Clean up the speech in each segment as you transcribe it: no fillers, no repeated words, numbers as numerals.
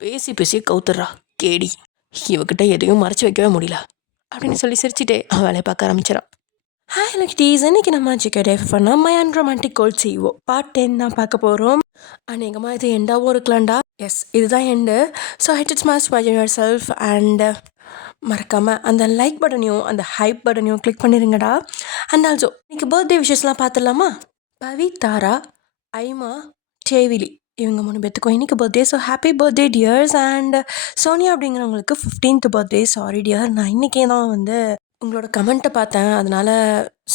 பேசி பேசி கவுத்துறா கேடி, இவகிட்ட எதையும் மறைச்சு வைக்கவே முடியல அப்படின்னு சொல்லி சிரிச்சுட்டே அவன் வேலையை பார்க்க ஆரம்பிச்சிடான். ஹாய் லக்டீஸ், இன்னைக்கு நம்ம ஜிகே பண்ண மை அண்ட் ரொமான்டிக் கோல் சிஓ பார்ட் 10 தான் பார்க்க போகிறோம். அநேகமாக இது எண்டாகவும் இருக்கலாம்டா. எஸ், இதுதான் end. So hit it's must by yourself and மறக்காமல் அந்த லைக் பட்டனையும் அந்த ஹைப் பட்டனையும் கிளிக் பண்ணிடுங்கடா. அண்ட் ஆல்சோ இன்னைக்கு பர்த்டே விஷஸ்லாம் பார்த்துடலாமா? பவி, தாரா, ஐமா, சேவிலி இவங்க 3 பேத்துக்கும் இன்னைக்கு birthday. So happy birthday dears. And Sonia அப்படிங்கிறவங்களுக்கு 15th பர்த்டே. சாரி டியர், நான் இன்றைக்கே தான் உங்களோட கமெண்ட்டை பார்த்தேன், அதனால்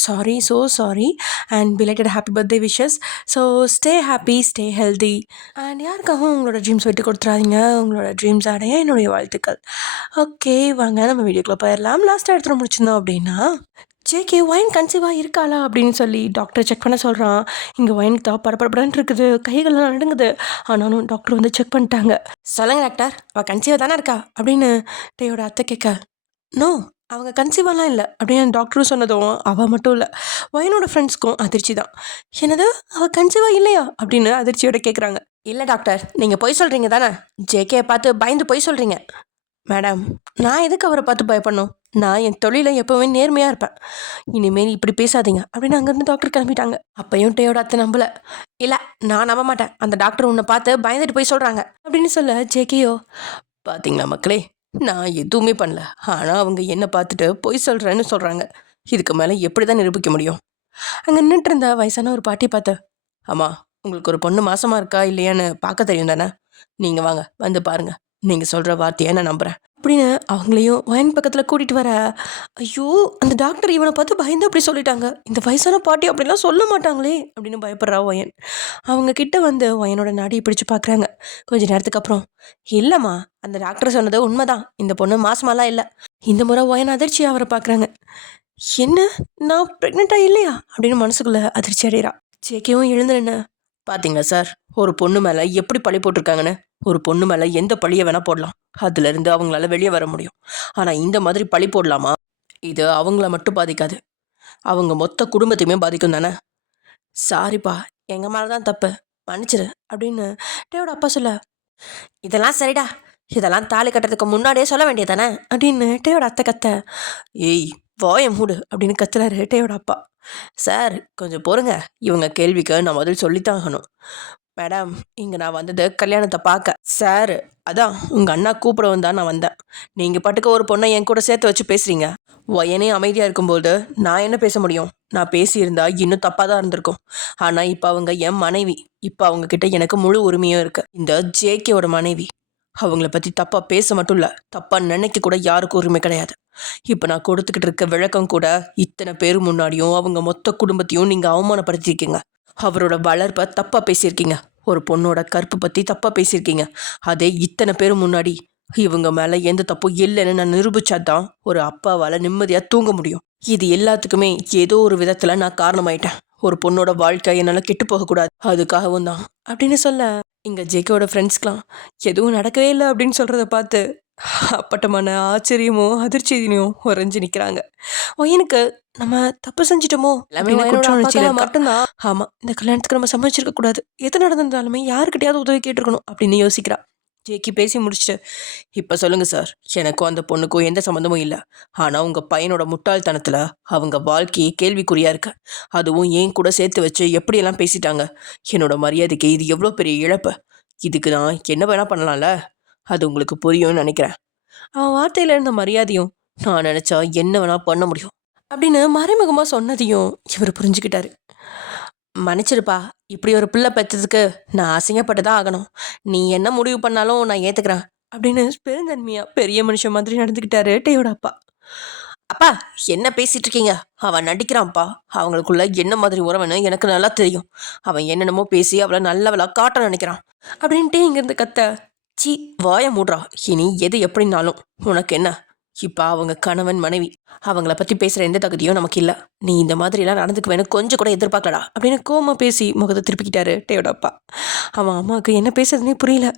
sorry, so sorry. And belated happy birthday wishes. So stay happy, stay healthy. And யாருக்காகவும் உங்களோட ட்ரீம்ஸ் விட்டு கொடுத்துறாதீங்க. உங்களோட ட்ரீம்ஸ் அடைய என்னுடைய வாழ்த்துக்கள். ஓகே, வாங்க நம்ம வீடியோக்குள்ளே போயிடலாம். லாஸ்ட்டாக எடுத்துகிட்டு முடிச்சிருந்தோம் அப்படின்னா, ஜேகே ஒயின் கன்சீவாக இருக்காளா அப்படின்னு சொல்லி டாக்டர் செக் பண்ண சொல்கிறான். இங்கே ஒயினுக்கு தான் படப்படப்படன்னு இருக்குது, கைகள்லாம் நடுங்குது. ஆனாலும் டாக்டர் செக் பண்ணிட்டாங்க. சொல்லுங்க டாக்டர், அவள் கன்சீவாக தானே இருக்கா அப்படின்னு டேயோட அத்தை கேட்க, நோ அவங்க கன்சீவாலாம் இல்லை அப்படின்னு டாக்டரும் சொன்னதும் அவள் மட்டும் இல்லை, ஒயனோட ஃப்ரெண்ட்ஸ்க்கும் அதிர்ச்சி தான். என்னது, அவள் கன்சீவாக இல்லையா அப்படின்னு அதிர்ச்சியோட கேட்குறாங்க. இல்லை டாக்டர், நீங்கள் பொய் சொல்கிறீங்க தானே, ஜேகே பார்த்து பயந்து பொய் சொல்கிறீங்க. மேடம், நான் எதுக்கு அவரை பார்த்து பயப்படணும்? நான் என் தொழிலில் எப்போவுமே நேர்மையாக இருப்பேன். இனிமேல் இப்படி பேசாதீங்க அப்படின்னு அங்கேருந்து டாக்டர் கிளம்பிட்டாங்க. அப்பையும் டேயோட அத்தை நம்பலை. இல்லை, நான் நம்ப மாட்டேன், அந்த டாக்டர் உன்னை பார்த்து பயந்துட்டு போய் சொல்கிறாங்க அப்படின்னு சொல்ல, ஜேகேயோ, பார்த்தீங்களா மக்களே, நான் எதுவுமே பண்ணல, ஆனால் அவங்க என்னை பார்த்துட்டு பொய் சொல்கிறேன்னு சொல்கிறாங்க. இதுக்கு மேலே எப்படி தான் நிரூபிக்க முடியும்? அங்கே நின்றுட்டு இருந்த வயசான ஒரு பாட்டி பார்த்து, ஆமாம், உங்களுக்கு ஒரு பொண்ணு மாசமாக இருக்கா இல்லையான்னு பார்க்க தெரியும் தானே, நீங்கள் வாங்க வந்து பாருங்கள், நீங்கள் சொல்கிற வார்த்தையை நான் நம்புகிறேன் அப்படின்னு அவங்களையும் ஒயன் பக்கத்தில் கூட்டிகிட்டு வர, ஐயோ அந்த டாக்டர் இவனை பார்த்து பயந்து அப்படி சொல்லிட்டாங்க, இந்த வயசான பாட்டி அப்படிலாம் சொல்ல மாட்டாங்களே அப்படின்னு பயப்படுறா ஒயன். அவங்க கிட்ட வந்து ஒயனோட நாடியை பிடிச்சு பார்க்குறாங்க. கொஞ்ச நேரத்துக்கு அப்புறம், இல்லைம்மா, அந்த டாக்டர் சொன்னது உண்மைதான், இந்த பொண்ணு மாசமாலாம் இல்லை. இந்த முறை ஒயன் அதிர்ச்சியாக அவரை பார்க்குறாங்க. என்ன, நான் ப்ரெக்னெண்ட்டாக இல்லையா அப்படின்னு மனசுக்குள்ளே அதிர்ச்சி அடைகிறா. ஜேகேவும் எழுந்து நின்று, பார்த்தீங்களா சார், ஒரு பொண்ணு மேலே எப்படி பழி போட்டிருக்காங்கன்னு. ஒரு பொண்ணு மேலே எந்த பழியை வேணால் போடலாம், அதுலேருந்து அவங்களால வெளியே வர முடியும். ஆனால் இந்த மாதிரி பழி போடலாமா? இது அவங்கள மட்டும் பாதிக்காது, அவங்க மொத்த குடும்பத்தையுமே பாதிக்கும் தானே. சாரிப்பா, எங்கள் மேலே தான் தப்பு, மன்னிச்சிரு அப்படின்னு டேயோட அப்பா சொல்ல, இதெல்லாம் சரிடா, இதெல்லாம் தாலி கட்டுறதுக்கு முன்னாடியே சொல்ல வேண்டியது தானே அப்படின்னு டேயோட அத்தை கத்த, ஏய் வாய மூடு அப்படின்னு கத்துறாரு டேயோட அப்பா. சார் கொஞ்சம் பொறுங்க, இவங்க கேள்விக்கு நான் பதில் சொல்லித்தான் ஆகணும். மேடம், இங்கே நான் வந்தது கல்யாணத்தை பார்க்க. சார், அதான் உங்கள் அண்ணா கூப்பிட வந்தான் நான் வந்தேன். நீங்கள் பாட்டுக்கு ஒரு பொண்ணை என் கூட சேர்த்து வச்சு பேசுகிறீங்க. ஒயனே அமைதியாக இருக்கும்போது நான் என்ன பேச முடியும்? நான் பேசியிருந்தா இன்னும் தப்பாக தான் இருந்திருக்கும். ஆனால் இப்போ அவங்க என் மனைவி, இப்போ அவங்கக்கிட்ட எனக்கு முழு உரிமையும் இருக்குது. இந்த ஜேகேவோட மனைவி, அவங்கள பற்றி தப்பாக பேச மட்டும் இல்லை, தப்பாக நினைக்க கூட யாருக்கும் உரிமை கிடையாது. இப்போ நான் கொடுத்துக்கிட்டு இருக்க விளக்கம் கூட இத்தனை பேர் முன்னாடியும் அவங்க மொத்த குடும்பத்தையும் நீங்கள் அவமானப்படுத்தியிருக்கீங்க. அவரோட வளர்ப்பை தப்பாக பேசியிருக்கீங்க, ஒரு பொண்ணோட கற்பை பற்றி தப்பாக பேசியிருக்கீங்க. அதே இத்தனை பேர் முன்னாடி இவங்க மேலே எந்த தப்பும் இல்லைன்னு நான் நிரூபிச்சாதான் ஒரு அப்பாவால் நிம்மதியாக தூங்க முடியும். இது எல்லாத்துக்குமே ஏதோ ஒரு விதத்தில் நான் காரணமாயிட்டேன். ஒரு பொண்ணோட வாழ்க்கை என்னால் கெட்டு போகக்கூடாது, அதுக்காகவும் தான் அப்படின்னு சொல்ல, இங்கே ஜேகேவோட ஃப்ரெண்ட்ஸ்க்கெலாம் எதுவும் நடக்கவே இல்லை அப்படின்னு சொல்கிறத பார்த்து அப்பட்டமான ஆச்சரியமும் அதிர்ச்சியும் உறைஞ்சி நிற்கிறாங்க. ஒயனுக்கு நம்ம தப்பு செஞ்சிட்டோமோ மட்டும்தான். ஆமாம், இந்த கல்யாணத்துக்கு நம்ம சம்மதிச்சிருக்க கூடாது, எது நடந்திருந்தாலுமே யாருக்கிட்டையாவது உதவி கேட்டிருக்கணும் அப்படின்னு யோசிக்கிறா. ஜேகி பேசி முடிச்சுட்டு, இப்போ சொல்லுங்கள் சார், எனக்கும் அந்த பொண்ணுக்கும் எந்த சம்மந்தமும் இல்லை. ஆனால் உங்கள் பையனோட முட்டாள்தனத்தில் அவங்க வாழ்க்கையே கேள்விக்குறியாக இருக்கு. அதுவும் ஏன் கூட சேர்த்து வச்சு எப்படியெல்லாம் பேசிட்டாங்க. என்னோட மரியாதைக்கு இது எவ்வளோ பெரிய இழப்பு. இதுக்கு நான் என்ன வேணால் பண்ணலாம்ல, அது உங்களுக்கு புரியும்னு நினைக்கிறேன். அவன் வார்த்தையில் இருந்த மரியாதையும் நான் நினச்சா என்ன வேணால் பண்ண முடியும் அப்படின்னு மறைமுகமாக சொன்னதையும் இவர் புரிஞ்சுக்கிட்டாரு. மன்னிச்சிருப்பா, இப்படி ஒரு பிள்ளை பெற்றதுக்கு நான் அசிங்கப்பட்டு தான் ஆகணும். நீ என்ன முடிவு பண்ணாலும் நான் ஏற்றுக்கிறேன் அப்படின்னு பெருந்தன்மையாக பெரிய மனுஷன் மாதிரி நடந்துக்கிட்டாரு டேயோட அப்பா. அப்பா, என்ன பேசிகிட்டு இருக்கீங்க? அவன் நடிக்கிறான்ப்பா, அவங்களுக்குள்ள என்ன மாதிரி உறவுன்னு எனக்கு நல்லா தெரியும். அவன் என்னென்னமோ பேசி அவளை நல்லவளா காட்ட நினைக்கிறான் அப்படின்ட்டு இங்கேருந்து கத்த, சி வாய மூடுறா, இனி எது எப்படின்னாலும் உனக்கு என்ன? இப்போ அவங்க கணவன் மனைவி, அவங்கள பற்றி பேசுகிற எந்த தகுதியும் நமக்கு இல்லை. நீ இந்த மாதிரிலாம் நடந்துக்குவேன்னு கொஞ்சம் கூட எதிர்பார்க்கலடா அப்படின்னு கோமா பேசி முகத்தை திருப்பிக்கிட்டாரு டேயோட அப்பா. அவன் அம்மாவுக்கு என்ன பேசுறதுனே புரியல.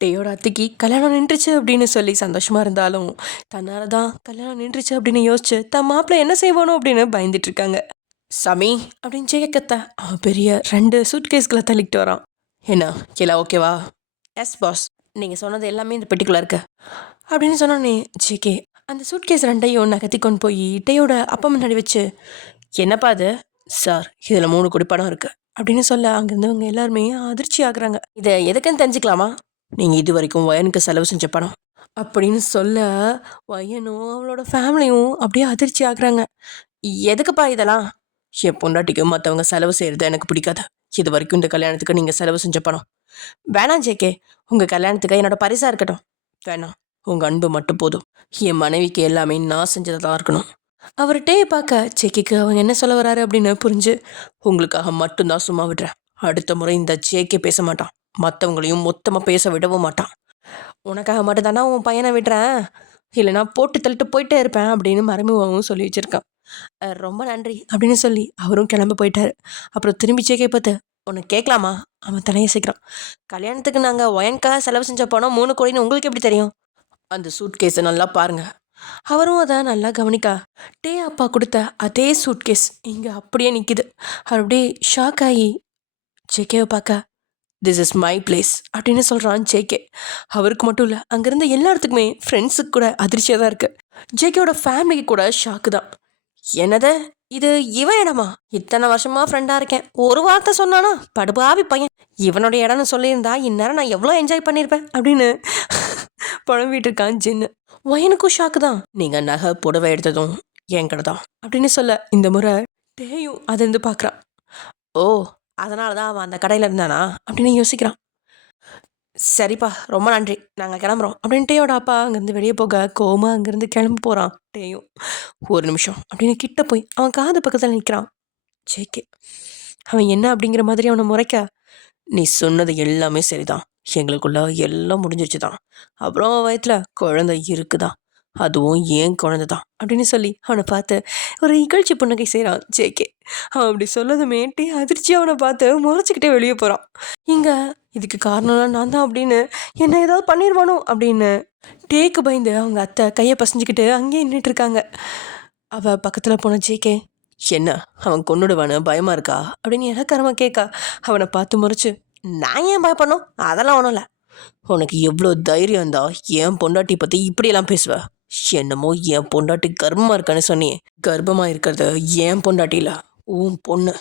டேயோட அத்தைக்கு கல்யாணம் நின்றுச்சு அப்படின்னு சொல்லி சந்தோஷமா இருந்தாலும் தன்னால தான் கல்யாணம் நின்றுச்சு அப்படின்னு யோசிச்சு தன் மாப்பிள்ளை என்ன செய்வானோ அப்படின்னு பயந்துட்டு இருக்காங்க. சாமி அப்படின்னு ஜெயக்கத்த அவன் பெரிய 2 சூட்கேஸ்களை தள்ளிக்கிட்டு வரான். என்ன எல்லாம் ஓகேவா? எஸ் பாஸ், நீங்கள் சொன்னது எல்லாமே இந்த பெட்டிக்குள்ளே இருக்கு அப்படின்னு சொன்னோன்னே ஜேகே அந்த சூட்கேஸ் ரெண்டையும் நகர்த்தி கொண்டு போய் டேயோட அப்பா முன்னாடி வச்சு, என்னப்பா அது? சார் இதில் 3 கோடி பணம் இருக்கு அப்படின்னு சொல்ல அங்கேருந்தவங்க எல்லாருமே அதிர்ச்சி ஆகுறாங்க. இதை எதுக்குன்னு தெரிஞ்சுக்கலாமா? நீங்கள் இது வரைக்கும் வயனுக்கு செலவு செஞ்ச பணம் அப்படின்னு சொல்ல வயனும் அவளோட ஃபேமிலியும் அப்படியே அதிர்ச்சி ஆகுறாங்க. எதுக்குப்பா இதெல்லாம்? என் பொண்டாட்டிக்கு மற்றவங்க செலவு செய்கிறது எனக்கு பிடிக்காது. இது வரைக்கும் இந்த கல்யாணத்துக்கு நீங்கள் செலவு செஞ்ச பணம் வேணாம் ஜேகே. உங்கள் கல்யாணத்துக்கு என்னோட பரிசாக இருக்கட்டும். வேணாம், உங்கள் அன்பு மட்டும் போதும். என் மனைவிக்கு எல்லாமே நான் செஞ்சதாக தான் இருக்கணும். அவர்கிட்டே பார்க்க ஜேகேக்கு அவங்க என்ன சொல்ல வராரு அப்படின்னு புரிஞ்சு, உங்களுக்காக மட்டும்தான் சும்மா விடுறேன். அடுத்த முறை இந்த ஜேகே பேச மாட்டான். மற்றவங்களையும் மொத்தமாக பேச விடவும் மாட்டான். உனக்காக மட்டும்தானா உன் பையனை விடுறேன், இல்லைனா போட்டு தள்ளிட்டு போயிட்டே இருப்பேன் அப்படின்னு மறைமுகமாகவும் சொல்லி வச்சிருக்கான். ரொம்ப நன்றி அப்படின்னு சொல்லி அவரும் கிளம்ப போயிட்டாரு. அப்புறம் திரும்பி ஜேகே பார்த்து, உனக்கு கேட்கலாமா? அவன் தலையை சேர்க்கிறான். கல்யாணத்துக்கு நாங்கள் ஒயனுக்காக செலவு செஞ்ச பணம் 3 கோடின்னு உங்களுக்கு எப்படி தெரியும்? அந்த சூட்கேஸை நல்லா பாருங்க. அவரும் அதை நல்லா கவனிக்கா. டே அப்பா கொடுத்த அதே சூட்கேஸ் இங்கே அப்படியே நிற்கிது. அவர் அப்படியே ஷாக் ஆகி ஜேகேவை பார்க்க, திஸ் இஸ் மை பிளேஸ் அப்படின்னு சொல்கிறான் ஜேகே. அவருக்கு மட்டும் இல்லை, அங்கேருந்து எல்லாத்துக்குமே ஃப்ரெண்ட்ஸுக்கு கூட அதிர்ச்சியாக தான் இருக்குது. ஜேகேவோட ஃபேமிலிக்கு கூட ஷாக்கு தான். என்னது இது? இவன் இடமா? இத்தனை வருஷமா ஃப்ரெண்டாக இருக்கேன், ஒரு வார்த்தை சொன்னானா? படுபாவி பையன். இவனோட இடம்னு சொல்லியிருந்தா இந்நேரம் நான் எவ்வளோ என்ஜாய் பண்ணியிருப்பேன் அப்படின்னு புலம்பிட்டு இருக்கான் ஜின்னு. வயனுக்கும் ஷாக்கு தான். நீங்கள் நகை புடவை எடுத்ததும் என் கடை தான் அப்படின்னு சொல்ல, இந்த முறை டேயும் அதை இருந்து பார்க்குறான். ஓ, அதனால தான் அவன் அந்த கடையில் இருந்தானா அப்படின்னு யோசிக்கிறான். சரிப்பா, ரொம்ப நன்றி, நாங்கள் கிளம்புறோம் அப்படின்னு டேயோட அப்பா அங்கேருந்து வெளியே போக கோமா அங்கேருந்து கிளம்பி போகிறான். டேயும் ஒரு நிமிஷம் அப்படின்னு கிட்ட போய் அவன் காது பக்கத்தில் நிற்கிறான். ஜேகே அவன் என்ன அப்படிங்கிற மாதிரி அவனை முறைக்க, நீ சொன்னது எல்லாமே சரிதான், எங்களுக்குள்ள எல்லாம் முடிஞ்சிருச்சு தான். அப்புறம் அவன் வயிற்றுல குழந்தை இருக்குதான், அதுவும் ஏன் குழந்தை தான் அப்படின்னு சொல்லி அவனை பார்த்து ஒரு இகழ்ச்சி புன்னகை செய்கிறான் ஜேகே. அவன் அப்படி சொல்லதுமே டே அதிர்ச்சி அவனை பார்த்து முறைச்சிக்கிட்டே வெளியே போகிறான். இங்கே இதுக்கு காரணம்லாம் நான் தான் அப்படின்னு என்ன ஏதாவது பண்ணிடுவானோ அப்படின்னு டேக்கு பயந்து அவங்க அத்தை கையை பசஞ்சிக்கிட்டு அங்கேயே நின்றுட்டு இருக்காங்க. அவள் பக்கத்தில் போன ஜேகே, என்ன அவன் கொன்னுடுவானு பயமாக இருக்கா அப்படின்னு இலக்காரமாக கேட்கா. அவனை பார்த்து முறைச்சு, நான் ஏன் பயப்படணும்? அதெல்லாம் ஒன்றும் இல்லை. உனக்கு எவ்வளோ தைரியம் இருந்தா என் பொண்டாட்டி பற்றி இப்படியெல்லாம் பேசுவ? என்னமோ என் பொண்டாட்டி கர்ப்பமாக இருக்கான்னு சொன்னியே, கர்ப்பமாக இருக்கிறது என் பொண்டாட்டியில் உன் பொண்ணு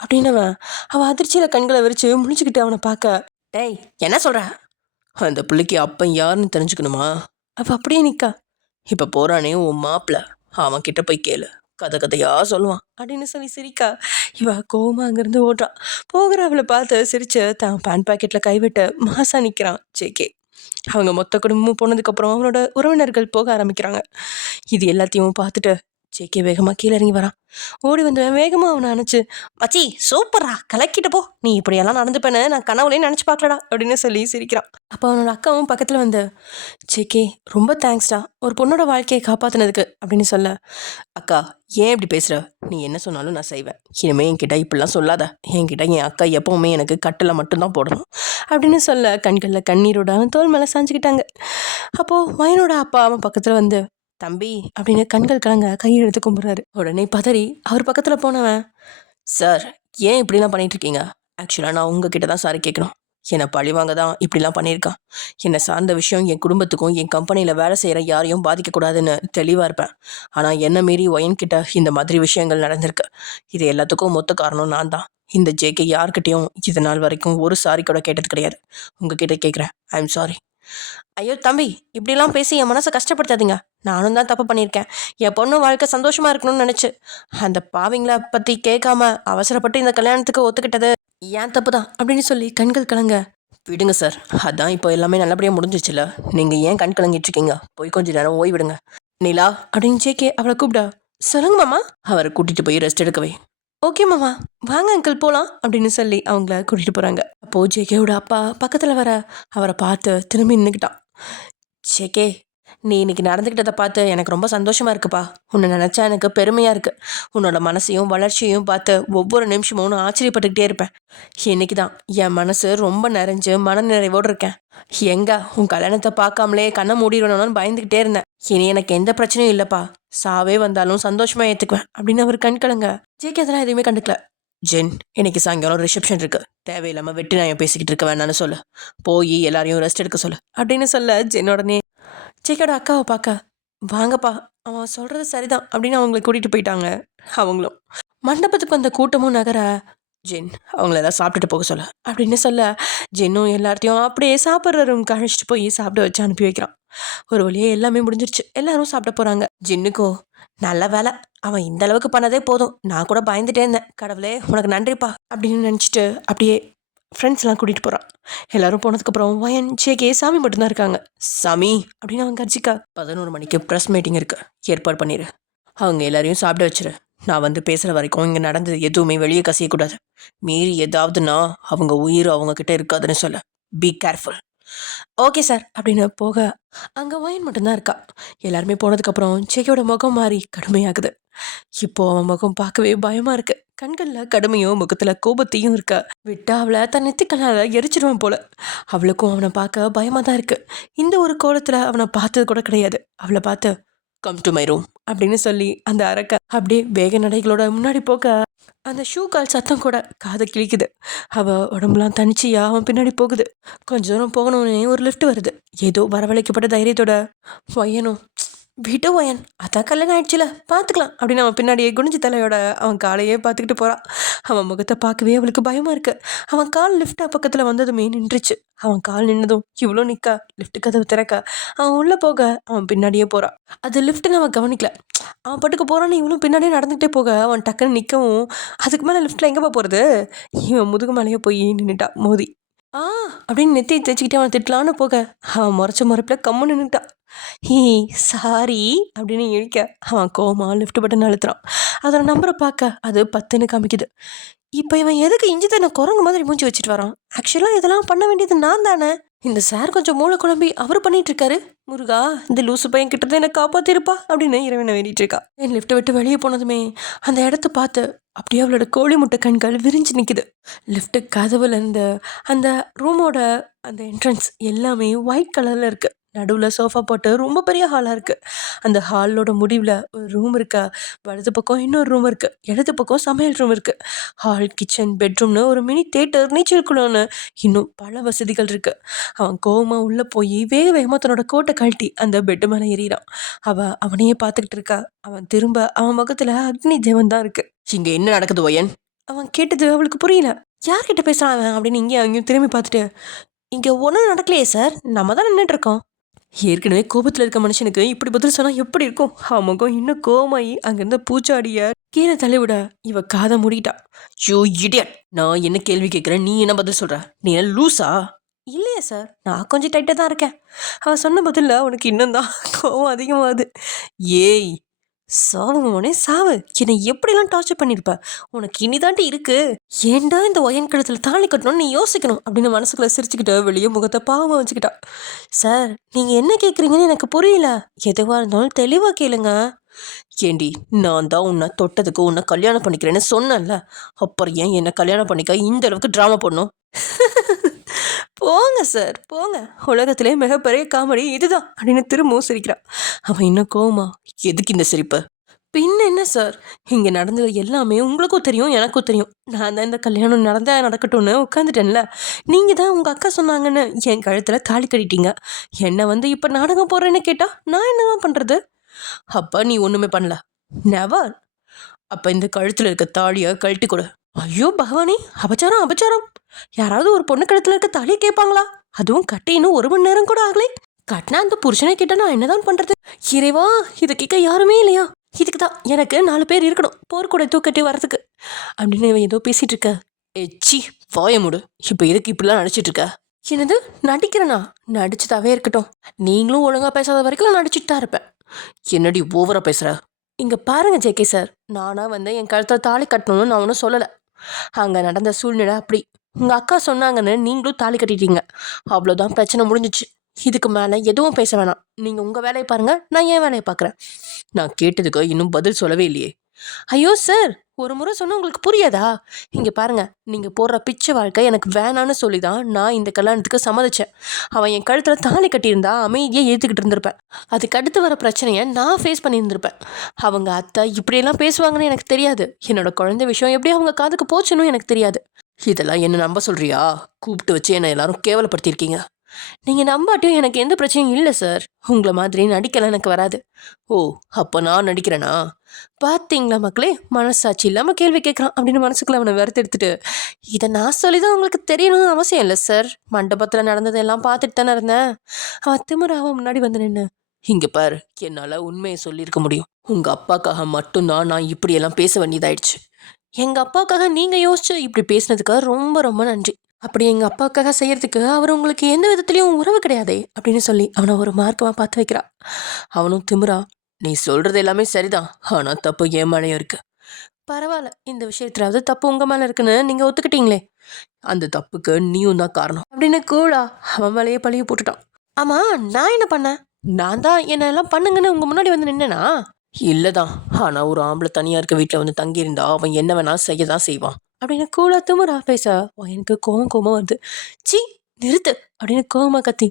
அப்படின்னவன் அவன் அதிர்ச்சியில் கண்களை விரிச்சு முழிச்சுக்கிட்டு அவனை பார்க்க, டேய் என்ன சொல்கிற? அந்த பிள்ளைக்கு அப்பன் யாருன்னு தெரிஞ்சுக்கணுமா? அவள் அப்படியே நிற்கா. இப்போ போகிறானே உன் மாப்பிள்ள, அவன் கிட்ட போய் கேளு, கதை கதையாக சொல்லுவான் அப்படின்னு சொல்லி சிரிக்கா. இவ கோமா அங்கேருந்து ஓடுறான். போகிற அவளை பார்த்து சிரிச்சு தான் பேண்ட் பாக்கெட்டில் கைவிட்டு மாசா நிற்கிறான் ஜேகே. அவங்க மொத்த குடும்பமும் போனதுக்கப்புறம் அவனோட உறவினர்கள் போக ஆரம்பிக்கிறாங்க. இது எல்லாத்தையும் பார்த்துட்டு ஜேகே வேகமாக கீழே இறங்கி வரான். ஓடி வந்தவன் வேகமாக அவனை அணைச்சு, மச்சி சூப்பரா கலக்கிட்டு போ, நீ இப்படியெல்லாம் நடந்துப்பேன்னு நான் கனவுலேயும் நினச்சி பார்க்கலடா அப்படின்னு சொல்லி சிரிக்கிறான். அப்போ அவனோட அக்காவும் பக்கத்தில் வந்து, ஜேகே ரொம்ப தேங்க்ஸ்டா ஒரு பொண்ணோட வாழ்க்கையை காப்பாற்றினதுக்கு அப்படின்னு சொல்ல, அக்கா ஏன் இப்படி பேசுகிற? நீ என்ன சொன்னாலும் நான் செய்வேன். இனிமேல் என்கிட்ட இப்படிலாம் சொல்லாத. என்கிட்ட என் அக்கா எப்போவுமே எனக்கு கட்டில் மட்டும்தான் போடணும் அப்படின்னு சொல்ல கண்களில் கண்ணீரோட அவன் தோல் மேலே சாஞ்சிக்கிட்டாங்க. அப்போது வயனோட அப்பா அவன் பக்கத்தில் வந்து, தம்பி அப்படின்னு கண்கள் கலங்க கையை எடுத்து கும்பிட்றாரு. உடனே பதறி அவர் பக்கத்தில் போனவன், சார் ஏன் இப்படிலாம் பண்ணிட்டு இருக்கீங்க? ஆக்சுவலாக நான் உங்ககிட்ட தான் சாரி கேட்கணும். என்னை பழிவாங்க தான் இப்படிலாம் பண்ணியிருக்கான். என்னை சார்ந்த விஷயம் என் குடும்பத்துக்கும் என் கம்பெனியில் வேலை செய்கிற யாரையும் பாதிக்கக்கூடாதுன்னு தெளிவாக இருப்பேன். ஆனால் என்ன மீறி ஒயன்கிட்ட இந்த மாதிரி விஷயங்கள் நடந்திருக்கு. இது எல்லாத்துக்கும் மொத்த காரணம் நான் தான். இந்த ஜேகே யார்கிட்டையும் இது நாள் வரைக்கும் ஒரு சாரி கூட கேட்டது கிடையாது. உங்ககிட்ட கேட்குறேன், ஐ எம் சாரி. ஐயோ தம்பி, இப்படிலாம் பேசி என் மனசை கஷ்டப்படுத்தாதீங்க. நானும் தான் தப்பு பண்ணியிருக்கேன். என் பொண்ணு வாழ்க்கை சந்தோஷமாக இருக்கணும்னு நினச்சி அந்த பாவிங்களை பற்றி கேட்காம அவசரப்பட்டு இந்த கல்யாணத்துக்கு ஒத்துக்கிட்டது ஏன் தப்பு தான் அப்படின்னு சொல்லி கண்கள் கலங்க. விடுங்க சார், அதான் இப்போ எல்லாமே நல்லபடியாக முடிஞ்சிச்சுல, நீங்கள் ஏன் கண் கலங்கிட்டு இருக்கீங்க? போய் கொஞ்சம் நேரம் ஓய்விடுங்க. நிலா அப்படின்னு ஜேகே அவளை கூப்பிடா. சொல்லுங்க மாமா. அவரை கூட்டிகிட்டு போய் ரெஸ்ட் எடுக்கவே. ஓகே மாமா, வாங்க அங்கிள் போகலாம் அப்படின்னு சொல்லி அவங்கள கூட்டிகிட்டு போகிறாங்க. அப்போது ஜேகேவோட அப்பா பக்கத்தில் வர அவரை பார்த்து திரும்பி நின்றுக்கிட்டான். ஜேகே, நீ இன்னைக்கு நடந்துக்கிட்டதை பார்த்து எனக்கு ரொம்ப சந்தோஷமாக இருக்குப்பா. உன்னை நினச்சா எனக்கு பெருமையாக இருக்குது. உன்னோட மனசையும் வளர்ச்சியையும் பார்த்து ஒவ்வொரு நிமிஷமும் நான் ஆச்சரியப்பட்டுக்கிட்டே இருப்பேன். இன்னைக்கு தான் என் மனசு ரொம்ப நிறைஞ்சு மன நிறைவோடு இருக்கேன். எங்க உன் கல்யாணத்தை பார்க்காமலே கண்ணை மூடிடணும்னு பயந்துக்கிட்டே இருந்தேன். இனி எனக்கு எந்த பிரச்சனையும் இல்லைப்பா. சாவே வந்தாலும் சந்தோஷமாக ஏற்றுக்குவேன் அப்படின்னு அவர் கண்கலங்க. ஜேகே அதெல்லாம் எதுவுமே கண்டுக்கல. ஜென், இன்னைக்கு சாயங்காலம் ரிசப்ஷன் இருக்கு, தேவையில்லாம வெட்டி நாயம் பேசிக்கிட்டு இருக்க வேணான்னு சொல்லு, போய் எல்லாரையும் ரெஸ்ட் எடுக்க சொல்லு அப்படின்னு சொல்ல ஜென் உடனே ஜேக்கோட அக்காவை பார்க்க வாங்கப்பா, அவன் சொல்றது சரிதான் அப்படின்னு அவங்களை கூட்டிட்டு போயிட்டாங்க. அவங்களும் மண்டபத்துக்கு வந்த கூட்டமும் நகர ஜென் அவங்களெல்லாம் சாப்பிட்டுட்டு போக சொல்ல அப்படின்னு சொல்ல ஜென்னும் எல்லார்த்தையும் அப்படியே சாப்பிட்ற ரூம்க்கு அழைச்சிட்டு போய் சாப்பிட வச்சு அனுப்பி வைக்கிறான். ஒரு வழியே எல்லாமே முடிஞ்சிருச்சு, எல்லாரும் சாப்பிட போறாங்க. ஜென்னுக்கோ நல்ல வேலை, அவன் இந்த அளவுக்கு பண்ணதே போதும், நான் கூட பயந்துட்டே இருந்தேன், கடவுளே உனக்கு நன்றிப்பா அப்படின்னு நினச்சிட்டு அப்படியே ஃப்ரெண்ட்ஸ்லாம் கூட்டிகிட்டு போகிறான். எல்லாரும் போனதுக்கப்புறம் வயன் ஜேகே சாமி மட்டும்தான் இருக்காங்க. சாமி அப்படின்னு அவன் கர்ஜிக்கா 11 மணிக்கு ப்ரெஸ் மீட்டிங் இருக்கு, ஏற்பாடு பண்ணிடு, அவங்க எல்லாரையும் சாப்பிட வச்சிரு, நான் வந்து பேசுகிற வரைக்கும் இங்கே நடந்தது எதுவுமே வெளியே கசியக்கூடாது, மீறி ஏதாவதுன்னா அவங்க உயிர் அவங்க கிட்ட இருக்காதுன்னு சொல்ல, பி கேர்ஃபுல். ஓகே சார் அப்படின்னு போக அங்கே வயன் மட்டும்தான் இருக்கா. எல்லாருமே போனதுக்கப்புறம் ஜேகேயோட முகம் மாறி கடுமையாகுது. இப்போ அவன் முகம் பார்க்கவே பயமா இருக்கு, கண்கள்ல கடுமையும் முகத்துல கோபத்தையும் இருக்கா. விட்டா அவளை தன் நெத்திக்கல்லால எரிச்சிடுவான் போல. அவளுக்கும் அவனை பார்க்க பயமா தான் இருக்கு. இந்த ஒரு கோலத்துல அவனை பார்த்தது கூட கிடையாது. அவளை பார்த்து கம் டு மை ரூம் அப்படின்னு சொல்லி அந்த அரக்க அப்படியே வேக நடைகளோட முன்னாடி போக அந்த ஷூ கால் சத்தம் கூட காதை கிழிக்குது. அவ உடம்புலாம் தனிச்சியா அவன் பின்னாடி போகுது. கொஞ்ச தூரம் போகணும்னே ஒரு லிஃப்ட் வருது. ஏதோ வரவழைக்கப்பட்ட தைரியத்தோட வயனும் விட்டு வயன் அதான் கல்யாணம் ஆயிடுச்சுல பார்த்துக்கலாம் அப்படின்னு அவன் பின்னாடியே குனிஞ்சு தலையோட அவன் காலையே பார்த்துக்கிட்டு போகிறான். அவன் முகத்தை பார்க்கவே அவளுக்கு பயமாக இருக்கு. அவன் கால் லிஃப்ட் பக்கத்தில் வந்ததுமே நின்றுச்சு. அவன் கால் நின்னதும் இவ்வளோ நிற்கா, லிஃப்ட் கதவு திறக்க அவன் உள்ளே போக அவன் பின்னாடியே போகிறான். அது லிஃப்ட்டுன்னு அவன் கவனிக்கல. அவன் பட்டுக்கு போகிறான்னு இவனும் பின்னாடியே நடந்துக்கிட்டே போக அவன் டக்குன்னு நிற்கவும் அதுக்கு மேலே லிஃப்ட்டில் எங்கேப்பா போகிறது, இவன் முதுகு மேலேயே போய் நின்றுட்டா மோதி. அப்படின்னு நெத்தியை தேய்ச்சிக்கிட்டே அவன் திட்டலான்னு போக அவன் முறைச்ச முறைப்பில் கம்முன்னு நின்றுட்டான். ஹீ சாரி அப்படின்னு இழிக்க அவன் கோமா லிஃப்ட் பட்டன் அழுத்துறான். அதோட நம்பரை பார்க்க அது 10ன்னு காமிக்குது. இப்போ இவன் எதுக்கு இஞ்சி தானே குரங்கு மாதிரி மூஞ்சி வச்சுட்டு வரான்? ஆக்சுவலாக இதெல்லாம் பண்ண வேண்டியது நான் தானே. இந்த சார் கொஞ்சம் மூளை குழம்பி அவர் பண்ணிட்டு இருக்காரு. முருகா, இந்த லூசு பையன் கிட்ட என்னை காப்பாத்திருப்பா அப்படின்னு இறைவனை வேண்டிட்டு இருக்கா. என் லிஃப்ட்டை விட்டு வெளியே போனதுமே அந்த இடத்த பார்த்து அப்படியே அவளோட கோழி முட்டை கண்கள் விரிஞ்சு நிற்குது. லிஃப்ட்டு கதவுல இருந்து அந்த ரூமோட அந்த என்ட்ரன்ஸ் எல்லாமே ஒயிட் கலரில் இருக்குது. நடுவில் சோஃபா போட்டு ரொம்ப பெரிய ஹாலாக இருக்குது. அந்த ஹாலோட முடிவில் ஒரு ரூம் இருக்கா. வலது பக்கம் இன்னொரு ரூம் இருக்குது, இடது பக்கம் சமையல் ரூம் இருக்குது. ஹால், கிச்சன், பெட்ரூம்னு ஒரு மினி தேட்டர், நீச்சல் குளம்னு இன்னும் பல வசதிகள் இருக்குது. அவன் கோவமாக உள்ளே போய் வேக வேகமாக தன்னோட கோட்டை கழட்டி அந்த பெட்டு மேலே ஏறிறான். அவனையே பார்த்துக்கிட்டு இருக்கா. அவன் திரும்ப அவன் முகத்தில் அக்னி தேவன் தான் இருக்குது. இங்கே என்ன நடக்குது ஒயன்? அவன் கேட்டது அவளுக்கு புரியல. யார்கிட்ட பேசுகிறான் அவன் அப்படின்னு இங்கேயும் அங்கேயும் திரும்பி பார்த்துட்டு, இங்கே ஒன்றும் நடக்கலையே சார், நம்ம தான் நின்றுட்டு இருக்கோம். ஏற்கனவே கோபத்தில் இருக்க மனுஷனுக்கு இப்படி பதில் சொன்னா எப்படி இருக்கும்? அவன் முகம் இன்னும் கோமாயி அங்கிருந்த பூச்சாடிய கீழே தள்ளிவிட இவ காதை மூடிட்டா. யூ இடியட், நான் என்ன கேள்வி கேட்குறேன், நீ என்ன பதில் சொல்ற? நீ என்ன லூசா? இல்லையா சார், நான் கொஞ்சம் டைட்டாக தான் இருக்கேன். அவன் சொன்ன பதில் அவனுக்கு இன்னும் தான் கோவம் அதிகமாகுது. ஏய் சாவுமோனே சாவு, என்னை எப்படிலாம் டார்ச்சர் பண்ணியிருப்ப, உனக்கு இனிதாண்டி இருக்கு. ஏண்டா இந்த ஒயன் கழுத்தில் தாலி கட்டணும்னு நீ யோசிக்கணும் அப்படின்னு மனசுக்குள்ள சிரிச்சுக்கிட்டு வெளியே முகத்தை பாவமாக வச்சுக்கிட்டா. சார், நீங்கள் என்ன கேட்குறீங்கன்னு எனக்கு புரியல, எதுவாக இருந்தாலும் தெளிவாக கேளுங்க. ஏண்டி, நான் தான் உன்னை தொட்டதுக்கு உன்னை கல்யாணம் பண்ணிக்கிறேன்னு சொன்னேன்ல, அப்புறம் ஏன் என்னை கல்யாணம் பண்ணிக்க இந்த அளவுக்கு ட்ராமா பண்ணும்? போங்க சார் போங்க, உலகத்திலே மிகப்பெரிய காமெடி இதுதான் அப்படின்னு திரும்பவும் சிரிக்கிறான். அவன் இன்னும் கோமா, எதுக்கு இந்த சிரிப்பு? பின்ன என்ன சார், இங்கே நடந்தது எல்லாமே உங்களுக்கும் தெரியும் எனக்கும் தெரியும். நான் தான் இந்த கல்யாணம் நடக்கட்டும்னு உட்காந்துட்டேன்ல. நீங்கள் தான் உங்கள் அக்கா சொன்னாங்கன்னு என் கழுத்தில் தாலி கட்டிட்டீங்க. என்னை வந்து இப்போ நாடகம் போடுறேன்னு கேட்டால் நான் என்னதான் பண்ணுறது? அப்போ நீ ஒன்றுமே பண்ணல. நெவர். அப்போ இந்த கழுத்தில் இருக்க தாலியை கழட்டி கொடு. ஐயோ பகவானி, அபச்சாரம் அபச்சாரம். யாராவது ஒரு பொண்ணு கழுத்துல இருக்க தாலியை கேட்பாங்களா? அதுவும் கட்டி இன்னும் 1 மணி நேரம் கூட ஆகலை. கட்டினா அந்த புருஷனை கிட்ட நான் என்னதான் பண்றது? இறைவா, இதை கேட்க யாருமே இல்லையா? இதுக்கு தான் எனக்கு 4 பேர் இருக்கணும் போர்க்கூட தூக்கட்டி வரதுக்கு அப்படின்னு இவன் ஏதோ பேசிட்டு இருக்க. எச்சி வாய மூடு. இப்போ எதுக்கு இப்படிலாம் நடிச்சிட்டு இருக்க? என்னது நடிக்கிறேனா? நடிச்சதாவே இருக்கட்டும், நீங்களும் ஒழுங்கா பேசாத வரைக்கும் நான் நடிச்சிட்டு தான் இருப்பேன். என்னடி ஓவரா பேசுற? இங்க பாருங்க ஜேகே சார், நானா வந்து என் கழுத்தில் தாலி கட்டணும்னு நான் ஒன்றும் சொல்லலை. அங்கே நடந்த சூழ்நிலை அப்படி. உங்கள் அக்கா சொன்னாங்கன்னு நீங்களும் தாலி கட்டிட்டீங்க, அவ்வளோதான், பிரச்சனை முடிஞ்சிச்சு. இதுக்கு மேலே எதுவும் பேச வேணாம். நீங்கள் உங்கள் வேலையை பாருங்கள், நான் என் வேலையை பார்க்குறேன். நான் கேட்டதுக்கு இன்னும் பதில் சொல்லவே இல்லையே. ஐயோ சார், ஒரு முறை சொன்னா உங்களுக்கு புரியாதா? இங்க பாருங்க, நீங்க போடுற பிச்சை வாழ்க்கை எனக்கு வேணான்னு சொல்லி தான் நான் இந்த கல்யாணத்துக்கு சம்மதிச்சேன். அவன் என் கழுத்துல தாலி கட்டியிருந்தா அமைதியா ஏத்துக்கிட்டு இருந்திருப்பேன். அதுக்கு அடுத்து வர பிரச்சனையை நான் ஃபேஸ் பண்ணியிருந்திருப்பேன். அவங்க அத்தை இப்படியெல்லாம் பேசுவாங்கன்னு எனக்கு தெரியாது. என்னோட குழந்தை விஷயம் எப்படி அவங்க காதுக்கு போச்சுன்னு எனக்கு தெரியாது. இதெல்லாம் என்ன நம்ப சொல்றியா? கூப்பிட்டு வச்சு என்னை எல்லாரும் கேவலப்படுத்தியிருக்கீங்க. நீங்க நம்பாட்டியும் எனக்கு எந்த பிரச்சனையும் இல்லை சார். உங்களை மாதிரி நடிக்கலாம் எனக்கு வராது. ஓ, அப்ப நான் நடிக்கிறேனா? பாத்தீங்களா மக்களே, மனசாட்சி இல்லாம கேள்வி கேட்கறான் அப்படின்னு மனசுக்குள்ள அவனை வெறுத்து எடுத்துட்டு, இதை நான் சொல்லிதான் உங்களுக்கு தெரியணும்னு அவசியம் இல்லை சார். மண்டபத்துல நடந்ததெல்லாம் பார்த்துட்டு தானே இருந்தேன். அவன் திமிராவ முன்னாடி வந்து நின்று, இங்க பாரு, என்னால உண்மையை சொல்லியிருக்க முடியும். உங்க அப்பாக்காக மட்டும்தான் நான் இப்படியெல்லாம் பேச வேண்டியதாயிடுச்சு. எங்க அப்பாவுக்காக நீங்க யோசிச்சு இப்படி பேசினதுக்கு ரொம்ப ரொம்ப நன்றி. அப்படி எங்க அப்பாவுக்காக செய்யறதுக்கு அவர் உங்களுக்கு எந்த விதத்துலயும் உறவு கிடையாதே அப்படின்னு சொல்லி அவனை ஒரு மார்க்கமா பார்த்து வைக்கிறா. அவனும் திமிரா, நீ சொல்றது எல்லாமே சரிதான், ஆனா தப்பு என் மேலேயும் இருக்கு. பரவாயில்ல, இந்த விஷயத்துலாவது தப்பு உங்க மேல இருக்குன்னு நீங்க ஒத்துக்கிட்டீங்களே, அந்த தப்புக்கு நீயும் தான் காரணம் அப்படின்னு கூலா அவன் மேலேயே பழிய போட்டுட்டான். ஆமா, நான் என்ன பண்ணேன்? நான் தான் என்ன எல்லாம் பண்ணுங்கன்னு உங்க முன்னாடி வந்து நின்னேனா? இல்லதான். ஆனா ஒரு ஆம்பளை தனியா இருக்க வீட்டுல வந்து தங்கியிருந்தா அவன் என்ன வேணாலும் செய்யதான் செய்வான் அப்படின்னு கூலா திமுறா பேச எனக்கு கோவமா வருது. சீ, நிறுத்து அப்படின்னு கோவமா கத்தி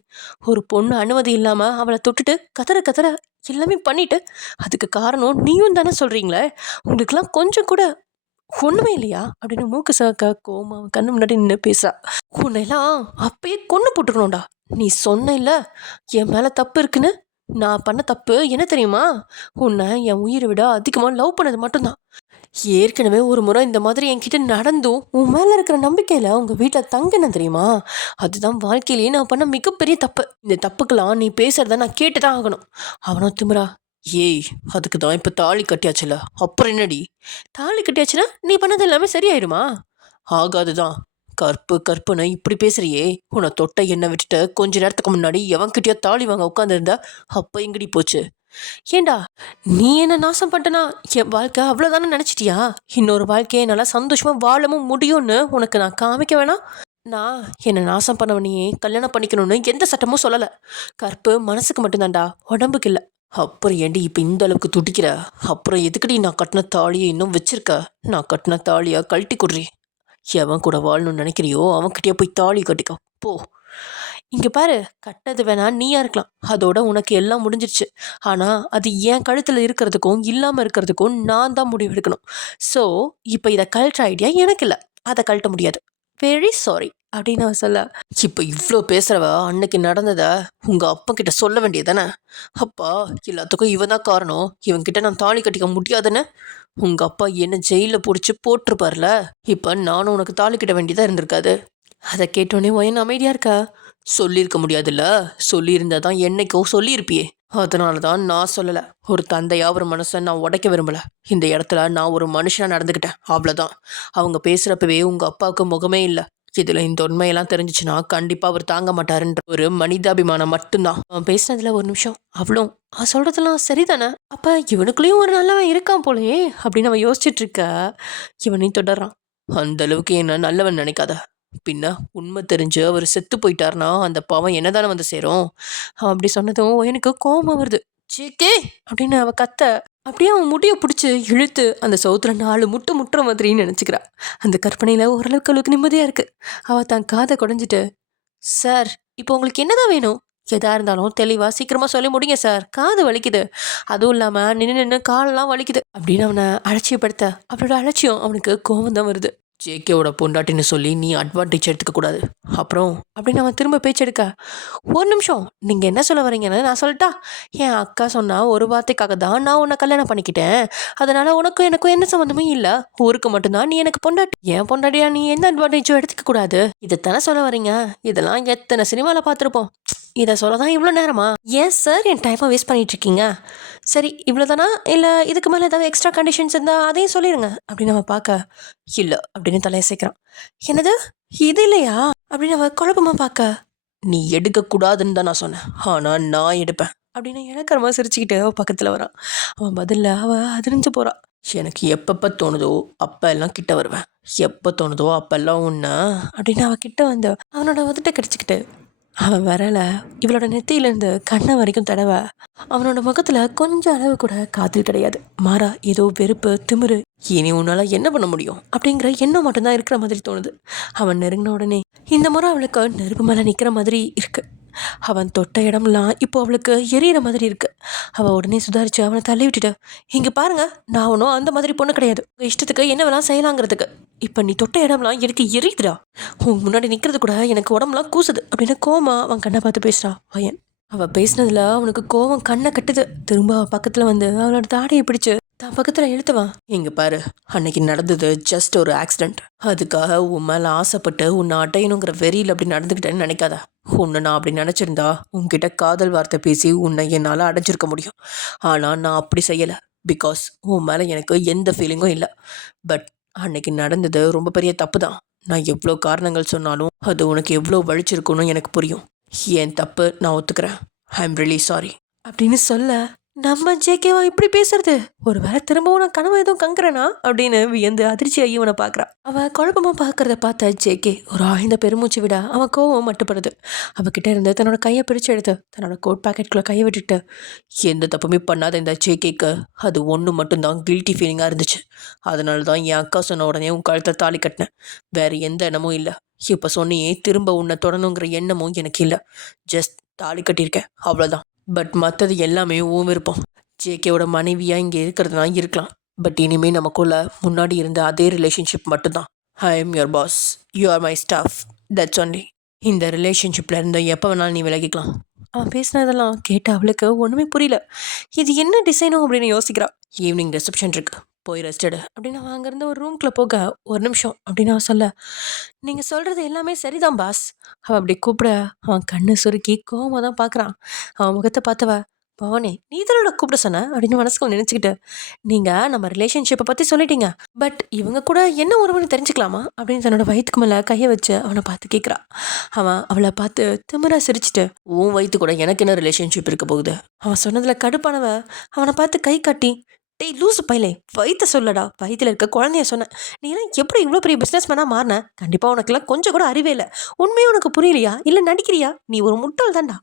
ஒரு பொண்ணு அனுமதி இல்லாம அவளை தொட்டுட்டு கதற எல்லாமே பண்ணிட்டு அதுக்கு காரணம் நீயும் தானே சொல்றீங்களே, உங்களுக்குலாம் கொஞ்சம் கூட ஒண்ணுமே இல்லையா அப்படின்னு மூக்கு சாக்க கோவமா அவன் கண்ணு முன்னாடி நின்று பேசா. உன்னையெல்லாம் அப்பயே கொன்னு போட்டுக்கணும்டா. நீ சொன்ன இல்ல என் மேல தப்பு இருக்குன்னு. நான் பண்ண தப்பு என்ன தெரியுமா? உன்னை என் உயிரை விட அதிகமாக லவ் பண்ணது மட்டும்தான். ஏற்கனவே ஒரு முறை இந்த மாதிரி என்கிட்ட நடந்தும் உன் மேல இருக்கிற நம்பிக்கையில உங்க வீட்டில் தங்கின தெரியுமா? அதுதான் வாழ்க்கையிலேயே நான் பண்ண மிகப்பெரிய தப்பு. இந்த தப்புக்கெல்லாம் நீ பேசுறத நான் கேட்டுதான் ஆகணும். அவனும் திமிரா, ஏய், அதுக்கு தான் இப்ப தாலி கட்டியாச்சுல, அப்புறம் என்னடி? தாலி கட்டியாச்சுன்னா நீ பண்ணது எல்லாமே சரியாயிடுமா? ஆகாதுதான். கற்புன்னு இப்படி பேசுறியே, உன்னை தொட்ட என்ன விட்டுட்டு கொஞ்ச நேரத்துக்கு முன்னாடி எவன்கிட்டயோ தாலி வாங்க உட்காந்துருந்தா, அப்ப எங்கடி போச்சு? ஏண்டா, நீ என்ன நாசம் பண்ணிட்டனா என் வாழ்க்கை அவ்வளோதானே நினச்சிட்டியா? இன்னொரு வாழ்க்கையை நல்லா சந்தோஷமா வாழவும் முடியும்னு உனக்கு நான் காமிக்க வேணாம்? நான் என்னை நாசம் பண்ணவனையே கல்யாணம் பண்ணிக்கணும்னு எந்த சட்டமும் சொல்லலை. கற்பு மனசுக்கு மட்டும்தான்டா, உடம்புக்கு இல்லை. அப்புறம் ஏண்டி இப்போ இந்த அளவுக்கு துடிக்கிற? அப்புறம் எதுக்கடி நான் கட்டின தாலியை இன்னும் வச்சிருக்க? நான் கட்டின தாலியை கழட்டி கொடுறி. எவன் கூட வாழணும்னு நினைக்கிறியோ அவன்கிட்டயே போய் தாலி கட்டிக்கோ போ. இங்க பாரு, கட்டது வேணா நீயா இருக்கலாம், அதோட உனக்கு எல்லாம் முடிஞ்சிருச்சு. ஆனா அது என் கழுத்துல இருக்கிறதுக்கும் இல்லாம இருக்கிறதுக்கும் நான் தான் முடிவு எடுக்கணும். ஸோ இப்போ இதை கழற்ற ஐடியா எனக்கு இல்லை, அதை கழட்ட முடியாது. வெரி சாரி அப்படின்னு அவன் சொல்ல, இப்போ இவ்வளோ பேசுறவ அன்னைக்கு நடந்தத உங்க அப்பா கிட்ட சொல்ல வேண்டியதானே? அப்பா, எல்லாத்துக்கும் இவன் தான் காரணம், இவன் கிட்ட நான் தாலி கட்டிக்க முடியாதுன்னு உங்க அப்பா என்ன ஜெயில பிடிச்சி போட்டிருப்பார்ல, இப்ப நானும் உனக்கு தாலி கட்ட வேண்டியதா இருந்திருக்காது. அதை கேட்டோன்னே ஒயன் அமைதியா இருக்கா. சொல்லியிருக்க முடியாதுல்ல, சொல்லியிருந்தா தான் என்னைக்கோ சொல்லியிருப்பியே. அதனால தான் நான் சொல்லலை. ஒரு தந்தையா ஒரு மனுஷன் நான் உடைக்க விரும்பல. இந்த இடத்துல நான் ஒரு மனுஷனா நடந்துக்கிட்டேன், அவ்வளோதான். அவங்க பேசுகிறப்பவே உங்கள் அப்பாவுக்கு முகமே இல்லை. இதில் இந்த உண்மையெல்லாம் தெரிஞ்சிச்சுன்னா கண்டிப்பாக அவர் தாங்க மாட்டாருன்ற ஒரு மனிதாபிமானம் மட்டும்தான். அவன் பேசினதுல ஒரு நிமிஷம் அவளும் சொல்கிறதெல்லாம் சரிதானே, அப்போ இவனுக்குள்ளேயும் ஒரு நல்லவன் இருக்கான் போலயே அப்படின்னு அவன் யோசிச்சுட்டு இருக்க. இவனையும் தொடர்றான். அந்த அளவுக்கு என்ன நல்லவன் நினைக்காத. பின்ன உண்மை தெரிஞ்சு அவர் செத்து போயிட்டார்னா அந்த பாவம் என்னதானே வந்து சேரும். அவன் அப்படி சொன்னதும் எனக்கு கோபமா வருது. சேக்கே அப்படின்னு அவ கத்த, அப்படியே அவன் முடியை பிடிச்சி இழுத்து அந்த சவுத்துல 4 முட்டுற மாதிரின்னு நினச்சிக்கிறா. அந்த கற்பனையில் ஓரளவுக்கு அவளுக்கு நிம்மதியாக இருக்கு. அவள் தான் காதை குடஞ்சிட்டு, சார், இப்போ உங்களுக்கு என்னதான் வேணும்? எதா இருந்தாலும் தெளிவாக சீக்கிரமாக சொல்லி முடிங்க சார், காது வலிக்குது. அதுவும் இல்லாமல் நின்று காலெல்லாம் வலிக்குது அப்படின்னு அவனை அலட்சியப்படுத்த அவளோட அலட்சியம் அவனுக்கு கோபம் தான் வருது. ஜேகேவோட பொண்டாட்டின்னு சொல்லி நீ அட்வான்டேஜ் எடுத்துக்கக்கூடாது. அப்புறம் அப்படின்னு அவன் திரும்ப பேச்செடுக்க, ஒரு நிமிஷம், நீங்கள் என்ன சொல்ல வரீங்கன்னு நான் சொல்லட்டா? என் அக்கா சொன்னால் ஒரு வார்த்தைக்காக தான் நான் உன்னை கல்யாணம் பண்ணிக்கிட்டேன். அதனால் உனக்கும் எனக்கும் என்ன சம்மந்தமே இல்லை. ஊருக்கு மட்டும்தான் நீ எனக்கு பொண்டாட்டி. என் பொண்டாட்டியா நீ எந்த அட்வான்டேஜும் எடுத்துக்கக்கூடாது. இதைத்தானே சொல்ல வரீங்க? இதெல்லாம் எத்தனை சினிமாவில் பார்த்துருப்போம். இதை சொல்ல தான் இவ்வளோ நேரமா? ஏன் சார் என் டைமை வேஸ்ட் பண்ணிட்டு இருக்கீங்க? சரி, இவ்வளோதானா? இல்லை இதுக்கு மேலே ஏதாவது எக்ஸ்ட்ரா கண்டிஷன்ஸ் இருந்தால் அதையும் சொல்லிடுங்க அப்படின்னு அவன் பார்க்க, இல்லை அப்படின்னு தலையை சேர்க்குறான். என்னது, இது இல்லையா அப்படின்னு அவன் குழப்பமா பார்க்க, நீ எடுக்கக்கூடாதுன்னு தான் நான் சொன்னேன், ஆனால் நான் எடுப்பேன் அப்படின்னு இழக்கிறமா சிரிச்சுக்கிட்டு அவள் பக்கத்தில் வரான். அவன் பதிலில் அவள் அதிர்ந்து போகிறான். எனக்கு எப்பப்போ தோணுதோ அப்போ எல்லாம் கிட்ட வருவேன், எப்போ தோணுதோ அப்பெல்லாம் உன்ன அப்படின்னு அவன் கிட்ட வந்து அவனோட உதட்ட கடிச்சிக்கிட்டு, அவன் வரல இவளோட நெத்தியிலேருந்து கண்ணை வரைக்கும் தடவை அவனோட முகத்தில் கொஞ்சம் அளவு கூட காதல் கிடையாது. மாறா ஏதோ வெறுப்பு, திமிரு, இனி உன்னால் என்ன பண்ண முடியும் அப்படிங்கிற எண்ணம் மட்டும்தான் இருக்கிற மாதிரி தோணுது. அவன் நெருங்கின உடனே இந்த முறை அவளுக்கு நெருப்பு மேலே நிற்கிற மாதிரி இருக்கு. அவன் தொட்ட இடம்லாம் இப்போ அவளுக்கு எரியிற மாதிரி இருக்கு. அவள் உடனே சுதாரிச்சு அவனை தள்ளி விட்டுட்டு, இங்கே பாருங்க, நான் ஒன்றும் அந்த மாதிரி பொண்ணு கிடையாது. உங்கள் இஷ்டத்துக்கு என்ன வேணாம் செய்யலாங்கிறதுக்கு. இப்போ நீ தொட்ட இடம்லாம் எனக்கு எரியுதுடா. உன் முன்னாடி நிற்கிறது கூட எனக்கு உடம்புலாம் கூசுது அப்படின்னு கோமா அவன் கண்ணை பார்த்து பேசுகிறா பையன். அவள் பேசினதுல அவனுக்கு கோவம் கண்ணை கட்டுது. திரும்ப அவள் பக்கத்தில் வந்து அவளோட தாடையை பிடிச்சு தான் பக்கத்தில் இழுத்துவான். இங்கே பாரு, அன்னைக்கு நடந்தது ஜஸ்ட் ஒரு ஆக்சிடென்ட். அதுக்காக உன் மேலே ஆசைப்பட்டு உன்னை அடையணுங்கிற வெறியில் அப்படி நடந்துக்கிட்டேன்னு நினைக்காத. உன்னை நான் அப்படி நினச்சிருந்தா உன்கிட்ட காதல் வார்த்தை பேசி உன்னை என்னால் அடைஞ்சிருக்க முடியும். ஆனால் நான் அப்படி செய்யலை. பிகாஸ் உன் மேலே எனக்கு எந்த ஃபீலிங்கும் இல்லை. பட் அன்னைக்கு நடந்தது ரொம்ப பெரிய தப்பு தான். நான் எவ்வளோ காரணங்கள் சொன்னாலும் அது உனக்கு எவ்வளோ வலிச்சிருக்குன்னு எனக்கு புரியும். என் தப்பு, நான் ஒத்துக்கிறேன். ஐ எம் ரியலி சாரி அப்படின்னு சொல்ல, நம்ம ஜேகேவா இப்படி பேசுறது? ஒரு வேளை திரும்பவும் நான் கனவு எதுவும் கங்குறேனா அப்படின்னு வியந்து அதிர்ச்சியாகி இவனை பார்க்குறான். அவன் குழப்பமா பார்க்கறத பார்த்த ஜேகே ஒரு ஆழ்ந்த பெருமூச்சு விட அவன் கோவம் மட்டுப்படுது. அவகிட்ட இருந்து தன்னோட கையை பிரித்து எடுத்து தன்னோட கோட் பாக்கெட்டுக்குள்ளே கையை விட்டுட்டு, எந்த தப்புமே பண்ணாத இந்த ஜேகேக்கு அது ஒன்று மட்டும்தான் கில்ட்டி ஃபீலிங்காக இருந்துச்சு. அதனால தான் என் அக்கா சொன்ன உடனே உன் கழுத்தை தாலி கட்டினேன். வேறு எந்த எண்ணமும் இல்லை. இப்போ சொன்னியே திரும்ப உன்னை தொடணுங்கிற எண்ணமும் எனக்கு இல்லை. ஜஸ்ட் தாலி கட்டியிருக்கேன், அவ்வளோதான். பட் மற்றது எல்லாமே உன் விருப்பம். ஜேகேவோட மனைவியாக இங்கே இருக்கிறதுனா இருக்கலாம். பட் இனிமேல் நமக்குள்ள முன்னாடி இருந்த அதே ரிலேஷன்ஷிப் மட்டும்தான். I am your boss, you are my staff, that's only. இந்த ரிலேஷன்ஷிப்பில் இருந்த எப்போ வேணாலும் நீ விலகிக்கலாம். அவன் பேசினதெல்லாம் கேட்டு அவளுக்கு ஒன்றுமே புரியல. இது என்ன டிசைனோ அப்படின்னு யோசிக்கிறான். ஈவினிங் ரிசப்ஷன் இருக்கு, போய் ரெஸ்ட் எடு அப்படின்னு அவன் அங்கேருந்து ஒரு ரூம்குள்ளே போக, ஒரு நிமிஷம் அப்படின்னு அவன் சொல்ல, நீங்கள் சொல்கிறது எல்லாமே சரிதான் பாஸ். அவன் அப்படி கூப்பிட அவன் கண்ணு சுருக்கி கோவமாக தான் பார்க்குறான். அவன் முகத்தை பார்த்தவ, பவனே நீ இதனோட கூப்பிட சொன்ன அப்படின்னு மனசுக்குள்ள நினச்சிக்கிட்டு, நீங்கள் நம்ம ரிலேஷன்ஷிப்பை பற்றி சொல்லிட்டீங்க, பட் இவங்க கூட என்ன உறவுன்னு தெரிஞ்சுக்கலாமா அப்படின்னு தன்னோட வயிற்றுக்கு மேலே கையை வச்சு அவனை பார்த்து கேட்குறான். அவன் அவளை பார்த்து திமிரா சிரிச்சிட்டு, உன் வயிற்று கூட எனக்கு என்ன ரிலேஷன்ஷிப் இருக்க போகுது? அவன் சொன்னதில் கடுப்பானவ அவனை பார்த்து கை காட்டி, டேய் லூசு பையலே, வயிற்ற சொல்லடா, வயிற்றில் இருக்க குழந்தைய சொன்னேன். நீலாம் எப்படி இவ்வளோ பெரிய பிஸ்னஸ் மேனாக மாறின? கண்டிப்பாக உனக்குலாம் கொஞ்சம் கூட அறிவே இல்லை. உண்மையாக உனக்கு புரியலையா இல்லை நடிக்கிறியா? நீ ஒரு முட்டாள் தான்டா.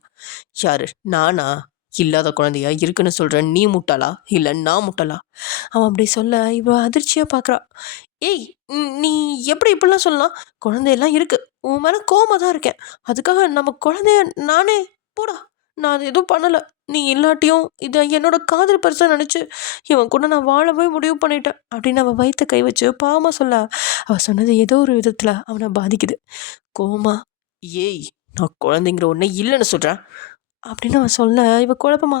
யாரு நானா? இல்லாத குழந்தையா இருக்குன்னு சொல்கிறேன், நீ முட்டாளா இல்லை நான் முட்டாளா? அவன் அப்படி சொல்ல இவ்வளோ அதிர்ச்சியாக பார்க்குறா. ஏய், நீ எப்படி இப்படிலாம் சொல்லலாம்? குழந்தையெல்லாம் இருக்குது, உன் மேலே கோவமாக தான் இருக்கேன். அதுக்காக நம்ம குழந்தைய நானே போடா, நான் அது எதுவும் பண்ணலை. நீ இல்லாட்டியும் இதை என்னோட காதல் பரிசாக நினச்சி இவன் கூட நான் வாழவே முடிவு பண்ணிட்டேன் அப்படின்னு அவன் வயிற்ற கை வச்சு பாவமாக சொல்ல, அவள் சொன்னது ஏதோ ஒரு விதத்தில் அவனை பாதிக்குது. கோமா, ஏய் நான் குழந்தைங்கிற ஒன்றே இல்லைன்னு சொல்கிறேன் அப்படின்னு அவன் சொல்ல, இவ குழப்பமா,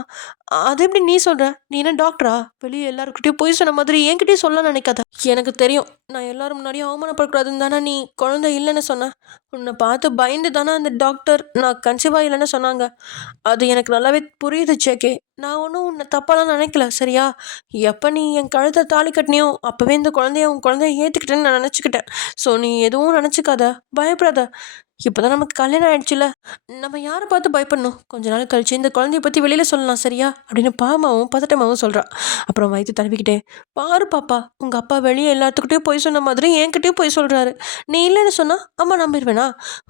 அது எப்படி நீ சொல்கிற? நீ என்ன டாக்டரா? வெளியே எல்லாருக்கிட்டையும் போய் சொன்ன மாதிரி என்கிட்டயும் சொல்ல நினைக்காத. எனக்கு தெரியும், நான் எல்லாரும் முன்னாடியும் அவமானப்படக்கூடாதுன்னு தானே நீ குழந்தை இல்லைன்னு சொன்னேன். உன்னை பார்த்து பயந்து தானே அந்த டாக்டர் நான் கன்சீவாக இல்லைன்னு சொன்னாங்க. அது எனக்கு நல்லாவே புரியுது ஜேகே. நான் ஒன்றும் உன்னை தப்பாலாம் நினைக்கல, சரியா? எப்போ நீ என் கழுத்தை தாலி கட்டினியோ அப்போவே இந்த உன் குழந்தைய ஏற்றுக்கிட்டேன்னு நான் நினச்சிக்கிட்டேன். ஸோ நீ எதுவும் நினச்சிக்காத, பயப்படாத. இப்போ தான் நமக்கு கல்யாணம் ஆயிடுச்சுல, நம்ம யாரை பார்த்து பயப்படணும்? கொஞ்ச நாள் கழிச்சு இந்த குழந்தைய பற்றி வெளியில் சொல்லலாம், சரியா அப்படின்னு பாமாவும் பதட்டமாகவும் சொல்கிறான். அப்புறம் வயிற்று தடவிக்கிட்டே, பாரு பாப்பா, உங்கள் அப்பா வெளியே எல்லாத்துக்கிட்டையும் போய் சொன்ன மாதிரி என்கிட்டயும் போய் சொல்கிறாரு. நீ இல்லைன்னு சொன்னால் அம்மா நம்பிடுவேனா?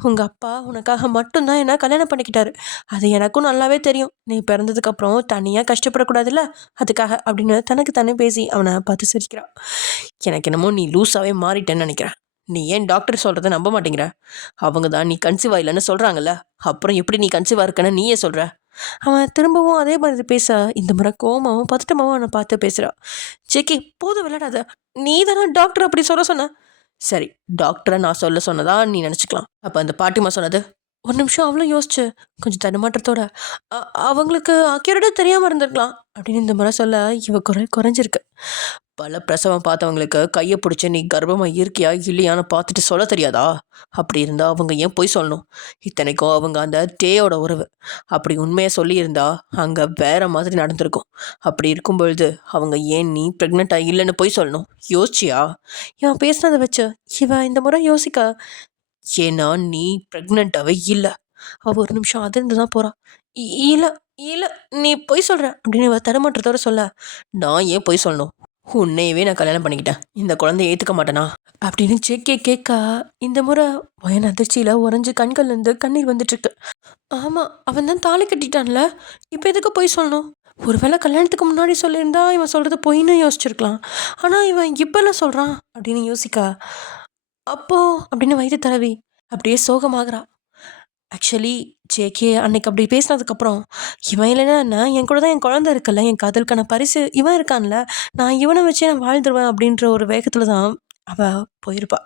உங்கள் அப்பா உனக்காக மட்டும்தான் என்ன கல்யாணம் பண்ணிக்கிட்டாரு. அது எனக்கும் நல்லாவே தெரியும். நீ பிறந்ததுக்கப்புறம் தனியாக கஷ்டப்படக்கூடாதுல்ல, அதுக்காக அப்படின்னு தனக்கு தானே பேசி அவனை பார்த்து சிரிக்கிறான். எனக்கு என்னமோ நீ லூஸாகவே மாறிட்டேன்னு நினைக்கிறேன். நீ ஏன் டாக்டர் சொல்கிறத நம்ப மாட்டேங்கிற? அவங்க தான் நீ கன்சீவ் இல்லைன்னு சொல்கிறாங்கல்ல, அப்புறம் எப்படி நீ கன்சீவாக இருக்கன்னு நீயே சொல்கிற? அவன் திரும்பவும் அதே மாதிரி பேச, இந்த முறை கோமாவும் பதட்டமாவும் அவனை பார்த்து பேசுகிறான். ஜேகே போதும் விளையாடாத, நீ தானே டாக்டர் அப்படி சொன்ன. சரி, டாக்டரை நான் சொன்னதா நீ நினச்சிக்கலாம். அப்போ அந்த பாட்டிமா சொன்னது? ஒரு நிமிஷம் அவளும் யோசிச்சு கொஞ்சம் தடுமாற்றத்தோட, அவங்களுக்கு அக்யூரேட்டாக தெரியாமல் இருந்திருக்கலாம் அப்படின்னு இந்த முறை சொல்ல, இவ குரல் குறைஞ்சிருக்கு. பல பிரசவம் பார்த்தவங்களுக்கு கையை பிடிச்சி நீ கர்ப்பமாக இருக்கியா இல்லையான்னு பார்த்துட்டு சொல்ல தெரியாதா? அப்படி இருந்தால் அவங்க ஏன் போய் சொல்லணும்? இத்தனைக்கும் அவங்க அந்த டேயோட உறவு. அப்படி உண்மையை சொல்லியிருந்தா அங்கே வேற மாதிரி நடந்திருக்கும். அப்படி இருக்கும் பொழுது அவங்க ஏன் நீ ப்ரெக்னெண்ட்டாக இல்லைன்னு போய் சொல்லணும்? யோசிச்சியா? இவன் பேசினதை வச்சு இவன் இந்த முறை யோசிக்க, ஏன்னா நீ ப்ரெக்னெண்ட்டாகவே இல்லை. அவள் ஒரு நிமிஷம் அதிர்ந்து தான் போகிறான். இல்லை இல்லை, நீ பொய் சொல்கிற அப்படின்னு இவ தடுமாற்றத்தோடு சொல்ல, நான் ஏன் பொய் சொல்லணும்? உன்னையவே நான் கல்யாணம் பண்ணிக்கிட்டேன், இந்த குழந்தைய ஏற்றுக்க மாட்டேனா? அப்படின்னு ஜேகே கேட்க இந்த முறை வயன் அதிர்ச்சியில் உறைஞ்சு கண்கள்லேருந்து கண்ணீர் வந்துட்டுருக்கு. ஆமாம், அவன் தான் தாலி கட்டிட்டான்ல, இப்போ எதுக்கு போய் சொல்லணும்? ஒருவேளை கல்யாணத்துக்கு முன்னாடி சொல்லியிருந்தா இவன் சொல்கிறது பொய்ன்னு யோசிச்சிருக்கலாம். ஆனால் இவன் இப்போல்லாம் சொல்கிறான் அப்படின்னு யோசிக்க அப்போ அப்படின்னு வயிறு தடவி அப்படியே சோகமாகறா. ஆக்சுவலி ஜேகே அன்னைக்கு அப்படி பேசினதுக்கப்புறம் இவன் இல்லைன்னா என்ன, என் கூட தான் என் குழந்தை இருக்குல்ல, என் காதலுக்கான பரிசு இவன் இருக்கான்ல, நான் இவனை வச்சே நான் வாழ்ந்துருவேன் அப்படின்ற ஒரு வேகத்தில் தான் அவள் போயிருப்பா.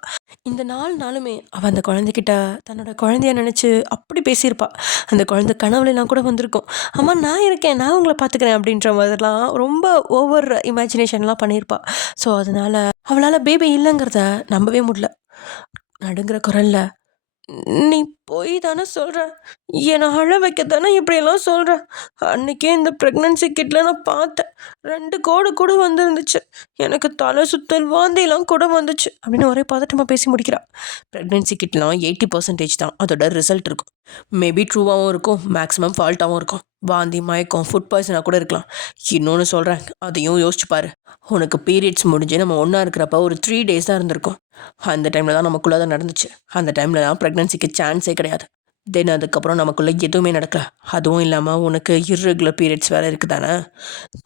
இந்த 4 நாளுமே அவள் அந்த குழந்தைகிட்ட தன்னோட குழந்தைய நினச்சி அப்படி பேசியிருப்பா. அந்த குழந்தை கனவுலாம் கூட வந்திருக்கும். அம்மா நான் இருக்கேன், நான் உங்களை பார்த்துக்கிறேன் அப்படின்ற மாதிரிலாம் ரொம்ப ஓவர் இமேஜினேஷன்லாம் பண்ணியிருப்பா. ஸோ அதனால் அவளால் பேபி இல்லைங்கிறத நம்பவே முடியல. நடுங்கிற குரல்ல, நீ போய் தானே சொல்கிற, என்னை அழ வைக்க தானே இப்படியெல்லாம் சொல்கிற. அன்றைக்கே இந்த ப்ரெக்னன்சி கிட்டில் நான் பார்த்தேன், 2 கோடு கூட வந்துருந்துச்சு, எனக்கு தலை சுத்தல் வாந்திலாம் கூட வந்துச்சு அப்படின்னு ஒரே பதட்டமாக பேசி முடிக்கிறா. ப்ரெக்னன்சி கிட்லாம் 80% தான் அதோட ரிசல்ட் இருக்கும். மேபி ட்ரூவாகவும் இருக்கும், மேக்ஸிமம் ஃபால்ட்டாகவும் இருக்கும். வாந்தி, மயக்கம், ஃபுட் பாய்சனாக கூட இருக்கலாம். இன்னொன்று சொல்கிறேன், அதையும் யோசிச்சு பாரு. உனக்கு பீரியட்ஸ் முடிஞ்சு நம்ம ஒன்றா இருக்கிறப்ப ஒரு 3 days தான் இருந்திருக்கும். அந்த டைமில் தான் நமக்குள்ளே தான் நடந்துச்சு. அந்த டைமில் தான் ப்ரெக்னன்சிக்கு சான்ஸே கிடையாது. தென் அதுக்கப்புறம் நமக்குள்ளே எதுவுமே நடக்கல. அதுவும் இல்லாமல் உனக்கு இர்ரெகுலர் பீரியட்ஸ் வேறு இருக்குது தானே.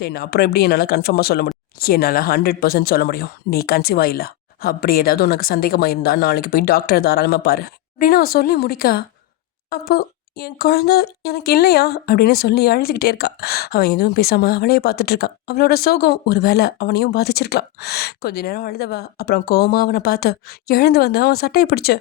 தென் அப்புறம் எப்படி என்னால் கன்ஃபார்மாக சொல்ல முடியும்? என்னால் 100% சொல்ல முடியும், நீ கன்சீவ் ஆகில்ல. அப்படி ஏதாவது உனக்கு சந்தேகமாக இருந்தால் நாளைக்கு போய் டாக்டர் தாராளமாக பாரு அப்படின்னு அவன் சொல்லி முடிக்க, அப்போ என் குழந்தை எனக்கு இல்லையா அப்படின்னு சொல்லி அழுதுகிட்டே இருக்கா. அவன் எதுவும் பேசாமல் அவளையே பார்த்துட்ருக்கான். அவளோட சோகம் ஒரு வேளை அவனையும் பாதிச்சிருக்கலாம். கொஞ்ச நேரம் அழுதவ அப்புறம் கோவமாக அவனை பார்த்து எழுந்து வந்து அவன் சட்டையை பிடிச்சு,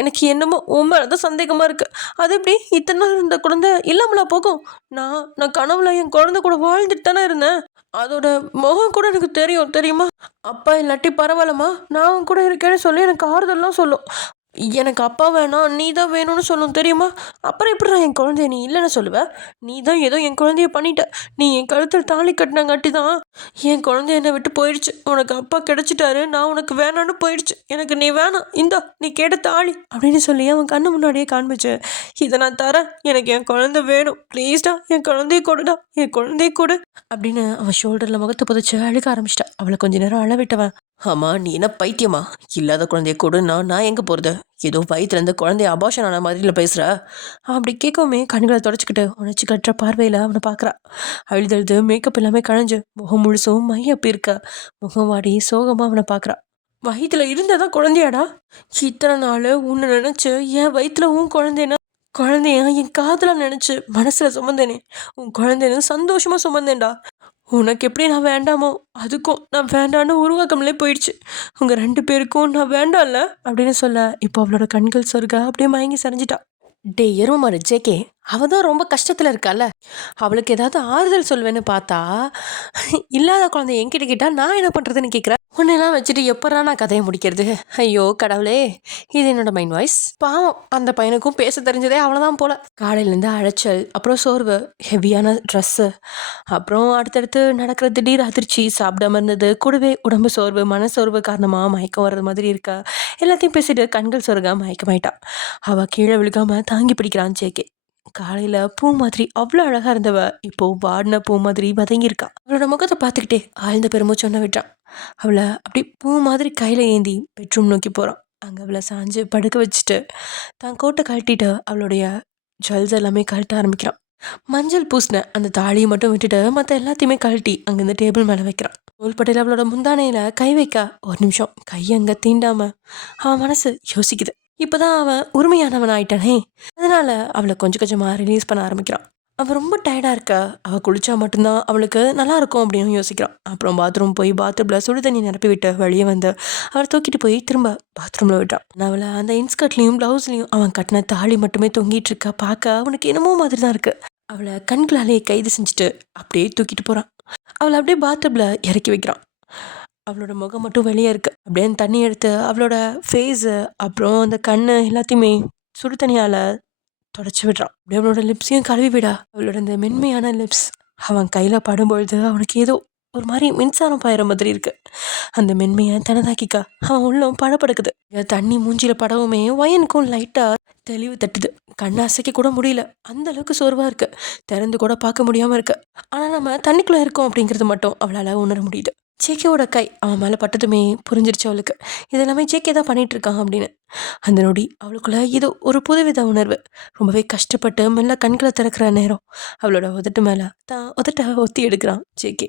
எனக்கு என்னமோ உன் மேலே தான் சந்தேகமாக இருக்குது. அது எப்படி இத்தனை நாள் இருந்த குழந்தை இல்லாமலா போகும்? நான் கனவுல என் குழந்தை கூட வாழ்ந்துட்டு தானே இருந்தேன். அதோட முகம் கூட எனக்கு தெரியும், தெரியுமா? அப்பா இல்லாட்டி பரவாயில்லம்மா, நான் அவன் கூட இருக்கேன்னு சொல்லி எனக்கு ஆறுதல்லாம் சொல்லும். எனக்கு அப்பா வேணாம், நீ தான் வேணும்னு சொல்லும், தெரியுமா? அப்புறம் எப்படிடா என் குழந்தைய நீ இல்லைன்னு சொல்லுவ? நீ தான் ஏதோ என் குழந்தைய பண்ணிட்ட. நீ என் கழுத்தில் தாலி கட்டினங்காட்டி தான் என் குழந்தை என்னை விட்டு போயிடுச்சு. உனக்கு அப்பா கிடைச்சிட்டாரு, நான் உனக்கு வேணான்னு போயிடுச்சு. எனக்கு நீ வேணாம், இந்தா நீ கேட்ட தாலி அப்படின்னு சொல்லி அவன் கண்ணு முன்னாடியே காண்பிச்சு, இதை நான் தரேன், எனக்கு என் குழந்தை வேணும், ப்ளீஸ்டா என் குழந்தைய கொடுடா, என் குழந்தைய கொடு அப்படின்னு அவன் ஷோல்டரில் முகத்தை புதைச்சு அழுக ஆரம்பிச்சிட்டா. அவளை கொஞ்ச நேரம் அழவிட்டவன், ஆமாம் நீ என்ன பைத்தியமா? இல்லாத குழந்தைய கொடுன்னா நான் எங்கே போகிறது? ஏதோ வயிற்றுலேருந்து குழந்தைய அபார்ஷன் ஆன மாதிரியில் பேசுகிற. அப்படி கேட்கவுமே கண்களை தொடச்சிக்கிட்டு உணர்ச்சி கட்டுற பார்வையில் அவனை பார்க்குறா. அழுதழுது மேக்கப் எல்லாமே களைஞ்சு முகம் முழுசும் மையப்பி இருக்க முகம் வாடி சோகமாக அவனை பார்க்குறா. வயிற்றுல இருந்ததான் குழந்தையாடா? இத்தனை நாள் உன்னை நினச்சி என் வயிற்றுல உன் குழந்தைய என் காதில் நினச்சி மனசில் சுமந்தேனே, உன் குழந்தைன்னு சந்தோஷமாக சுமந்தேன்டா. உனக்கு எப்படி நான் வேண்டாமோ அதுக்கும் நான் வேண்டான்னு உருவாக்கம்லே போயிடுச்சு. உங்கள் 2 பேருக்கும் நான் வேண்டாம்ல அப்படின்னு சொல்ல இப்போ அவளோட கண்கள் சொருக அப்படியே மயங்கி சரிஞ்சிட்டா. டே எருமாரு ஜேகே, அவள் தான் ரொம்ப கஷ்டத்தில் இருக்கால, அவளுக்கு ஏதாவது ஆறுதல் சொல்வேன்னு பார்த்தா இல்லாத குழந்தை என்கிட்ட கேட்டால் நான் என்ன பண்ணுறதுன்னு கேட்குறேன். உன்னெல்லாம் வச்சுட்டு எப்படா நான் கதையை முடிக்கிறது? ஐயோ கடவுளே, இது என்னோட மைண்ட் வாய்ஸ். பாவம், அந்த பையனுக்கும் பேச தெரிஞ்சதே அவ்வளோதான் போல. காலையிலேருந்து அழைச்சல், அப்புறம் சோர்வு, ஹெவியான ட்ரெஸ்ஸு, அப்புறம் அடுத்தடுத்து நடக்கிற திடீர் அதிர்ச்சி, சாப்பிடாம இருந்தது, கூடவே உடம்பு சோர்வு, மனசோர்வு காரணமாக மயக்கம் வர்றது மாதிரி இருக்கா. எல்லாத்தையும் பேசிட்டு கண்கள் சொருக மயக்கமாயிட்டா. அவள் கீழே விழுகாம தாங்கி பிடிக்கிறான் ஜேகே. காலையில் பூ மாதிரி அவ்வளோ அழகாக இருந்தவ இப்போ வாடின பூ மாதிரி வதங்கியிருக்கா. அவளோட முகத்தை பார்த்துக்கிட்டே ஆழ்ந்த பெருமூச்சொன்ன விட்டான். அவளை அப்படி பூ மாதிரி கையில் ஏந்தி பெட்ரூம் நோக்கி போகிறான். அங்கே அவளை சாஞ்சு படுக்க வச்சுட்டு தான் கோட்டை கழட்டிட்டு அவளுடைய ஜுவல்ஸ் எல்லாமே கழட்ட ஆரம்பிக்கிறான். மஞ்சள் பூசின அந்த தாலியை மட்டும் விட்டுட்டு மற்ற எல்லாத்தையுமே கழட்டி அங்கேருந்து டேபிள் மேலே வைக்கிறான். தோள்பட்டையில் அவளோட முந்தானையில் கை வைக்க ஒரு நிமிஷம் கை அங்கே தீண்டாம அவன் மனசு யோசிக்குது. இப்போதான் அவன் உரிமையானவன் ஆயிட்டானே, அதனால அவளை கொஞ்சம் கொஞ்சமாக ரிலீஸ் பண்ண ஆரம்பிக்கிறான். அவள் ரொம்ப டயர்டாக இருக்கா, அவள் குளிச்சா மட்டும்தான் அவளுக்கு நல்லா இருக்கும் அப்படின்னு யோசிக்கிறான். அப்புறம் பாத்ரூம் போய் பாத்ரூமில் சுடு தண்ணி நிரப்பி விட்டு வெளியே வந்து அவளை தூக்கிட்டு போய் திரும்ப பாத்ரூமில் விட்டான். அவளை அந்த இன்ஸ்கர்ட்லேயும் ப்ளவுஸ்லேயும் அவன் கட்டின தாலி மட்டுமே தொங்கிட்டு இருக்கா. பார்க்க அவனுக்கு என்னமோ மாதிரி தான் இருக்குது. அவளை கண்களாலேயே கைது செஞ்சுட்டு அப்படியே தூக்கிட்டு போகிறான். அவளை அப்படியே பாத்ரூமில் இறக்கி வைக்கிறான். அவளோட முகம் மட்டும் வெளியே இருக்குது. அப்படியே அந்த தண்ணி எடுத்து அவளோட ஃபேஸு அப்புறம் அந்த கண் எல்லாத்தையுமே சுடு தண்ணியால் தொடச்சி விடுறான். அப்படியே அவளோட லிப்ஸையும் கழுவி விடா. அவளோட அந்த மென்மையான லிப்ஸ் அவன் கையில் படும்பொழுது அவனுக்கு ஏதோ ஒரு மாதிரி மின்சாரம் பாயிற மாதிரி இருக்குது. அந்த மென்மையை தனதாக்கிக்கா அவன் உள்ளம் படப்படுக்குது. தண்ணி மூஞ்சியில் படவுமே வயனுக்கும் லைட்டாக தெளிவு தட்டுது. கண்ணை அசைக்க கூட முடியல, அந்த அளவுக்கு சோர்வாக இருக்குது. திறந்து கூட பார்க்க முடியாமல் இருக்கு. ஆனால் நம்ம தண்ணிக்குள்ளே இருக்கோம் அப்படிங்கிறது மட்டும் அவளால் உணர முடியுது. ஜேகேவோட கை அவன் மேலே பட்டதுமே புரிஞ்சிருச்சு அவளுக்கு. இது எல்லாமே ஜேகே தான் பண்ணிட்டு இருக்கான் அப்படின்னு. அந்த நொடி அவளுக்குள்ள இது ஒரு புதுவித உணர்வு. ரொம்பவே கஷ்டப்பட்டு மெல்ல கண்களை திறக்கிற நேரம் அவளோட உதட்டு மேலே தான் உதட்ட ஒத்தி எடுக்கிறான் ஜேகே.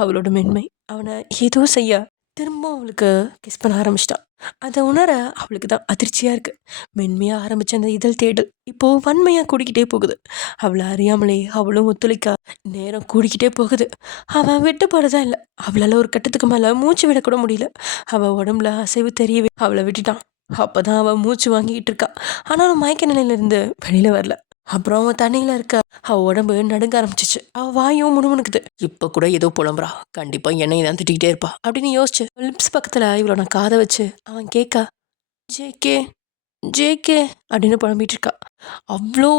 அவளோட மென்மை அவனை ஏதோ செய்ய திரும்ப அவளுக்கு கிஸ் பண்ண ஆரம்பிச்சிட்டான். அதை உணர அவளுக்கு தான் அதிர்ச்சியாக இருக்குது. மென்மையாக ஆரம்பித்த அந்த இதழ் தேடல் இப்போது வன்மையாக கூடிக்கிட்டே போகுது. அவளை அறியாமலே அவளும் ஒத்துழைக்க நேரம் கூடிக்கிட்டே போகுது. அவன் விட்டுப்பாடுதான் இல்லை. அவளால் ஒரு கட்டத்துக்கு மேலே மூச்சு விடக்கூட முடியல. அவள் உடம்புல அசைவு தெரியவே அவளை விட்டுட்டான். அப்போதான் அவள் மூச்சு வாங்கிக்கிட்டு இருக்கா. ஆனாலும் மயக்க நிலையிலேருந்து வெளியில் வரல. அப்புறம் அவன் தண்ணியில் இருக்க அவள் உடம்பு நடுங்க ஆரம்பிச்சிச்சு. அவள் வாயும் முணுமுணுக்குது. இப்போ கூட ஏதோ புலம்புறா, கண்டிப்பாக என்னையை தான் திட்டிகிட்டே இருப்பா அப்படின்னு யோசிச்சு லிப்ஸ் பக்கத்தில் இவளோட காதை வச்சு அவன் கேட்க ஜேகே ஜேகே அப்படின்னு புலம்பிட்டு இருக்கா. அவ்வளோ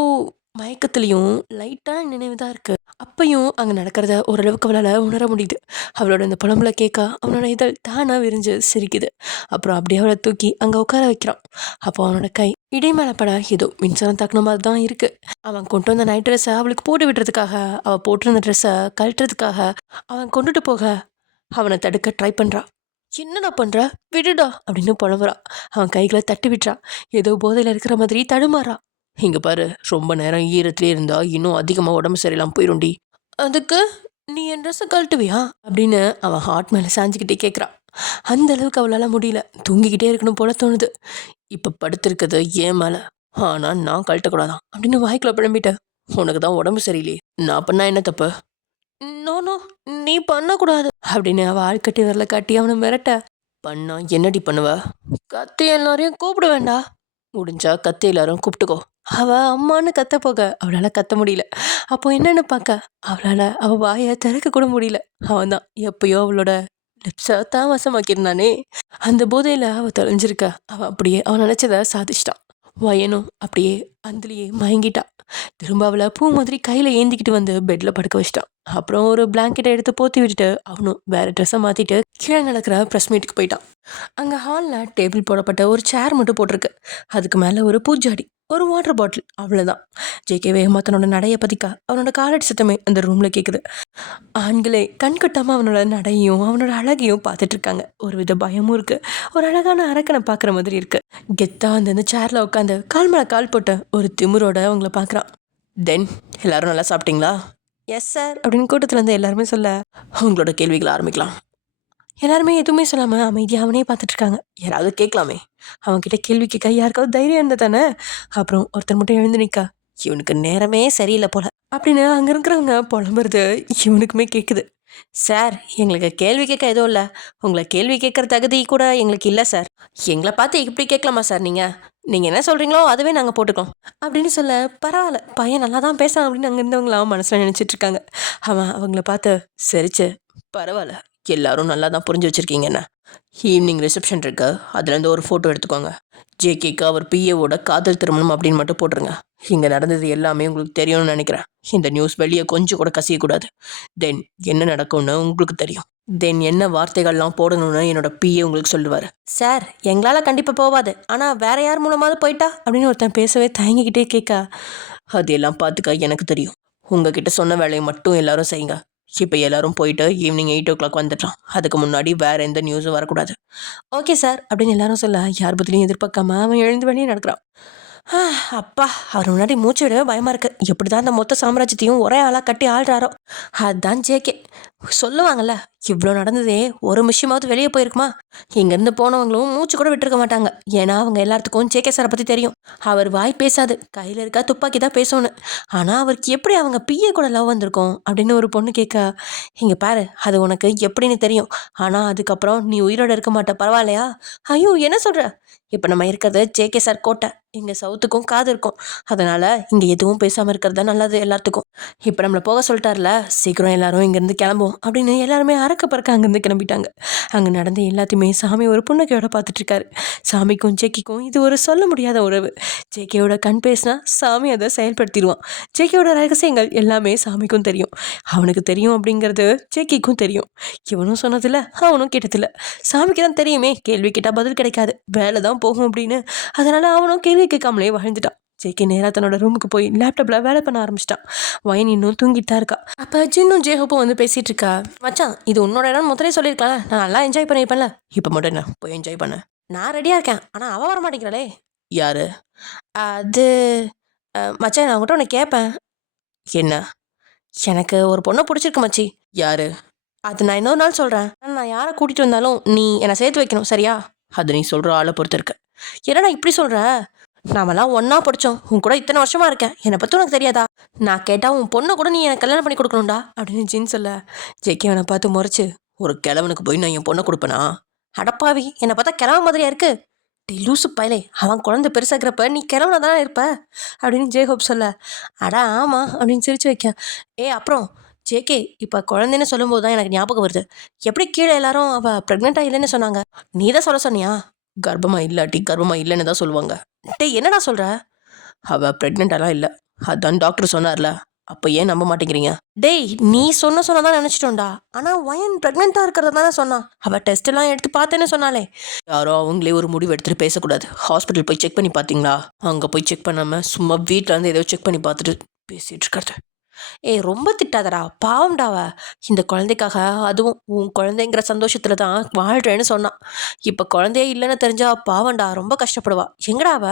மயக்கத்துலேயும் லைட்டான நினைவு தான் இருக்குது. அப்பையும் அங்கே நடக்கிறத ஓரளவுக்கு அவளால் உணர முடியுது. அவளோட இந்த புலம்புல கேட்க அவனோட இதழ் தானாக விரிஞ்சு சிரிக்குது. அப்புறம் அப்படியே அவளை தூக்கி அங்கே உட்கார வைக்கிறான். அப்போ அவனோட கை இடை மேலே பட ஏதோ மின்சாரம் தாக்குன மாதிரி தான் இருக்குது. அவன் கொண்டு வந்த நைட் ட்ரெஸ்ஸை அவளுக்கு போட்டு விடுறதுக்காக, அவள் போட்டிருந்த ட்ரெஸ்ஸை கழட்டுறதுக்காக அவன் கொண்டுட்டு போக அவனை தடுக்க ட்ரை பண்ணுறான். என்னடா பண்ணுற, விடுடா அப்படின்னு புலம்புறான். அவன் கைகளை தட்டி விட்டுறான். ஏதோ போதையில் இருக்கிற மாதிரி தடுமாறான். இங்கே பாரு, ரொம்ப நேரம் ஈரத்திலே இருந்தா இன்னும் அதிகமாக உடம்பு சரியில்லாமல் போயிருண்டி. அதுக்கு நீ என் ட்ரெஸ்ஸை கழட்டுவியா அப்படின்னு அவன் ஹார்ட் மேலே சாஞ்சிக்கிட்டே கேட்குறான். அந்த அளவுக்கு அவளால் முடியல. தூங்கிக்கிட்டே இருக்கணும் போல தோணுது. இப்போ படுத்திருக்கிறது ஏன் மேலே, ஆனால் நான் கழட்டக்கூடாதான் அப்படின்னு வாய்க்குள்ள புலம்பிட்டேன். உனக்கு தான் உடம்பு சரியில்லையே, நான் பண்ணா என்ன தப்பு? நோ நோ, நீ பண்ணக்கூடாது அப்படின்னு அவள் ஆள்கட்டி வரல காட்டி அவனை மிரட்ட. பண்ணா என்னடி பண்ணுவ? கத்தி எல்லாரையும் கூப்பிட வேண்டா, முடிஞ்சா கத்தி எல்லாரும் கூப்பிட்டுக்கோ. அவள் அம்மானு கத்த போக அவளால் கத்த முடியல. அப்போ என்னன்னு பார்க்க அவள் வாயை திறக்க கூட முடியல. அவன் தான் எப்பயோ அவளோட லிப்ஸை தான் வசமாக்கியிருந்தானே. அந்த போதையில் அவள் தொலைஞ்சிருக்க. அவள் அப்படியே அவன் நினச்சதை சாதிச்சிட்டான். வயனும் அப்படியே அதுலேயே மயங்கிட்டா. திரும்ப அவளை பூ மாதிரி கையில் ஏந்திக்கிட்டு வந்து பெட்டில் படுக்க வச்சிட்டான். அப்புறம் ஒரு பிளாங்கெட்டை எடுத்து போத்தி விட்டுட்டு அவனும் வேறு ட்ரெஸ்ஸை மாற்றிட்டு கீழே நடக்கிற ப்ரெஸ் மீட்டுக்கு போயிட்டான். அங்கே ஹாலில் டேபிள் போடப்பட்ட ஒரு சேர் மட்டும் போட்டிருக்கு. அதுக்கு மேலே ஒரு பூஜாடி, ஒரு வாட்டர் பாட்டில், அவ்வளோதான். ஜேகே வேகமாக தன்னோட நடையை பதிக்கா அவனோட காலடி சத்தமே அந்த ரூமில் கேட்குது. ஆண்களே கண் கட்டாமல் அவனோட நடையும் அவனோட அழகையும் பார்த்துட்டு இருக்காங்க. ஒரு வித பயமும் இருக்குது. ஒரு அழகான அரக்கனை பார்க்குற மாதிரி இருக்குது. கெத்தாக அந்த சேரில் உட்காந்து கால் மேலே கால் போட்ட ஒரு திமிரோட அவங்கள பார்க்குறான். தென் எல்லாரும் நல்லா சாப்பிட்டீங்களா? எஸ் சார் அப்படின்னு கூட்டத்துலேருந்து எல்லாருமே சொல்ல அவங்களோட கேள்விகளை ஆரம்பிக்கலாம். எல்லாருமே எதுவுமே சொல்லாமல் அமைதியாக அவனே பார்த்துட்ருக்காங்க. யாராவது கேட்கலாமே, அவன்கிட்ட கேள்வி கேட்க யாருக்காவது தைரியம் இருந்தால் தானே. அப்புறம் ஒருத்தர் மட்டும் எழுந்து நிற்கா. இவனுக்கு நேரமே சரியில்லை போல அப்படின்னு அங்கே இருக்கிறவங்க புலம்புறது இவனுக்குமே கேட்குது. சார், எங்களுக்கு கேள்வி கேட்க எதுவும் இல்லை. உங்களை கேள்வி கேட்குற தகுதி கூட எங்களுக்கு இல்லை சார். எங்களை பார்த்து இப்படி கேட்கலாமா சார்? நீங்கள் என்ன சொல்கிறீங்களோ அதுவே நாங்கள் போட்டுக்கோம் அப்படின்னு சொல்ல, பரவாயில்ல பையன் நல்லா தான் பேசுகிறான் அப்படின்னு அங்கே இருந்தவங்களாம் மனசில் நினச்சிட்ருக்காங்க. அவன் அவங்கள பார்த்து சரிச்சு, பரவாயில்ல எல்லாரும் நல்லா தான் புரிஞ்சு வச்சுருக்கீங்க. என்ன ஈவினிங் ரிசப்ஷன் இருக்கு, அதுலேருந்து ஒரு ஃபோட்டோ எடுத்துக்கோங்க. ஜேகேக்கு அவர் பிஏவோட காதல் திருமணம் அப்படின்னு மட்டும் போட்டுருங்க. இங்கே நடந்தது எல்லாமே உங்களுக்கு தெரியும்னு நினைக்கிறேன். இந்த நியூஸ் வெளியே கொஞ்சம் கூட கசியக்கூடாது. தென் என்ன நடக்கும்னு உங்களுக்கு தெரியும். தென் என்ன வார்த்தைகள்லாம் போடணும்னு என்னோட பிஏ உங்களுக்கு சொல்லுவார். சார், எங்களால் கண்டிப்பாக போகாது, ஆனால் வேற யார் மூலமாவது போயிட்டா அப்படின்னு ஒருத்தன் பேசவே தயங்கிக்கிட்டே கேட்க, அதெல்லாம் பார்த்துக்க எனக்கு தெரியும். உங்ககிட்ட சொன்ன வேலையை மட்டும் எல்லாரும் செய்யுங்க. இப்போ எல்லாரும் போயிட்டு ஈவினிங் 8 o'clock வந்துடலாம். அதுக்கு முன்னாடி வேறு எந்த நியூஸும் வரக்கூடாது. ஓகே சார் அப்படின்னு எல்லாரும் சொல்ல, யார் பற்றிலையும் எதிர்பார்க்காம அவன் எழுந்து வெளியே நடக்கிறான். அப்பா, அவர் முன்னாடி மூச்சு விடவே பயமாக இருக்குது. எப்படி தான் அந்த மொத்த சாம்ராஜ்யத்தையும் ஒரே ஆளாக கட்டி ஆள்றாரோ. அதுதான் ஜேகே. சொல்லுவாங்கள்ல, இவ்வளோ நடந்ததே ஒரு விஷயமாவது வெளியே போயிருக்குமா? இங்கேருந்து போனவங்களும் மூச்சு கூட விட்டுருக்க மாட்டாங்க. ஏன்னா அவங்க எல்லாத்துக்கும் ஜேகே சாரை பற்றி தெரியும். அவர் வாய் பேசாது, கையில் இருக்கா துப்பாக்கி தான் பேசணும். ஆனால் அவருக்கு எப்படி அவங்க பிஏ கூட லவ் வந்திருக்கும் அப்படின்னு ஒரு பொண்ணு கேட்க, இங்கே பாரு, அது உனக்கு எப்படின்னு தெரியும். ஆனால் அதுக்கப்புறம் நீ உயிரோடு இருக்க மாட்ட, பரவாயில்லையா? ஐயோ, என்ன சொல்கிற? இப்போ நம்ம இருக்கிறது ஜேகே சார் கோட்டை. இங்கே சவுத்துக்கும் காது இருக்கும். அதனால் இங்கே எதுவும் பேசாமல் இருக்கிறது தான் நல்லது எல்லாத்துக்கும். இப்போ நம்மளை போக சொல்லிட்டார்ல, சீக்கிரம் எல்லாரும் இங்கேருந்து கிளம்புவோம் அப்படின்னு எல்லாருமே அறக்க பறக்க அங்கேருந்து கிளம்பிட்டாங்க. அங்கே நடந்த எல்லாத்தையுமே சாமி ஒரு புன்னகையோட பார்த்துட்ருக்காரு. சாமிக்கும் ஜேகேக்கும் இது ஒரு சொல்ல முடியாத உறவு. ஜேகேயோட கண் பேசினா சாமி அதை செயல்படுத்திடுவான். ஜேகேயோட ரகசியங்கள் எல்லாமே சாமிக்கும் தெரியும். அவனுக்கு தெரியும் அப்படிங்கிறது ஜேகேக்கும் தெரியும். இவனும் சொன்னதில்லை, அவனும் கேட்டதில்லை. சாமிக்கு தான் தெரியுமே, கேள்வி கேட்டால் பதில் கிடைக்காது, வேலை தான் போகும் அப்படின்னு. அதனால் அவனும் கேள்வி கேட்காமலே வாழ்ந்துட்டான். ஜேகே நேராக தன்னோட ரூமுக்கு போய் லேப்டாப்பில் வேலை பண்ண ஆரம்பிச்சிட்டான். வயன் இன்னும் தூங்கிட்டு தான் இருக்கா. அப்போ ஜின்னும் ஜேஹோப்பும் வந்து பேசிகிட்டு இருக்கா. மச்சான், இது உன்னோட இடம் முதலே சொல்லியிருக்கலாம், நான் நல்லா என்ஜாய் பண்ணியிருப்பேன்ல. இப்போ மட்டும் என்ன போய் என்ஜாய் பண்ண? நான் ரெடியாக இருக்கேன், ஆனால் அவள் வர மாட்டேங்கிறாளே. யாரு அது? மச்சான், நான் உங்கள்கிட்ட ஒன்று கேட்பேன். என்ன? எனக்கு ஒரு பொண்ணை பிடிச்சிருக்கு மச்சி. யாரு? அது நான் இன்னொரு நாள் சொல்கிறேன். நான் யாரை கூட்டிகிட்டு வந்தாலும் நீ என்னை சேர்த்து வைக்கணும், சரியா? அது நீ சொல்கிற ஆளை பொறுத்து இருக்கு. என்னடா இப்படி சொல்கிற? நாமெல்லாம் ஒன்றா படித்தோம், உன் கூட இத்தனை வருஷமாக இருக்கேன், என்னை பற்றி உனக்கு தெரியாதா? நான் கேட்டால் உன் பொண்ணை கூட நீ எனக்கு கல்யாணம் பண்ணி கொடுக்கணும்டா அப்படின்னு ஜின் சொல்ல, ஜேகே அவனை பார்த்து முறைச்சு, ஒரு கிழவனுக்கு போய் நான் என் பொண்ணை கொடுப்பேனா? அடப்பாவி, என்னை பார்த்தா கிழவ மாதிரியா இருக்கு. டே லூசு பயலே, அவன் குழந்தை பெருசாகிறப்ப நீ கிழவனா தானே இருப்ப அப்படின்னு ஜேஹோப் சொல்ல, அடா ஆமாம் அப்படின்னு சிரிச்சு வைக்க. அப்புறம் ஜேகே, இப்போ குழந்தைன்னு சொல்லும்போது தான் எனக்கு ஞாபகம் வருது. எப்படி கீழே எல்லாரும் அவள் ப்ரெக்னெண்ட்டாக இல்லைன்னு சொன்னாங்க, நீ தான் சொல்ல சொன்னியா? கர்ப்பமா இல்லாட்டி கர்ப்பமா இல்லைன்னு தான் சொல்லுவாங்க. டேய் என்னடா சொல்கிற? அவள் ப்ரெக்னெண்ட்டெல்லாம் இல்லை, அதான் டாக்டர் சொன்னார்ல, அப்போ ஏன் நம்ப மாட்டேங்கிறீங்க? டேய், நீ சொன்னதான் நினச்சிட்டோண்டா. ஆனால் வயன் ப்ரெக்னெண்ட்டாக இருக்கிறத தானே சொன்னான். அவள் டெஸ்ட் எல்லாம் எடுத்து பார்த்தேன்னு சொன்னாலே. யாரோ அவங்களே ஒரு முடிவு எடுத்துகிட்டு பேசக்கூடாது. ஹாஸ்பிட்டல் போய் செக் பண்ணி பார்த்தீங்களா? அங்கே போய் செக் பண்ணாமல் சும்மா வீட்டில் வந்து ஏதோ செக் பண்ணி பார்த்துட்டு பேசிகிட்டு இருக்கிறது. ரொம்ப திட்டாதடா, பாவம்டாவ. இந்த குழந்தைக்காக, அதுவும் உன் குழந்தைங்கிற சந்தோஷத்தில் தான் வாழ்கிறேன்னு சொன்னான். இப்போ குழந்தையே இல்லைன்னு தெரிஞ்சா பாவம்டா, ரொம்ப கஷ்டப்படுவா. எங்கடா அவ?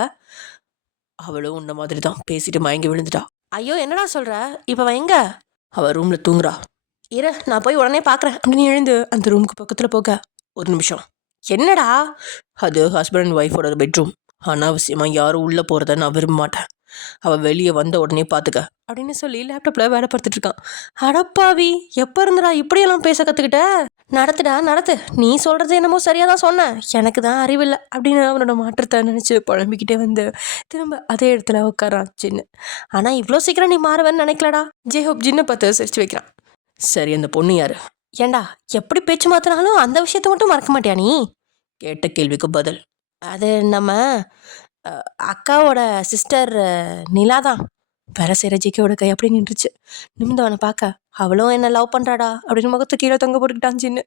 அவளும் உன்ன மாதிரி தான் பேசிட்டு மயங்கி விழுந்துட்டா. ஐயோ, என்னடா சொல்கிற? இப்போ அவன் எங்க? அவள் ரூமில் தூங்குறா. நான் போய் உடனே பார்க்குறேன் அப்படின்னு எழுந்து அந்த ரூமுக்கு பக்கத்தில் போக, ஒரு நிமிஷம். என்னடா? அது ஹஸ்பண்ட் அண்ட் ஒய்ஃபோட பெட்ரூம். அனாவசியமாக யாரும் உள்ளே போகிறத நான் விரும்ப மாட்டேன். அவள் வெளியே வந்த உடனே பார்த்துக்க அப்படின்னு சொல்லி லேப்டாப்பில் வேலை பார்த்துட்டு இருக்கான். அடப்பாவி, எப்போ இருந்துடா இப்படியெல்லாம் பேச கற்றுக்கிட்ட? நடத்துடா நடத்து, நீ சொல்கிறது என்னமோ சரியாக தான் சொன்னேன், எனக்கு தான் அறிவில்லை அப்படின்னு அவனோட மாற்றத்தை நினச்சி புழம்பிக்கிட்டே வந்து திரும்ப அதே இடத்துல உட்காரான் ஜின்னு. ஆனால் இவ்வளோ சீக்கிரம் நீ மாறுவேன்னு நினைக்கலடா. ஜேஹோப் ஜின்னை பார்த்து சிரிச்சு வைக்கிறான். சரி, அந்த பொண்ணு யாரு? ஏண்டா, எப்படி பேச்சு மாற்றினாலும் அந்த விஷயத்த மட்டும் மறக்க மாட்டியா நீ? கேட்ட கேள்விக்கு பதில். அது நம்ம அக்காவோட சிஸ்டர் நிலா தான். வேலை செய்கிற ஜிகேவோட கை அப்படி நின்றுச்சு. நிமிந்தவனை பார்க்க, அவளும் என்ன லவ் பண்ணுறாடா அப்படின்னு முகத்தை கீழே தொங்க போட்டுக்கிட்டான் ஜின்னு.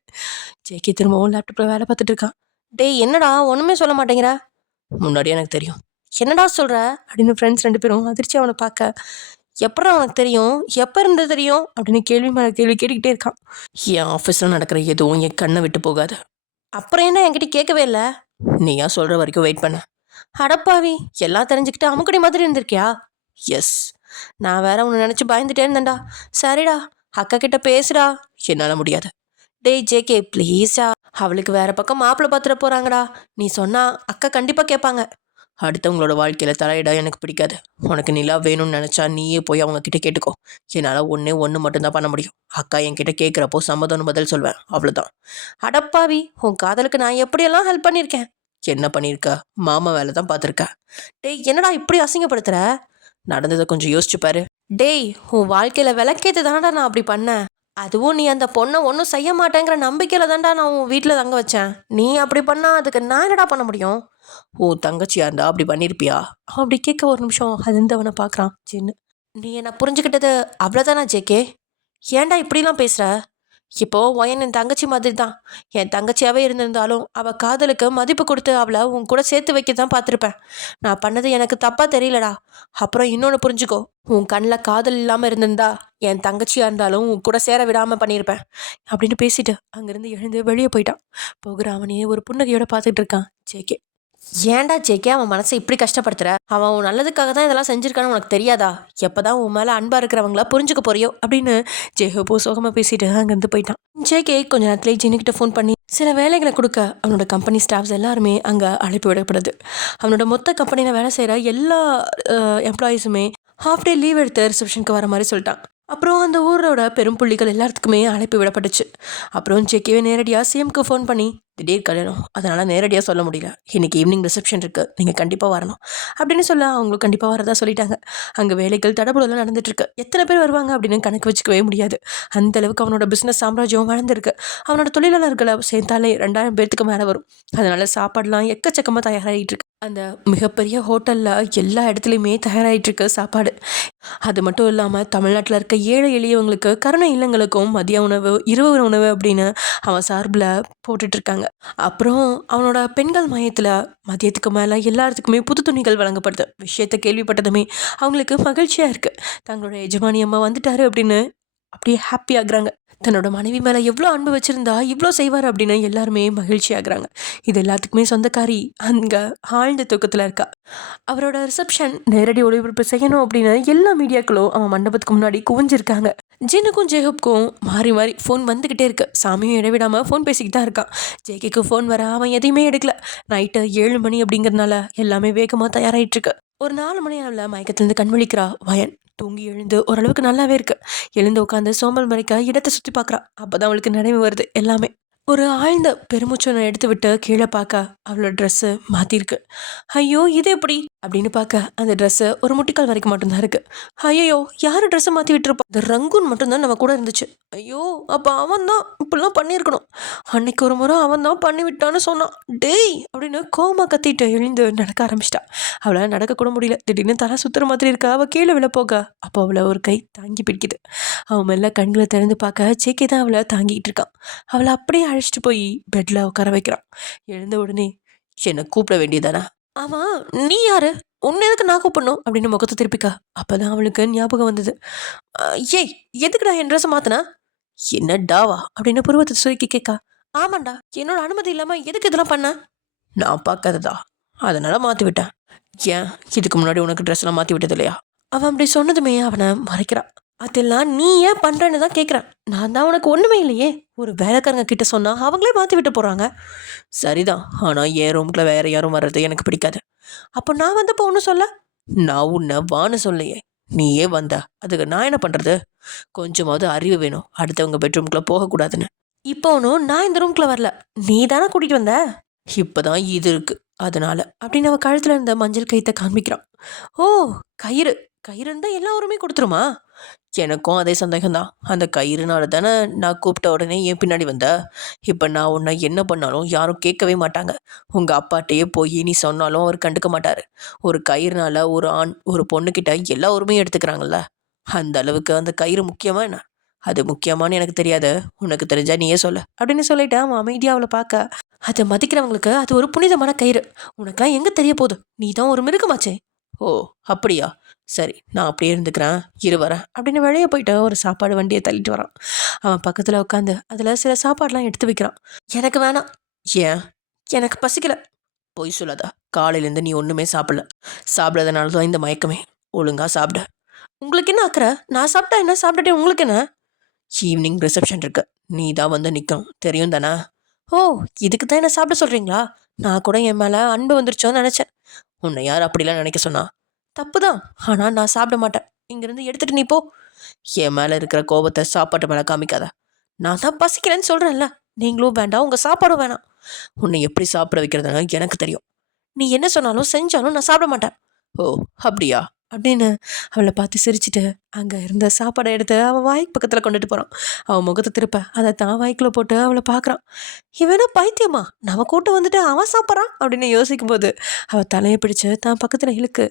ஜேகே திரும்பவும் லேப்டாப்பில் வேலை பார்த்துட்டு இருக்கான். டேய் என்னடா ஒன்றுமே சொல்ல மாட்டேங்கிற? முன்னாடி எனக்கு தெரியும். என்னடா சொல்கிற அப்படின்னு ஃப்ரெண்ட்ஸ் 2 பேரும் அதிர்ச்சி அவனை பார்க்க, எப்படா உனக்கு தெரியும், எப்போ இருந்து தெரியும் அப்படின்னு கேள்வி மேலே கேள்வி கேட்டுக்கிட்டே இருக்கான். என் ஆஃபீஸில் நடக்கிற எதுவும் என் கண்ணை விட்டு போகாது. அப்புறம் என்ன என்கிட்ட கேட்கவே இல்லை? நீயா சொல்கிற வரைக்கும் வெயிட் பண்ண. அடப்பாவி, எல்லாம் தெரிஞ்சுக்கிட்டு அமுக்கடி மாதிரி இருந்திருக்கியா? எஸ், நான் வேற உன்னை நினச்சி பயந்துட்டே இருந்தேன்டா. சரிடா, அக்கா கிட்ட பேசுடா. என்னால் முடியாது. டேய் ஜேகே ப்ளீஸா, அவளுக்கு வேற பக்கம் மாப்பிள்ளை பார்த்துட போகிறாங்கடா. நீ சொன்னா அக்கா கண்டிப்பாக கேட்பாங்க. அடுத்தவங்களோட வாழ்க்கையில் தலையிட எனக்கு பிடிக்காது. உனக்கு நிலா வேணும்னு நினச்சா நீயே போய் அவங்க கிட்ட கேட்டுக்கோ. என்னால் ஒன்று மட்டும்தான் பண்ண முடியும். அக்கா என்கிட்ட கேட்குறப்போ சம்மதம்னு பதில் சொல்வேன், அவ்வளோதான். அடப்பாவி, உன் காதலுக்கு நான் எப்படியெல்லாம் ஹெல்ப் பண்ணியிருக்கேன். என்ன பண்ணியிருக்க? மாமா வேலை தான் பார்த்துருக்க. டேய் என்னடா இப்படி அசிங்கப்படுத்துற? நடந்ததை கொஞ்சம் யோசிச்சு பாரு. டேய், உன் வாழ்க்கையில் விளக்கேற்று தானடா நான் அப்படி பண்ணேன். அதுவும் நீ அந்த பொண்ணை ஒன்றும் செய்ய மாட்டேங்கிற நம்பிக்கையில் தான்டா நான் உன் வீட்டில் தங்க வச்சேன். நீ அப்படி பண்ணா அதுக்கு நான் என்னடா பண்ண முடியும்? உன் தங்கச்சியா இருந்தா அப்படி பண்ணியிருப்பியா? அப்படி கேட்க ஒரு நிமிஷம் அதிர்ந்தவனை பார்க்குறான் சின்ன. நீ என்னை புரிஞ்சுக்கிட்டது அவ்வளோதானா ஜேகே? ஏன்டா இப்படிலாம் பேசுகிற? இப்போது ஒயன் என் தங்கச்சி மாதிரி தான். என் தங்கச்சியாகவே இருந்திருந்தாலும் அவள் காதலுக்கு மதிப்பு கொடுத்து அவளை உன் கூட சேர்த்து வைக்க தான் பார்த்துருப்பேன். நான் பண்ணது எனக்கு தப்பாக தெரியலடா. அப்புறம் இன்னொன்று புரிஞ்சுக்கோ, உன் கண்ணில் காதல் இல்லாமல் இருந்திருந்தா என் தங்கச்சியாக இருந்தாலும் உன் கூட சேர விடாமல் பண்ணியிருப்பேன் அப்படின்னு பேசிட்டு அங்கேருந்து எழுந்து வெளியே போயிட்டான். போகிற அவனையே ஒரு புன்னகையோட பார்த்துட்டு இருக்கான் ஜேகே. ஏன்டா ஜேகே அவன் மனசை இப்படி கஷ்டப்படுத்துற? அவன் உன் நல்லதுக்காக தான் இதெல்லாம் செஞ்சிருக்கான்னு உனக்கு தெரியாதா? எப்போதான் உன் மேலே அன்பாக இருக்கிறவங்களா புரிஞ்சுக்க போறியோ அப்படின்னு ஜேஹோப்போ சோகமாக பேசிட்டு அங்கேருந்து போயிட்டான். ஜேகே கொஞ்ச நேரத்துலேயே ஜின்னுக்கிட்ட ஃபோன் பண்ணி சில வேலைகளை கொடுக்க அவனோட கம்பெனி ஸ்டாஃப்ஸ் எல்லாருமே அங்கே அழைப்பு விடப்படுது. அவனோட மொத்த கம்பெனியில் வேலை செய்கிற எல்லா எம்ப்ளாயீஸுமே ஹாஃப் டே லீவ் எடுத்து ரிசப்ஷனுக்கு வர மாதிரி சொல்லிட்டான். அப்புறம் அந்த ஊரோட பெரும் புள்ளிகள் எல்லாத்துக்குமே அழைப்பு விடப்பட்டுச்சு. அப்புறம் ஜேகேவே நேரடியாக சிஎம்க்கு ஃபோன் பண்ணி, திடீர் கல்யாணம், அதனால் நேரடியாக சொல்ல முடியல, இன்றைக்கி ஈவினிங் ரிசப்ஷன் இருக்குது, நீங்கள் கண்டிப்பாக வரணும் அப்படின்னு சொல்ல அவங்களும் கண்டிப்பாக வரதா சொல்லிட்டாங்க. அங்கே வேலைகள் தடபுடலாம் நடந்துட்டுருக்கு. எத்தனை பேர் வருவாங்க அப்படின்னு கணக்கு வச்சுக்கவே முடியாது. அந்தளவுக்கு அவனோட பிஸ்னஸ் சாம்ராஜ்யம் வளர்ந்துருக்கு. அவனோட தொழிலாளர்களை சேர்த்தாலே 2000 பேர்த்துக்கு மேலே வரும். அதனால் சாப்பாடுலாம் எக்கச்சக்கமாக தயாராகிட்டு இருக்கு. அந்த மிகப்பெரிய ஹோட்டலில் எல்லா இடத்துலையுமே தயாராகிட்டு இருக்கு சாப்பாடு. அது மட்டும் இல்லாமல் தமிழ்நாட்டில் இருக்க ஏழை எளியவங்களுக்கு கருணை இல்லங்களுக்கும் மதிய உணவு, இரவு உணவு அப்படின்னு அவன் சார்பில் போட்டுட்ருக்காங்க. வச்சிருக்காங்க. அப்புறம் அவனோட பெண்கள் மையத்தில் மதியத்துக்கு மேலே எல்லாத்துக்குமே புது துணிகள் வழங்கப்படுது. விஷயத்தை கேள்விப்பட்டதுமே அவங்களுக்கு மகிழ்ச்சியாக இருக்குது. தங்களோட எஜமானி அம்மா வந்துட்டாரு அப்படின்னு அப்படியே ஹாப்பி ஆகுறாங்க. தன்னோட மனைவி மேலே எவ்வளோ அன்பு வச்சுருந்தா இவ்வளோ செய்வார் அப்படின்னு எல்லாருமே மகிழ்ச்சி ஆகுறாங்க. இது எல்லாத்துக்குமே சொந்தக்காரி அங்கே ஆழ்ந்த தூக்கத்தில் இருக்கா. அவரோட ரிசப்ஷன் நேரடி ஒளிபரப்பு செய்யணும் அப்படின்னு எல்லா மீடியாக்களும் அவன் மண்டபத்துக்கு முன்னாடி குவிஞ்சிருக்காங்க. ஜினுக்கும் ஜேஹப்க்கும் மாறி மாறி ஃபோன் வந்துக்கிட்டே இருக்கு. சாமியும் இடைவிடாமல் ஃபோன் பேசிக்கிட்டு தான் இருக்கான். ஜேகேக்கு ஃபோன் வர அவன் எதையுமே எடுக்கல. நைட்டு 7 மணி அப்படிங்கிறதுனால எல்லாமே வேகமாக தயாராகிட்டு இருக்கு. ஒரு 4 மணி அளவில் மயக்கத்துலேருந்து கண் விழிக்கிறா வயன். தூங்கி எழுந்து ஓரளவுக்கு நல்லாவே இருக்கு. எழுந்து உட்காந்து சோம்பல் மறைக்க இடத்தை சுற்றி பார்க்குறா. அப்போதான் அவளுக்கு நினைவு வருது எல்லாமே. ஒரு ஆழ்ந்த பெருமூச்சனை எடுத்து விட்டு கீழே பார்க்க அவளோட ட்ரெஸ்ஸு மாற்றிருக்கு. ஐயோ இது எப்படி அப்படின்னு பார்க்க அந்த ட்ரெஸ்ஸு ஒரு முட்டிக்கால் வரைக்கும் மட்டும்தான் இருக்குது. ஐயோ யார் ட்ரெஸ்ஸை மாற்றி விட்டுருப்பான்? இந்த ரங்கூன் மட்டும்தான் நம்ம கூட இருந்துச்சு. ஐயோ அப்போ அவன் தான் இப்படிலாம் பண்ணியிருக்கணும். அன்னைக்கு ஒரு முறை அவன் தான் பண்ணி விட்டான்னு சொன்னான். டேய் அப்படின்னு கோமா கத்திட்டு எழுந்து நடக்க ஆரம்பிச்சிட்டா. அவளை நடக்கக்கூட முடியல. திடீர்னு தலை சுற்றுற மாதிரி இருக்கா. அவள் கீழே விழ போக அப்போ அவளை ஒரு கை தாங்கி பிடிக்குது. அவன் மெல்ல கண்களை திறந்து பார்க்க ஜேகே தான் அவளை தாங்கிட்டு இருக்கான். அவளை அப்படியே அழைச்சிட்டு போய் பெட்டில் உட்கார வைக்கிறான். எழுந்த உடனே என்னை கூப்பிட வேண்டியதானா? ஆமாம் நீ யாரு? உன்னை எதுக்கு நான் கூப்பிடணும் அப்படின்னு முகத்தை திருப்பிக்கா. அப்போதான் அவளுக்கு ஞாபகம் வந்தது. ஏய் எதுக்குடா என் ட்ரெஸ்ஸை மாத்தினா? என்ன டாவா அப்படின்னு புருவத்தை சுருக்கி கேட்கா. ஆமாண்டா என்னோட அனுமதி இல்லாமல் எதுக்கு இதெல்லாம் பண்ண? நான் பார்க்காததா அதனால மாற்றி விட்டேன். ஏன் இதுக்கு முன்னாடி உனக்கு ட்ரெஸ்லாம் மாற்றி விட்டது இல்லையா? அவன் அப்படி சொன்னதுமே அவனை மறைக்கிறான். அதெல்லாம் நீ ஏன் பண்ணுறேன்னு தான் கேட்குறேன். நான் தான் உனக்கு ஒன்றுமே இல்லையே. ஒரு வேலைக்காரங்க கிட்ட சொன்னால் அவங்களே மாற்றி விட்டு போகிறாங்க. சரிதான், ஆனால் என் ரூம்குள்ள வேறு யாரும் வர்றது எனக்கு பிடிக்காது. அப்போ நான் வந்தப்போ ஒன்றும் சொல்ல? நான் உன்னை வான்னு சொல்லையே, நீயே வந்த. அதுக்கு நான் என்ன பண்ணுறது? கொஞ்சமாவது அறிவு வேணும், அடுத்தவங்க பெட்ரூம்குள்ளே போகக்கூடாதுன்னு. இப்போ ஒன்றும் நான் இந்த ரூம்குள்ளே வரல, நீ தானே கூட்டிகிட்டு வந்த. இப்போ தான் இது இருக்குது அதனால அப்படின்னு அவன் கழுத்தில் இருந்த மஞ்சள் கயித்தை காண்பிக்கிறான். ஓ கயிறு கயிறு இருந்தால் எல்லா ஊருமே கொடுத்துருமா? எனக்கும் அதே சந்தேகம்தான். அந்த கயிறுனால தானே நான் கூப்பிட்ட உடனே என் பின்னாடி வந்த. இப்போ நான் உன்னை என்ன பண்ணாலும் யாரும் கேட்கவே மாட்டாங்க. உங்கள் அப்பாட்டையே போய் நீ சொன்னாலும் அவர் கண்டுக்க மாட்டார். ஒரு கயிறுனால ஒரு ஆண் ஒரு பொண்ணுக்கிட்ட எல்லா உரிமையும் எடுத்துக்கிறாங்கல்ல. அந்த அளவுக்கு அந்த கயிறு முக்கியமா என்ன? அது முக்கியமானு எனக்கு தெரியாது, உனக்கு தெரிஞ்சா நீயே சொல்ல அப்படின்னு சொல்லிட்டு அவன் அமைதியாக அவளை பார்க்க. அதை மதிக்கிறவங்களுக்கு அது ஒரு புனிதமான கயிறு. உனக்கெல்லாம் எங்கே தெரிய போகுது? நீ தான் ஒரு மிருகமாச்சே. ஓ அப்படியா, சரி நான் அப்படியே இருந்துக்கிறேன், இரு வரேன் அப்படின்னு வெளியே போயிட்டு ஒரு சாப்பாடு வண்டியை தள்ளிட்டு வரான். அவன் பக்கத்தில் உட்காந்து அதில் சில சாப்பாடெலாம் எடுத்து வைக்கிறான். எனக்கு வேணாம். ஏன்? எனக்கு பசிக்கல. பொய் சொல்லாதா, காலையிலேருந்து நீ ஒன்றுமே சாப்பிடல. சாப்பிடாதனால தான் இந்த மயக்கமே. ஒழுங்காக சாப்பிட. உங்களுக்கு என்ன ஆக்குற? நான் சாப்பிட்டா என்ன, சாப்பிட்டுட்டே உங்களுக்கு என்ன? ஈவினிங் ரிசப்ஷன் இருக்கு, நீ தான் வந்து நிற்கணும், தெரியும் தானே? ஓ இதுக்கு தான் என்ன சாப்பிட சொல்கிறீங்களா? நான் கூட என் மேலே அன்பு வந்துருச்சோன்னு நினச்சேன். உன்னை யார் அப்படிலாம் நினைக்க சொன்னா? தப்பு தான், ஆனால் நான் சாப்பிட மாட்டேன். இங்கேருந்து எடுத்துகிட்டு நீ போ. என் மேலே இருக்கிற கோபத்தை சாப்பாட்டு மேலே காமிக்காத. நான் தான் பசிக்கிறேன்னு சொல்கிறேன்ல. நீங்களும் வேண்டாம், உங்கள் சாப்பாடும் வேணாம். உன்னை எப்படி சாப்பிட வைக்கிறதுன்னு எனக்கு தெரியும். நீ என்ன சொன்னாலும் செஞ்சாலும் நான் சாப்பிட மாட்டேன். ஓ அப்படியா அப்படின்னு அவளை பார்த்து சிரிச்சுட்டு அங்கே இருந்த சாப்பாடை எடுத்து அவன் வாய்க்கு பக்கத்தில் கொண்டுட்டு போகிறான். அவன் முகத்தை திருப்ப அதை தான் வாய்க்குள்ளே போட்டு அவளை பார்க்குறான். இவனா பைத்தியமா, நம்ம கூட்டம் வந்துட்டு அவன் சாப்பிட்றான் அப்படின்னு யோசிக்கும் போது அவள் தலையை பிடிச்சு தான் பக்கத்தில் இழுக்கு.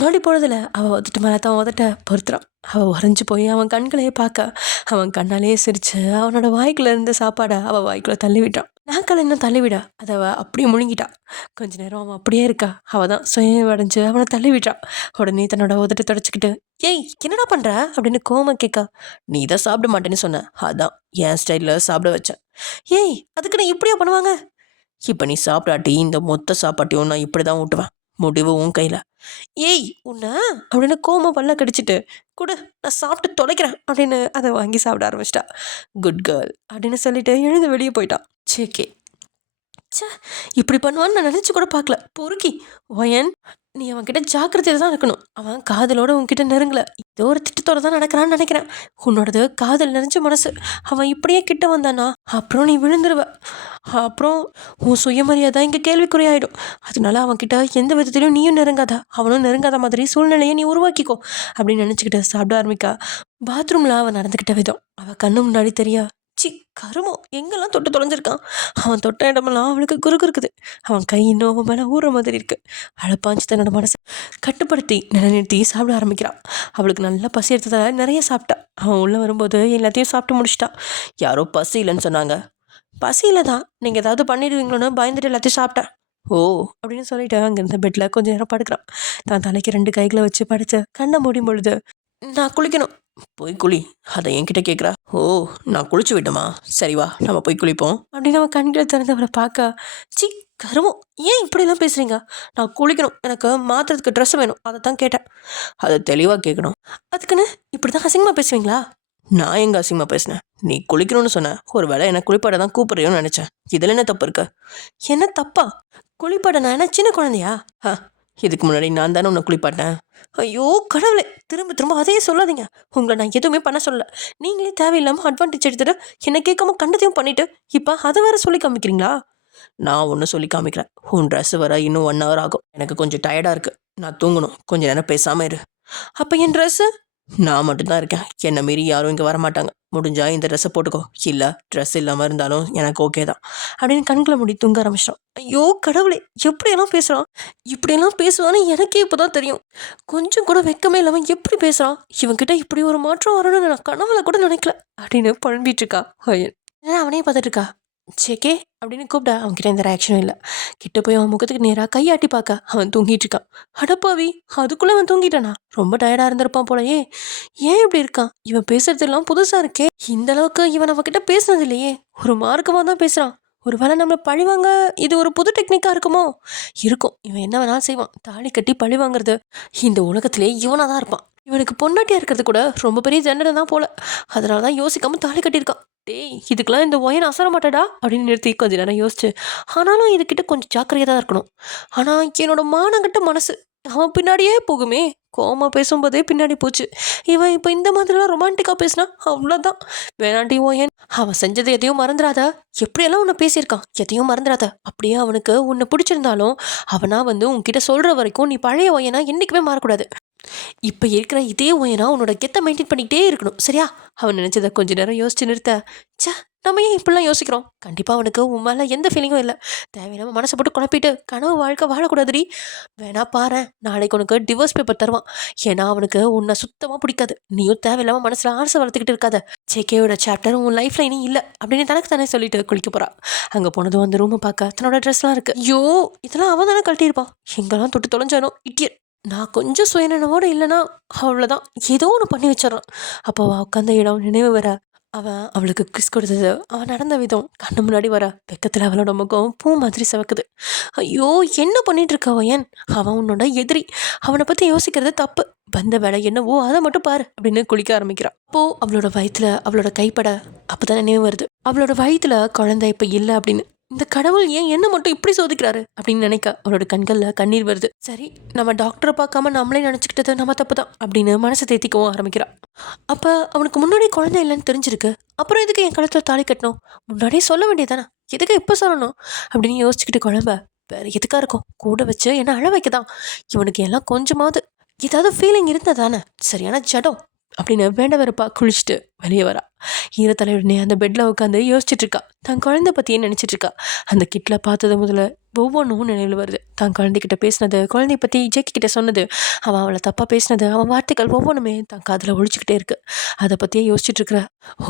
நோடி போனதில் அவள் வந்துட்டு மேலே தான் உதட்ட பொறுத்துறான். அவள் உறைஞ்சி போய் அவன் கண்களையே பார்க்க அவன் கண்ணாலேயே சிரித்து அவனோட வாய்க்குள்ளே இருந்த சாப்பாடை அவள் வாய்க்குள்ளே தள்ளி விட்டான். நாக்கள் இன்னும் தள்ளிவிடா, அதை அவள் அப்படியே முழுங்கிட்டான். கொஞ்ச நேரம் அவன் அப்படியே இருக்கா. அவள் தான் சுயவடைஞ்சு அவனை தள்ளி விட்டான். உடனே தன்னோட உதட்டை தொடச்சிக்கிட்டு ஏய் என்னடா பண்ணுற அப்படின்னு கோமா கேட்கா. நீ தான் சாப்பிட மாட்டேன்னு சொன்ன, அதான் என் ஸ்டைலில் சாப்பிட வச்சேன். ஏய் அதுக்கு நான் இப்படியா பண்ணுவாங்க? இப்போ நீ சாப்பிடாட்டி இந்த மொத்த சாப்பாட்டையும் நான் இப்படி தான் ஊட்டுவேன். முடிவு உன் கையில். ஏய் உன்ன அப்படின்னு கோமா பல்ல கடிச்சிட்டு கொடு நான் சாப்பிட்டு தொலைக்கிறேன் அப்படின்னு அதை வாங்கி சாப்பிட ஆரம்பிச்சிட்டா. குட் கேர்ள் அப்படின்னு சொல்லிட்டு எழுந்து வெளியே போயிட்டான். சேக்கே ச்சே இப்படி பண்ணுவான்னு நான் நினச்சி கூட பார்க்கல. பொறுக்கி ஒயன், நீ அவன்கிட்ட ஜாக்கிரதையாக தான் இருக்கணும். அவன் காதலோட உன்கிட்ட நெருங்கலை, ஏதோ ஒரு திட்டத்தோடு தான் நடக்கிறான்னு நினைக்கிறேன். உன்னோடது காதல் நினச்ச மனசு. அவன் இப்படியே கிட்ட வந்தானா அப்புறம் நீ விழுந்துருவ. அப்புறம் உன் சுயமரியாதை இங்கே கேள்விக்குறையாயிடும். அதனால அவன்கிட்ட எந்த விதத்திலையும் நீயும் நெருங்காத, அவனும் நெருங்காத மாதிரி சூழ்நிலையை நீ உருவாக்கிக்கோ அப்படின்னு நினச்சிக்கிட்டு சாப்பிட ஆரம்பிக்கா. பாத்ரூமில் அவன் நடந்துக்கிட்ட விதம் அவள் கண்ணு முன்னாடி தெரியா. சி கருமோ எங்கெல்லாம் தொட்டு தொலைஞ்சிருக்கான். அவன் தொட்ட இடமெல்லாம் அவளுக்கு குறுக்கு இருக்குது. அவன் கை இன்னும் அவன் மேலே ஊற மாதிரி இருக்கு. அழப்பாஞ்சு தன்னோட மனசை கட்டுப்படுத்தி நிலைநிறுத்தி சாப்பிட ஆரம்பிக்கிறான். அவளுக்கு நல்லா பசி எடுத்ததால நிறைய சாப்பிட்டா. அவன் உள்ளே வரும்போது எல்லாத்தையும் சாப்பிட்டு முடிச்சிட்டான். யாரோ பசி இல்லைன்னு சொன்னாங்க. பசியில் தான் நீங்கள் ஏதாவது பண்ணிடுவீங்களோன்னு பயந்துட்டு எல்லாத்தையும் சாப்பிட்டேன். ஓ அப்படின்னு சொல்லிட்டு அங்கே இருந்த பெட்டில் கொஞ்சம் நேரம் படுக்கிறான். தான் தலைக்கு 2 கைகளை வச்சு படுத்து கண்ணை மூடும் பொழுது, நான் குளிக்கணும். போய் குளி. அதை என்கிட்ட கேட்குறா. ஓ நான் குளிச்சு விட்டோமா, சரி வா நம்ம போய் குளிப்போம் அப்படின்னு அவன் கண்களை திறந்து அவரை பார்க்க, சி கருமம், ஏன் இப்படிலாம் பேசுகிறீங்க? நான் குளிக்கணும், எனக்கு மாற்றுறதுக்கு ட்ரெஸ் வேணும், அதை தான் கேட்டேன். அதை தெளிவாக கேட்கணும். அதுக்குன்னு இப்படி தான் அசிங்கமாக பேசுவீங்களா? நான் எங்கே அசிங்கமாக பேசினேன்? நீ குளிக்கணும்னு சொன்ன, ஒரு வேளை என்னை குளிப்பாட தான் கூப்பிட்றியோன்னு நினச்சேன். இதில் என்ன தப்பு இருக்கு? என்ன தப்பா? குளிப்பாட நான் என்ன சின்ன குழந்தையா? இதுக்கு முன்னாடி நான் தானே உன்னை குளிப்பாட்டேன். ஐயோ கடவுளே, திரும்ப திரும்ப அதையே சொல்லாதீங்க. உங்களை நான் எதுவுமே பண்ண சொல்லலை. நீங்களே தேவையில்லாமல் அட்வான்டேஜ் எடுத்துட்டு என்னை கேட்காம கண்டதையும் பண்ணிட்டு இப்போ அதை வேற சொல்லி காமிக்கிறீங்களா? நான் ஒன்றும் சொல்லி காமிக்கிறேன். உன் ட்ரெஸ் வர இன்னும் 1 hour ஆகும். எனக்கு கொஞ்சம் டயர்டாக இருக்குது, நான் தூங்கணும். கொஞ்ச நேரம் பேசாமல் இரு. அப்போ என் ட்ரெஸ்ஸு? நான் மட்டும்தான் இருக்கேன், என்னை மீறி யாரும் இங்கே வரமாட்டாங்க. முடிஞ்சா இந்த ட்ரெஸ்ஸை போட்டுக்கோ, இல்லை ட்ரெஸ் இல்லாமல் இருந்தாலும் எனக்கு ஓகே தான் அப்படின்னு கண்களை மூடி தூங்க ஆரம்பிச்சிட்டான். ஐயோ கடவுளே, எப்படியெல்லாம் பேசுகிறான்? இப்படியெல்லாம் பேசுவான்னு எனக்கே இப்போ தான் தெரியும். கொஞ்சம் கூட வெக்கமே இல்லாமல் எப்படி பேசுகிறான்? இவன்கிட்ட இப்படி ஒரு மாற்றம் வரணும்னு நான் கனவுல கூட நினைக்கல அப்படின்னு புலம்பிட்டு இருக்கா ஐயன். அவனே பார்த்துட்டு இருக்கா. சேக்கே அப்படின்னு கூப்பிட்டா அவன்கிட்ட எந்த ரியாக்ஷனும் இல்லை. கிட்ட போய் அவன் முகத்துக்கு நேராக கையாட்டி பார்க்க அவன் தூங்கிட்டு இருக்கான். அடப்பாவி, அதுக்குள்ளே அவன் தூங்கிட்டானா? ரொம்ப டயர்டாக இருந்திருப்பான் போலயே. ஏன் இப்படி இருக்கான்? இவன் பேசுறதெல்லாம் புதுசாக இருக்கே. இந்த அளவுக்கு இவன் அவன்கிட்ட பேசுனது இல்லையே. ஒரு மார்க்கமாக தான் பேசுகிறான். ஒரு வேளை நம்மளை பழிவாங்க இது ஒரு புது டெக்னிக்காக இருக்குமோ? இருக்கும். இவன் என்ன வேணாலும் செய்வான். தாலி கட்டி பழி வாங்குறது இந்த உலகத்திலே இவனாக தான் இருப்பான். இவனுக்கு பொண்டாட்டியாக இருக்கிறது கூட ரொம்ப பெரிய தண்டனை தான் போல. அதனால தான் யோசிக்காமல் தாலி கட்டியிருக்கான். டேய், இதுக்கெல்லாம் இந்த ஒயன் அசர மாட்டாடா அப்படின்னு நிறுத்தி கொஞ்ச நேரம் யோசிச்சு, ஆனாலும் இதுக்கிட்ட கொஞ்சம் ஜாக்கிரதையாக தான் இருக்கணும். ஆனால் என்னோட மானங்கிட்ட மனசு அவன் பின்னாடியே போகுமே. கோமா பேசும்போதே பின்னாடி போச்சு. இவன் இப்போ இந்த மாதிரிலாம் ரொமான்டிக்காக பேசினா அவ்வளோதான். வேணாண்டி ஒயன், அவன் செஞ்சது எதையும் மறந்துடாத. எப்படியெல்லாம் உன்னை பேசியிருக்கான் எதையும் மறந்துடாத. அப்படியே அவனுக்கு உன்னை பிடிச்சிருந்தாலும் அவனா வந்து உன்கிட்ட சொல்கிற வரைக்கும் நீ பழைய ஒயனா என்றைக்குமே மாறக்கூடாது. இப்போ இருக்கிற இதே ஒயனா உன்னோட கெத்தை மெயின்டைன் பண்ணிக்கிட்டே இருக்கணும், சரியா? அவன் நினச்சதை கொஞ்ச நேரம் யோசிச்சு நிறுத்த, சே நம்ம ஏன் இப்படிலாம் யோசிக்கிறோம்? கண்டிப்பாக அவனுக்கு உன் மேலே எந்த ஃபீலிங்கும் இல்லை. தேவையில்லாமல் மனசை போட்டு குழப்பிட்டு கனவு வாழ்க்கை வாழக்கூடாதுடி. வேணா பாரு, நாளைக்கு உனக்கு டிவோர்ஸ் பேப்பர் தருவான். ஏன்னா அவனுக்கு உன்னை சுத்தமாக பிடிக்காது. நீயும் தேவையில்லாமல் மனசில் ஆசை வளர்த்துக்கிட்டு இருக்காத. ஜேகேயோட சாப்டர் உன் லைஃப்பில் இனி இல்லை அப்படின்னு தனக்கு தானே சொல்லிட்டு குளிக்க போகிறான். அங்கே போனதும் அந்த ரூமை பார்க்க தன்னோட ட்ரெஸ்லாம் இருக்குது. ஐயோ, இதெல்லாம் அவன் தானே கழட்டியிருப்பான். எங்கெல்லாம் தொட்டு தொலைஞ்சானோ இட்டியர். நான் கொஞ்சம் சுயநனவோடு இல்லைன்னா அவ்வளோதான், ஏதோ ஒன்று பண்ணி வச்சிடறான். அப்போ அவள் உட்காந்த இடம் நினைவு வர, அவன் அவளுக்கு கிஸ் கொடுத்தது, அவன் நடந்த விதம் கண்ணு முன்னாடி வர, வெக்கத்தில் அவளோட முகம் பூ மாதிரி சிவக்குது. ஐயோ, என்ன பண்ணிட்டு இருக்க அவன்? அவன் உன்னோட எதிரி. அவனை பற்றி யோசிக்கிறது தப்பு. வந்த வேலை என்னவோ அதை மட்டும் பாரு அப்படின்னு குளிக்க ஆரம்பிக்கிறான். அப்போது அவளோட வயிற்றுல அவளோட கைப்பட அப்போ தான் நினைவு வருது. அவளோட வயிற்றுல குழந்தை இப்போ இல்லை அப்படின்னு. இந்த கடவுள் ஏன் என்ன மட்டும் இப்படி சோதிக்கிறாரு அப்படின்னு நினைக்க அவரோட கண்களில் கண்ணீர் வருது. சரி, நம்ம டாக்டரை பார்க்காம நம்மளே நினச்சிக்கிட்டது நம்ம தப்பு தான் அப்படின்னு மனசை தேத்திக்கவும் ஆரம்பிக்கிறான். அப்போ அவனுக்கு முன்னாடி குழந்தை இல்லைன்னு தெரிஞ்சிருக்கு. அப்புறம் எதுக்கு என் கழுத்தில் தாலி கட்டணும்? முன்னாடியே சொல்ல வேண்டியதானே, எதுக்கு இப்போ சொல்லணும் அப்படின்னு யோசிச்சுக்கிட்டு குழம்ப வேற எதுக்காக இருக்கும்? கூட வச்சு என்ன அழ வைக்கதான். இவனுக்கு எல்லாம் கொஞ்சமாவது ஏதாவது ஃபீலிங் இருந்ததானே. சரியான ஜடம் அப்படின்னு வேண்ட வெறுப்பா குளிச்சுட்டு வெளியே வரா. ஈரத்தலையுடனே அந்த பெட்டில் உட்காந்து யோசிச்சுட்டு இருக்கா. தான் குழந்தை பற்றியே நினச்சிட்டு இருக்கா. அந்த கிட்டில் பார்த்தது முதல்ல ஒவ்வொன்றும் நினைவில் வருது. தான் குழந்தைகிட்ட பேசினது, குழந்தைய பற்றி ஜேக்கி கிட்ட சொன்னது, அவன் அவளை தப்பாக பேசினது, அவன் வார்த்தைகள் ஒவ்வொன்றுமே தான் காதில் ஒழிச்சிக்கிட்டே இருக்கு. அதை பற்றியே யோசிச்சுட்டு இருக்கிற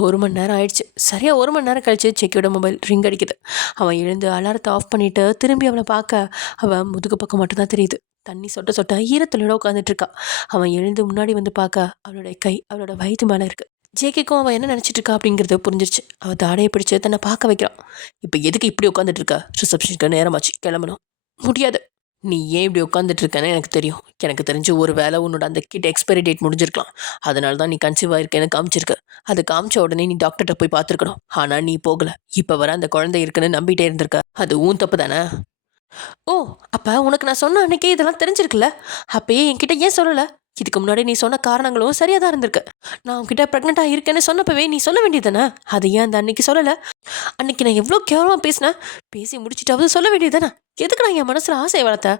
1 மணி நேரம் ஆயிடுச்சு. சரியாக 1 மணி நேரம் கழிச்சு ஜேக்கியோட மொபைல் ரிங் அடிக்குது. அவன் எழுந்து அலாரத்தை ஆஃப் பண்ணிவிட்டு திரும்பி அவளை பார்க்க அவன் முதுகு பக்கம் மட்டும்தான் தெரியுது. தண்ணி சொட்ட சொட்ட ஈரத்தலோட உட்காந்துட்டு இருக்கா. அவன் எழுந்து முன்னாடி வந்து பார்க்க அவளோட கை அவளோட வயிற்று மேலே இருக்கு. ஜேகேக்கும் அவன் என்ன நினச்சிட்டு இருக்கா அப்படிங்கிறது புரிஞ்சிருச்சு. அவள் தாடையை பிடிச்சு தன்னை பார்க்க வைக்கிறான். இப்போ எதுக்கு இப்படி உட்காந்துட்டு இருக்கா? ரிசப்ஷனுக்கு நேரமாச்சு, கிளம்பணும். முடியாது. நீ ஏன் இப்படி உட்காந்துட்டு இருக்கேன்னு எனக்கு தெரியும். எனக்கு தெரிஞ்சு ஒரு வேளை உன்னோட அந்த கிட் எக்ஸ்பைரி டேட் முடிஞ்சிருக்கலாம். அதனால தான் நீ கன்சீவ் ஆயிருக்கேன்னு காமிச்சிருக்க. அது காமிச்ச உடனே நீ டாக்டர்கிட்ட போய் பார்த்துருக்கணும். ஆனால் நீ போகலை. இப்போ வர அந்த குழந்தை இருக்குன்னு நம்பிட்டே இருந்திருக்க. அது உன் தப்பு தானே? ஓ, அப்போ உனக்கு நான் சொன்ன அன்னைக்கே இதெல்லாம் தெரிஞ்சிருக்குல்ல. அப்பயே என்கிட்ட ஏன் சொல்லலை? இதுக்கு முன்னாடி நீ சொன்ன காரணங்களும் சரியாக தான் இருந்திருக்கு. நான் உன்கிட்ட ப்ரெக்னெண்ட்டாக இருக்கேன்னு சொன்னப்பவே நீ சொல்ல வேண்டியதானே? அது ஏன் அந்த அன்னைக்கு சொல்லலை? அன்னைக்கு நான் எவ்வளோ கேவலமாக பேசினேன். பேசி முடிச்சுட்டாவது சொல்ல வேண்டியதானே? எதுக்கு நான் என் மனசில் ஆசையை வளர்த்த?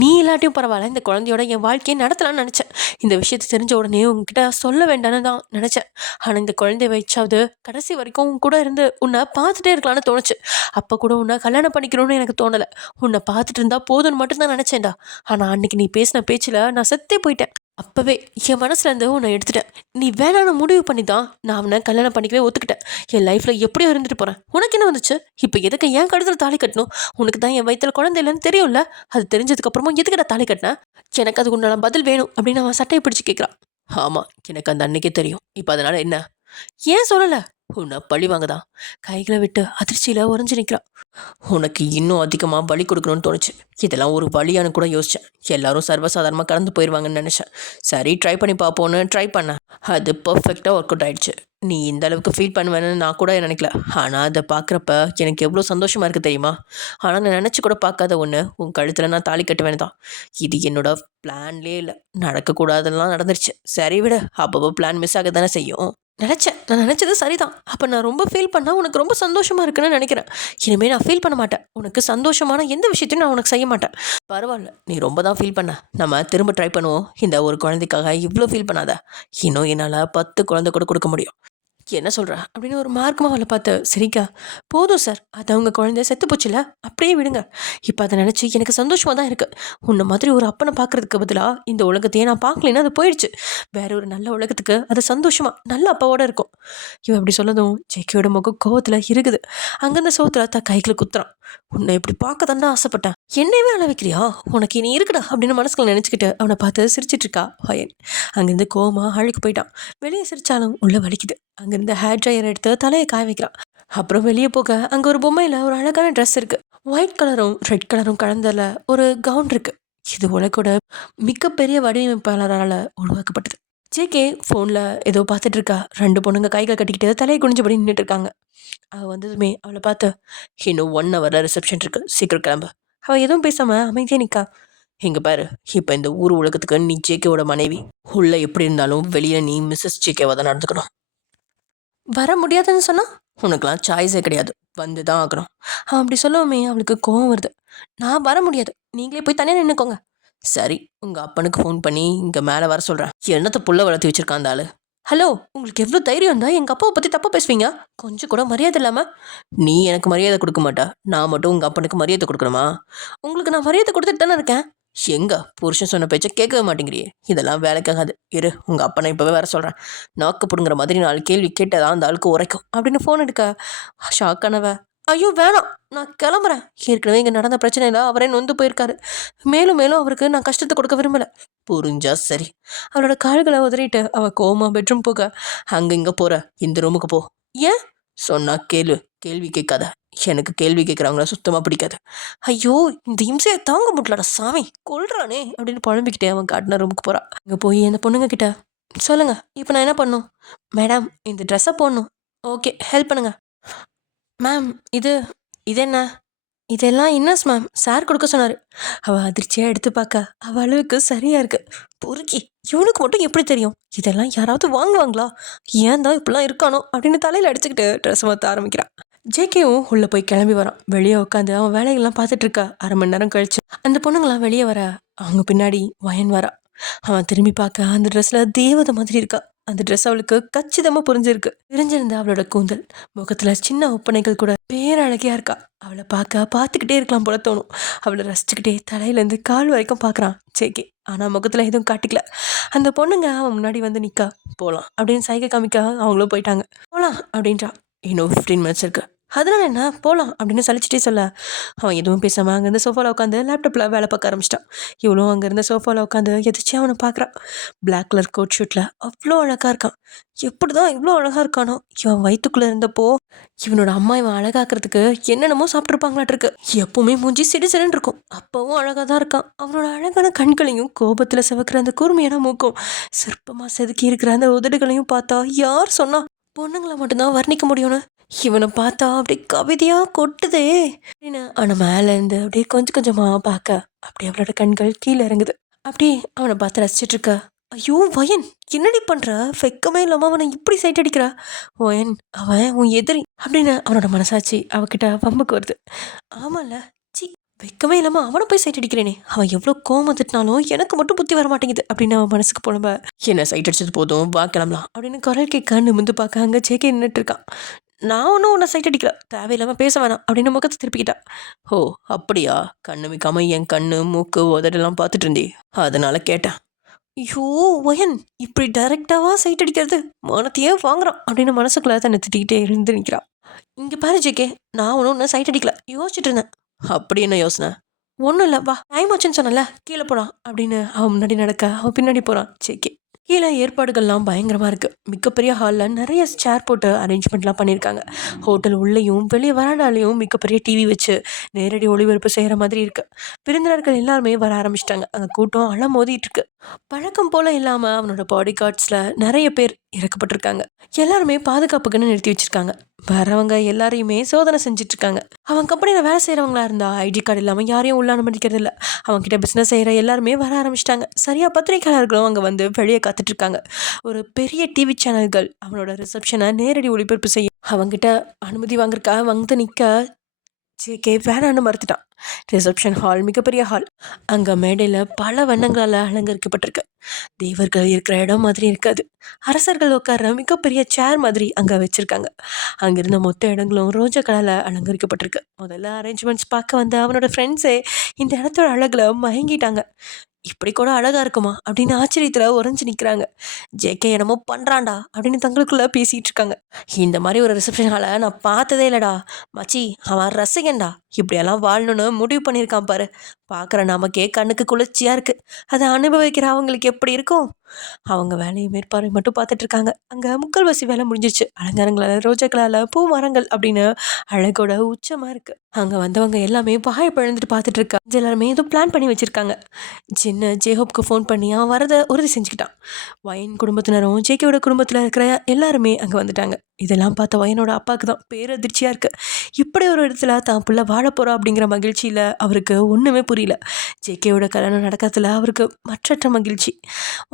நீ இல்லாட்டியும் பரவாயில்ல, இந்த குழந்தையோட என் வாழ்க்கையை நடத்தலாம்னு நினச்சேன். இந்த விஷயத்தை தெரிஞ்ச உடனே உங்ககிட்ட சொல்ல வேண்டான்னு தான் நினச்சேன். ஆனால் இந்த குழந்தைய வச்சாவது கடைசி வரைக்கும் உன் கூட இருந்து உன்னை பார்த்துட்டே இருக்கலான்னு தோணுச்சு. அப்போ கூட உன்னை கல்யாணம் பண்ணிக்கணும்னு எனக்கு தோணலை. உன்னை பார்த்துட்டு இருந்தா போதும்னு மட்டும்தான் நினச்சேன்டா. ஆனால் அன்னைக்கு நீ பேசின பேச்சில் நான் செத்தே போயிட்டேன். அப்போவே என் மனசுலேருந்து உன்னை எடுத்துட்டேன். நீ வேணான்னு முடிவு பண்ணி தான் நான் அவனை கல்யாணம் பண்ணிக்கவே ஒத்துக்கிட்டேன். என் லைஃப்பில் எப்படியோ இருந்துட்டு போகிறேன். உனக்கு என்ன வந்துச்சு? இப்போ எதுக்கு என் கழுத்தில் தாலி கட்டணும்? உனக்கு தான் என் வயித்துல குழந்தை இல்லைன்னு தெரியும்ல. அது தெரிஞ்சதுக்கப்புறமும் எதுக்கு நான் தாலி கட்டினேன்? எனக்கு அதுக்கு உண்டான பதில் வேணும் அப்படின்னு அவன் சட்டையை பிடிச்சி கேட்குறான். ஆமாம், எனக்கு அந்த அன்னைக்கே தெரியும். இப்போ அதனால் என்ன? ஏன் சொல்லலை? உன்னை பழி வாங்கதான். கைகளை விட்டு அதிர்ச்சியில் உறைஞ்சி நிற்கிறான். உனக்கு இன்னும் அதிகமாக பலி கொடுக்கணும்னு தோணுச்சு. இதெல்லாம் ஒரு வழியானு கூட யோசித்தேன். எல்லாரும் சர்வசாதாரணமாக கடந்து போயிடுவாங்கன்னு நினச்சேன். சரி, ட்ரை பண்ணி பார்ப்போன்னு ட்ரை பண்ணேன். அது பர்ஃபெக்டாக ஒர்க் அவுட் ஆகிடுச்சு. நீ இந்த அளவுக்கு ஃபீல் பண்ணுவேன்னு நான் கூட நினைக்கல. ஆனால் அதை பார்க்குறப்ப எனக்கு எவ்வளோ சந்தோஷமாக இருக்குது தெரியுமா? ஆனால் நான் நினச்சி கூட பார்க்காத ஒன்று, உன் கழுத்தில் நான் தாலி கட்ட வேண்டாம். இது என்னோட பிளான்லேயே இல்லை. நடக்கக்கூடாதெல்லாம் நடந்துருச்சு. சரி விட, அப்பப்போ பிளான் மிஸ் ஆக தானே செய்யும். நான் நினச்சது சரிதான். அப்போ நான் ரொம்ப ஃபீல் பண்ணால் உனக்கு ரொம்ப சந்தோஷமாக இருக்குன்னு நினைக்கிறேன். இனிமேல் நான் ஃபீல் பண்ண மாட்டேன். உனக்கு சந்தோஷமான எந்த விஷயத்தையும் நான் உனக்கு செய்ய மாட்டேன். பரவாயில்ல, நீ ரொம்ப தான் ஃபீல் பண்ண. நம்ம திரும்ப ட்ரை பண்ணுவோம். இந்த ஒரு குழந்தைக்காக இவ்வளோ ஃபீல் பண்ணாத. இன்னும் என்னால் 10 குழந்தை கூட கொடுக்க முடியும். என்ன சொல்கிற அப்படின்னு ஒரு மார்க்கமாக அவளை பார்த்து, சரிக்கா போதும் சார், அது அவங்க குழந்தை செத்து போச்சுல, அப்படியே விடுங்க. இப்போ அதை நினச்சி எனக்கு சந்தோஷமாக தான் இருக்குது. உன்னை மாதிரி ஒரு அப்பனை பார்க்குறதுக்கு பதிலாக இந்த உலகத்தையே நான் பார்க்கலன்னா அது போயிடுச்சு. வேற ஒரு நல்ல உலகத்துக்கு அது சந்தோஷமாக நல்ல அப்பாவோட இருக்கும். இவன் அப்படி சொல்லதும் ஜெக்கியோட முகம் கோவத்தில் இருக்குது. அங்கேருந்து சோத்துல தான் கைகளை குத்துறான். உன்னை இப்படி பார்க்க தானே ஆசைப்பட்டேன். என்னையவே அள வைக்கிறியா? உனக்கு இனி இருக்குடா அப்படின்னு மனசுக்குள்ள நினச்சிக்கிட்டு அவனை பார்த்து சிரிச்சிட்டு இருக்கா வயன். அங்கேருந்து கோமா அழுக்கு போயிட்டான். வெளியே சிரிச்சாலும் உள்ள வலிக்குது. அங்கேருந்து ஹேர் ட்ரையர் எடுத்து தலையை காய வைக்கிறான். அப்புறம் வெளியே போக அங்கே ஒரு பொம்மையில் ஒரு அழகான ட்ரெஸ் இருக்குது. ஒயிட் கலரும் ரெட் கலரும் கலந்தல ஒரு கவுன் இருக்குது. இது உலகோட மிகப்பெரிய வடிவமைப்பாளரால் உருவாக்கப்பட்டது. ஜேகே ஃபோனில் ஏதோ பார்த்துட்டு இருக்கா. 2 பொண்ணுங்க கைகள் கட்டிக்கிட்டு தலையை குனிஞ்சபடி நின்றுட்டு இருக்காங்க. அவள் வந்ததுமே அவளை பார்த்து, இன்னும் 1 ஹவரில் ரிசப்ஷன் இருக்கு, சீக்கிரம் கிளம்பு. அவள் எதுவும் பேசாமல் அமைதியாக நிற்கா. இங்கே பாரு, இப்போ இந்த ஊர் உலகத்துக்கு நீ ஜேகேவோட மனைவி. உள்ள எப்படி இருந்தாலும் வெளியில் நீ மிஸ்ஸஸ் ஜேகேவை தான் நடந்துக்கணும். வர முடியாதுன்னு சொன்னால் உனக்குலாம் சாய்ஸே கிடையாது, வந்து தான் ஆகணும். அவன் அப்படி சொல்லவுமே அவளுக்கு கோவம் வருது. நான் வர முடியாது, நீங்களே போய் தனியாக நின்றுக்கோங்க. சரி, உங்கள் அப்பனுக்கு ஃபோன் பண்ணி இங்கே மேலே வர சொல்கிறேன். என்னத்தை புள்ள வளர்த்து வச்சிருக்கான் அந்த ஆளு. ஹலோ, உங்களுக்கு எவ்வளோ தைரியம் இருந்தால் எங்கள் அப்பாவை பற்றி தப்பாக பேசுவீங்க? கொஞ்சம் கூட மரியாதை இல்லாமல். நீ எனக்கு மரியாதை கொடுக்க மாட்டா, நான் மட்டும் உங்கள் அப்பனுக்கு மரியாதை கொடுக்கணுமா? உங்களுக்கு நான் மரியாதை கொடுத்துட்டு தானே இருக்கேன். எங்க புருஷன் சொன்ன பேச்சை கேட்கவே மாட்டேங்கிறியே, இதெல்லாம் வேலைக்காகாது. இரு, உங்கள் அப்பனை இப்போவே வர சொல்கிறேன். நாக்கு பிடுங்குற மாதிரி 4 கேள்வி கேட்டதான் அந்த ஆளுக்கு உரைக்கும் அப்படின்னு ஃபோன் எடுக்க ஷாக்கானவ, ஐயோ வேணாம், நான் கிளம்புறேன். ஏற்கனவே இங்கே நடந்த பிரச்சனையில் அவரே நொந்து போயிருக்காரு. மேலும் மேலும் அவருக்கு நான் கஷ்டத்தை கொடுக்க விரும்பலை. புரிஞ்சா சரி. அவளோட கால்களை உதறிட்டு அவள் கோமா பெட்ரூம் போக, அங்கே இங்கே போகிற, இந்த ரூமுக்கு போ. ஏன்? சொன்னா கேளு, கேள்வி கேட்காத. எனக்கு கேள்வி கேட்குறவங்கள சுத்தமாக பிடிக்காது. ஐயோ, இந்த இம்சையை தாங்க முடியலடா சாமி, கொல்றானே அப்படின்னு புழம்பிக்கிட்டே அவன் காட்டின ரூமுக்கு போகிறான். அங்கே போய் அந்த பொண்ணுங்க கிட்ட, சொல்லுங்க இப்போ நான் என்ன பண்ணும்? மேடம், இந்த ட்ரெஸ்ஸை போடணும். ஓகே, ஹெல்ப் பண்ணுங்க. மேம், இது என்ன? இதெல்லாம் இன்னஸ் மேம், சார் கொடுக்க சொன்னார். அவள் அதிர்ச்சியாக எடுத்து பார்க்க அவள் அளவுக்கு சரியாக இருக்கு. பொறுக்கி, இவனுக்கு மட்டும் எப்படி தெரியும்? இதெல்லாம் யாராவது வாங்குவாங்களா? ஏன் தான் இப்படிலாம் இருக்கானோ அப்படின்னு தலையில் அடிச்சுக்கிட்டு ட்ரெஸ் மாற்ற ஆரம்பிக்கிறான். ஜேகேவும் உள்ளே போய் கிளம்பி வரான். வெளியே உட்காந்து அவன் வேலைகள்லாம் பார்த்துட்டு இருக்கா. 1/2 மணி நேரம் கழிச்சு அந்த பொண்ணுங்களாம் வெளியே வர அவங்க பின்னாடி வயன் வரா. அவன் திரும்பி பார்க்க அந்த ட்ரெஸ்ஸில் தேவதை மாதிரி இருக்கா. அந்த ட்ரெஸ் அவளுக்கு கச்சிதமாக புரிஞ்சிருக்கு. விரிஞ்சிருந்த அவளோட கூந்தல், முகத்தில் சின்ன ஒப்பனைகள் கூட பேரழகியா இருக்கா. அவளை பார்த்துக்கிட்டே இருக்கலாம் போல தோணும். அவளை ரசிச்சுக்கிட்டே தலையிலேருந்து கால் வரைக்கும் பார்க்குறான் ஜேகே. ஆனால் முகத்தில் எதுவும் காட்டிக்கல. அந்த பொண்ணுங்க அவன் முன்னாடி வந்து நிற்கா. போகலாம் அப்படின்னு சைகை காமிக்க அவங்களும் போயிட்டாங்க. போகலாம் அப்படின்றா. இன்னும் 15 மினிட்ஸ் இருக்கு. அதனால என்ன, போகலாம் அப்படின்னு சலிச்சிட்டே சொல்ல அவன் எதுவும் பேசாமல் அங்கேருந்து சோஃபாவில் உட்காந்து லேப்டாப்பில் வேலை பார்க்க ஆரம்பிச்சிட்டான். இவ்வளோ அங்கேருந்து சோஃபாவில் உட்காந்து எதிர்ச்சியாக அவனை பார்க்குறான். பிளாக் கலர் கோட் ஷூட்டில் அவ்வளோ அழகாக இருக்கான். எப்படி தான் இவ்வளோ அழகாக இருக்கானோ. இவன் வயிற்றுக்குள்ளே இருந்தப்போ இவனோட அம்மா இவன் அழகாக்கிறதுக்கு என்னென்னமோ சாப்பிட்ருப்பாங்களாட்டிருக்கு. எப்பவுமே மூஞ்சி சிடுசிடுன்னு இருக்கும். அப்பவும் அழகாக தான் இருக்கான். அவனோட அழகான கண்களையும், கோபத்தில் சிவக்கிற அந்த கூர்மையான மூக்கும், சிற்பமாக செதுக்கி இருக்கிற அந்த உதடுகளையும் பார்த்தா யார் சொன்னா பொண்ணுங்களை மட்டும்தான் வர்ணிக்க முடியும்னு? இவனை பார்த்தா அப்படியே கவிதையாக கொட்டுதே அப்படின்னு அவனை மேலேருந்து அப்படியே கொஞ்சம் கொஞ்சமாக பார்க்க அப்படியே அவளோட கண்கள் கீழே இறங்குது. அப்படியே அவனை பார்த்து ரசிச்சிட்டு இருக்க. ஐயோ வயன், என்னடி பண்ணுற? வெக்கமே இல்லாமல் அவனை இப்படி சைட் அடிக்கிறா. வயன், அவன் உன் எதிரி அப்படின்னு அவனோட மனசாட்சி அவகிட்ட வம்புக்கு வருது. ஆமாம்ல, சி, வெக்கமே இல்லாமல் அவனை போய் சைட் அடிக்கிறேனே. அவன் எவ்வளோ கோவம் திட்டினாலும் எனக்கு மட்டும் புத்தி வர மாட்டேங்குது அப்படின்னு அவன் மனசுக்கு போனப்ப, என்ன சைட் அடிச்சது போதும், வா கிளம்பலாம் அப்படின்னு குரல் கேட்க நிமிந்து பார்க்க அங்கே ஜேகே நின்றுட்டு இருக்கான். நான் ஒன்றும் உன்னை சைட் அடிக்கல, தேவையில்லாமல் பேச வேணாம் அப்படின்னு முகத்தை திருப்பிக்கிட்டா. ஓ அப்படியா? கண்ணு வைக்காம என் கண்ணு, மூக்கு, உதடெல்லாம் பார்த்துட்டு இருந்தே, அதனால கேட்டேன். ஐயோ ஒயன் இப்படி டைரக்டாவா சைட் அடிக்கிறது, மானத்தையே வாங்குறான் அப்படின்னு மனசுக்குள்ள தன்னை திட்டிக்கிட்டே இருந்து நிற்கிறான். இங்கே பாரு ஜேகே, நான் ஒன்றும் சைட் அடிக்கல, யோசிச்சுட்டு இருந்தேன். அப்படி என்ன யோசனை? ஒன்றும் இல்லை, வா டைம் ஆச்சுன்னு சொன்னல, கீழே போடான் அப்படின்னு அவன் முன்னாடி நடக்க அவன் பின்னாடி போகிறான் ஜேகே. கீழே ஏற்பாடுகள்லாம் பயங்கரமாக இருக்குது. மிகப்பெரிய ஹாலில் நிறைய சேர் போட்டு அரேஞ்ச்மெண்ட்லாம் பண்ணியிருக்காங்க. ஹோட்டல் உள்ளேயும் வெளியே வராண்டாலையும் மிகப்பெரிய டிவி வச்சு நேரடி ஒளிபரப்பு செய்கிற மாதிரி இருக்குது. விருந்தினர்கள் எல்லாருமே வர ஆரம்பிச்சிட்டாங்க. அங்கே கூட்டம் அலை மோதிட்டு இருக்கு. பழக்கம் போல் இல்லாமல் அவனோட பாடி கார்ட்ஸில் நிறைய பேர் இறக்கப்பட்டிருக்காங்க. எல்லாருமே பாதுகாப்புக்குன்னு நிறுத்தி வச்சுருக்காங்க. வரவங்க எல்லாரையுமே சோதனை செஞ்சுட்டு இருக்காங்க. அவன் கம்பெனியில் வேலை செய்கிறவங்களா இருந்தா ஐடி கார்டு இல்லாமல் யாரையும் உள்ள அனுமதிக்கிறது இல்லை. அவங்ககிட்ட பிஸ்னஸ் செய்கிற எல்லாருமே வர ஆரம்பிச்சிட்டாங்க. சரியாக பத்திரிகையாளர்களும் அங்கே வந்து வெளியே காத்துட்ருக்காங்க. ஒரு பெரிய டிவி சேனல்கள் அவனோட ரிசப்ஷனை நேரடி ஒளிபரப்பு செய்யும். அவங்ககிட்ட அனுமதி வாங்குறக்கா வந்து நிற்க ஜேகே வேணான்னு மறுத்துட்டான். ரிசப்ஷன் ஹால் மிகப்பெரிய ஹால். அங்கே மேடையில் பல வண்ணங்களால் அலங்கரிக்கப்பட்டிருக்கு. தேவர்கள் இருக்கிற இடம் மாதிரி இருக்காது. அரசர்கள் உட்கார மிகப்பெரிய சேர் மாதிரி அங்கே வச்சுருக்காங்க. அங்கிருந்த மொத்த இடங்களும் ரோஜா கலரில் அலங்கரிக்கப்பட்டிருக்கு. முதல்ல அரேஞ்ச்மெண்ட்ஸ் பார்க்க வந்த அவனோட ஃப்ரெண்ட்ஸே இந்த இடத்தோட அழகில் மயங்கிட்டாங்க. இப்படி கூட அழகா இருக்குமா அப்படின்னு ஆச்சரியத்தில் உறைஞ்சி நிற்கிறாங்க. ஜேகே என்னமோ பண்ணுறான்டா அப்படின்னு தங்களுக்குள்ளே பேசிகிட்டு இருக்காங்க. இந்த மாதிரி ஒரு ரிசப்ஷன் ஹாலை நான் பார்த்ததே இல்லைடா மச்சி, அவன் ரசிகன்டா, இப்படியெல்லாம் வாழணும்னு முடிவு பண்ணியிருக்கான் பாரு. பார்க்குற நமக்கே கண்ணுக்கு குளிர்ச்சியாக இருக்குது. அதை அனுபவிக்கிற அவங்களுக்கு எப்படி இருக்கும்? அவங்க வேலையை மேற்பார்வை மட்டும் பார்த்துட்டு இருக்காங்க. அங்கே முக்கால்வாசி வேலை முடிஞ்சிச்சு. அலங்காரங்களால் ரோஜாக்களால் பூ மரங்கள் அப்படின்னு அழகோட உச்சமாக இருக்குது. அங்கே வந்தவங்க எல்லாமே வாயை பழந்துட்டு பார்த்துட்டு இருக்கா. எல்லாருமே ஏதோ பிளான் பண்ணி வச்சுருக்காங்க. சின்ன ஜேஹோப்க்கு ஃபோன் பண்ணி அவன் வரதை உறுதி செஞ்சுக்கிட்டான். வயன் குடும்பத்தினரும் ஜேகேவோட குடும்பத்தில் இருக்கிற எல்லாருமே அங்கே வந்துட்டாங்க. இதெல்லாம் பார்த்த வயனோட அப்பாவுக்கு தான் பேரதிர்ச்சியாக இருக்குது. இப்படி ஒரு இடத்துல தான் புள்ள வாழ போகிறோம் அப்படிங்கிற மகிழ்ச்சியில் அவருக்கு ஒன்றுமே புரியல. ஜேகேவோட கல்யாணம் நடக்கிறதுல அவருக்கு மற்றற்ற மகிழ்ச்சி.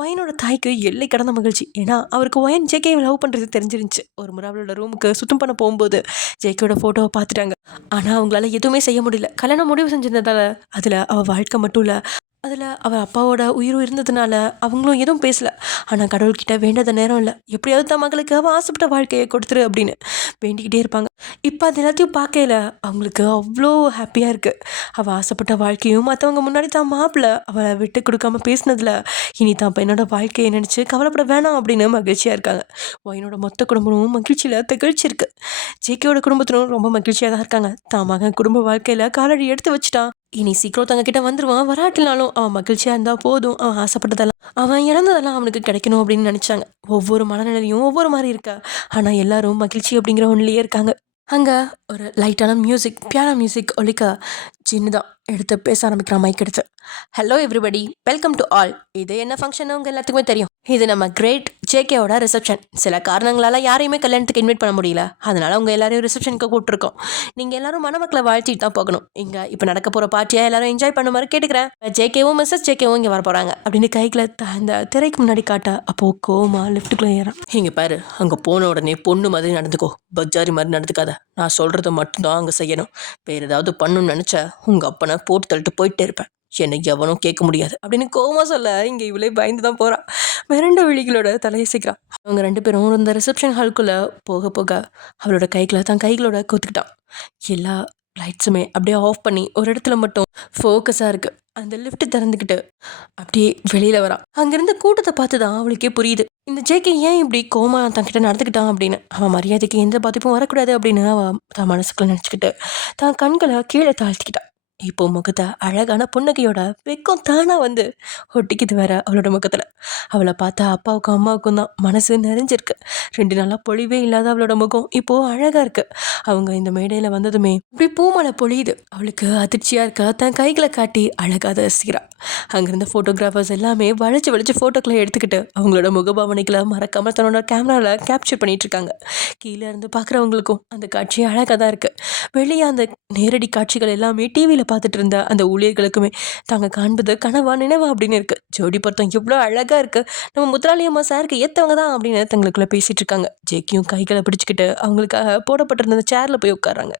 வயனோட தாய்க்கு எல்லை கடந்த மகிழ்ச்சி. ஏன்னா அவருக்கு வயன் ஜேகேவை லவ் பண்ணுறது தெரிஞ்சிருந்துச்சு. ஒரு முறை அவளோட ரூமுக்கு சுத்தம் பண்ண போகும்போது ஜேகேயோட ஃபோட்டோவை பார்த்துட்டாங்க. ஆனால் அவங்களால எதுவுமே செய்ய முடியல. கல்யாணம் முடிவு செஞ்சிருந்ததால அதில் அவள் வாழ்க்கை மட்டும் இல்லை, அதில் அவள் அப்பாவோட உயிரும் இருந்ததுனால அவங்களும் எதுவும் பேசலை. ஆனால் கடவுள்கிட்ட வேண்டாத நேரம் இல்லை, எப்படியாவது தான் மகளுக்கு அவள் ஆசைப்பட்ட வாழ்க்கையை கொடுத்துரு அப்படின்னு வேண்டிக்கிட்டே இருப்பாங்க. இப்போ அது எல்லாத்தையும் பார்க்கல அவங்களுக்கு அவ்வளோ ஹாப்பியாக இருக்குது. அவள் ஆசைப்பட்ட வாழ்க்கையும் மற்றவங்க முன்னாடி தான் மாப்பிள்ள அவளை விட்டு கொடுக்காம பேசினதில் இனி தான் பையனோட வாழ்க்கையை நினச்சி கவலைப்பட வேணாம் அப்படின்னு மகிழ்ச்சியாக இருக்காங்க. ஒயனோட மொத்த குடும்பமும் மகிழ்ச்சியில் திகழ்ச்சிருக்கு. ஜேகேயோட குடும்பத்தினரும் ரொம்ப மகிழ்ச்சியாக தான் இருக்காங்க. தான் மகன் குடும்ப வாழ்க்கையில் காலடி எடுத்து வச்சுட்டான். இனி சீக்கிரம் தங்கக்கிட்ட வந்துடுவான். வராட்டினாலும் அவன் மகிழ்ச்சியாக இருந்தால் போதும். அவன் ஆசைப்பட்டதெல்லாம், அவன் இழந்ததெல்லாம் அவனுக்கு கிடைக்கணும் அப்படின்னு நினச்சாங்க. ஒவ்வொரு மனநிலையும் ஒவ்வொரு மாதிரி இருக்கா. ஆனால் எல்லாரும் மகிழ்ச்சி அப்படிங்கிற ஒன்றிலேயே இருக்காங்க. அங்கே ஒரு லைட்டான மியூசிக், பியானோ மியூசிக் ஒலிக்க ஜின்னு தான் எடுத்து பேச ஆரம்பிக்கிறான் மைக் எடுத்து. Hello everybody, welcome to all. இது என்ன ஃபங்க்ஷன் உங்கள் எல்லாத்துக்குமே தெரியும். இது நம்ம கிரேட் ஜேகேவோட ரிசப்ஷன். சில காரணங்களால் யாரையுமே கல்யாணத்துக்கு இன்வைட் பண்ண முடியல. அதனால் உங்கள் எல்லாரையும் ரிசப்ஷனுக்கு கூப்பிட்டுருக்கோம். நீங்கள் எல்லாரும் மணமக்களை வாழ்த்திட்டு தான் போகணும். இங்கே இப்போ நடக்க போகிற பார்ட்டியாக எல்லாரும் என்ஜாய் பண்ண மாதிரி கேட்டுக்கிறேன். ஜேகேவும் மிஸ்ஸஸ் ஜேகேவும் இங்கே வர போகிறாங்க அப்படின்னு கைகளை அந்த திரைக்கு முன்னாடி காட்ட அப்போது கோமா லிஃப்ட்டுக்குள்ளே ஏறான். இங்கே பாரு, அங்கே போன உடனே பொண்ணு மாதிரி நடந்துக்கோ, பஜாரி மாதிரி நடந்துக்காத. நான் சொல்கிறத மட்டும்தான் அங்கே செய்யணும். வேறு ஏதாவது பண்ணணும்னு நினச்ச உங்கள் அப்பனை போட்டு தள்ளிட்டு போயிட்டே இருப்பேன். என்னை எவனும் கேட்க முடியாது அப்படின்னு கோமா சொல்ல இங்கே இவளே பயந்து தான் போகிறான். மிரண்ட விழிகளோட தலையை சீக்கிறான். அவங்க ரெண்டு பேரும் இந்த ரிசப்ஷன் ஹால்குள்ளே போக போக அவளோட கைகளை தான் கைகளோட கோத்துக்கிட்டான். எல்லா லைட்ஸுமே அப்படியே ஆஃப் பண்ணி ஒரு இடத்துல மட்டும் ஃபோக்கஸாக இருக்குது. அந்த லிஃப்ட் திறந்துக்கிட்டு அப்படியே வெளியில் வரான். அங்கேருந்து கூட்டத்தை பார்த்து தான் அவளுக்கே புரியுது இந்த ஜேகே ஏன் இப்படி கோமா தன்கிட்ட நடந்துக்கிட்டான் அப்படின்னு. அவன் மரியாதைக்கு எந்த பாதிப்பும் வரக்கூடாது அப்படின்னு அவன் தான் மனசுக்குள்ள நினச்சிக்கிட்டு தான் கண்களை கீழே தாழ்த்திக்கிட்டான். இப்போ முகத்தை அழகான புன்னகையோட வெக்கம் தானாக வந்து ஒட்டிக்குது வேற அவளோட முகத்தில். அவளை பார்த்தா அப்பாவுக்கும் அம்மாவுக்கும் தான் மனசு நிறைஞ்சிருக்கு. 2 நாளாக பொழிவே இல்லாத அவளோட முகம் இப்போது அழகாக இருக்குது. அவங்க இந்த மேடையில் வந்ததுமே இப்படி பூமலை பொழியுது. அவளுக்கு அதிர்ச்சியாக இருக்க தன் கைகளை காட்டி அழகாக ரசிக்கிறாள். அங்கேருந்த ஃபோட்டோகிராஃபர்ஸ் எல்லாமே வளைச்சு ஃபோட்டோக்களை எடுத்துக்கிட்டு அவங்களோட முகபாவனைகளை மறக்காமல் தன்னோட கேமராவில் கேப்சர் பண்ணிகிட்ருக்காங்க. கீழே இருந்து பார்க்குறவங்களுக்கும் அந்த காட்சி அழகாக தான் இருக்குது. வெளியே அந்த நேரடி காட்சிகள் எல்லாமே டிவியில் பார்த்துட்டு இருந்த அந்த ஊழியர்களுக்குமே தாங்க காண்பது கனவா நினைவா அப்படின்னு இருக்குது. ஜோடி பொருத்தம் எவ்வளோ அழகாக இருக்குது, நம்ம முத்துராளியம்மா சாருக்கு ஏற்றவங்க தான் அப்படின்னு தங்களுக்குள்ளே பேசிகிட்டு இருக்காங்க. ஜேக்கியும் கைகளை பிடிச்சிக்கிட்டு அவங்களுக்காக போடப்பட்டிருந்த அந்த சேரில் போய் உட்காராங்க.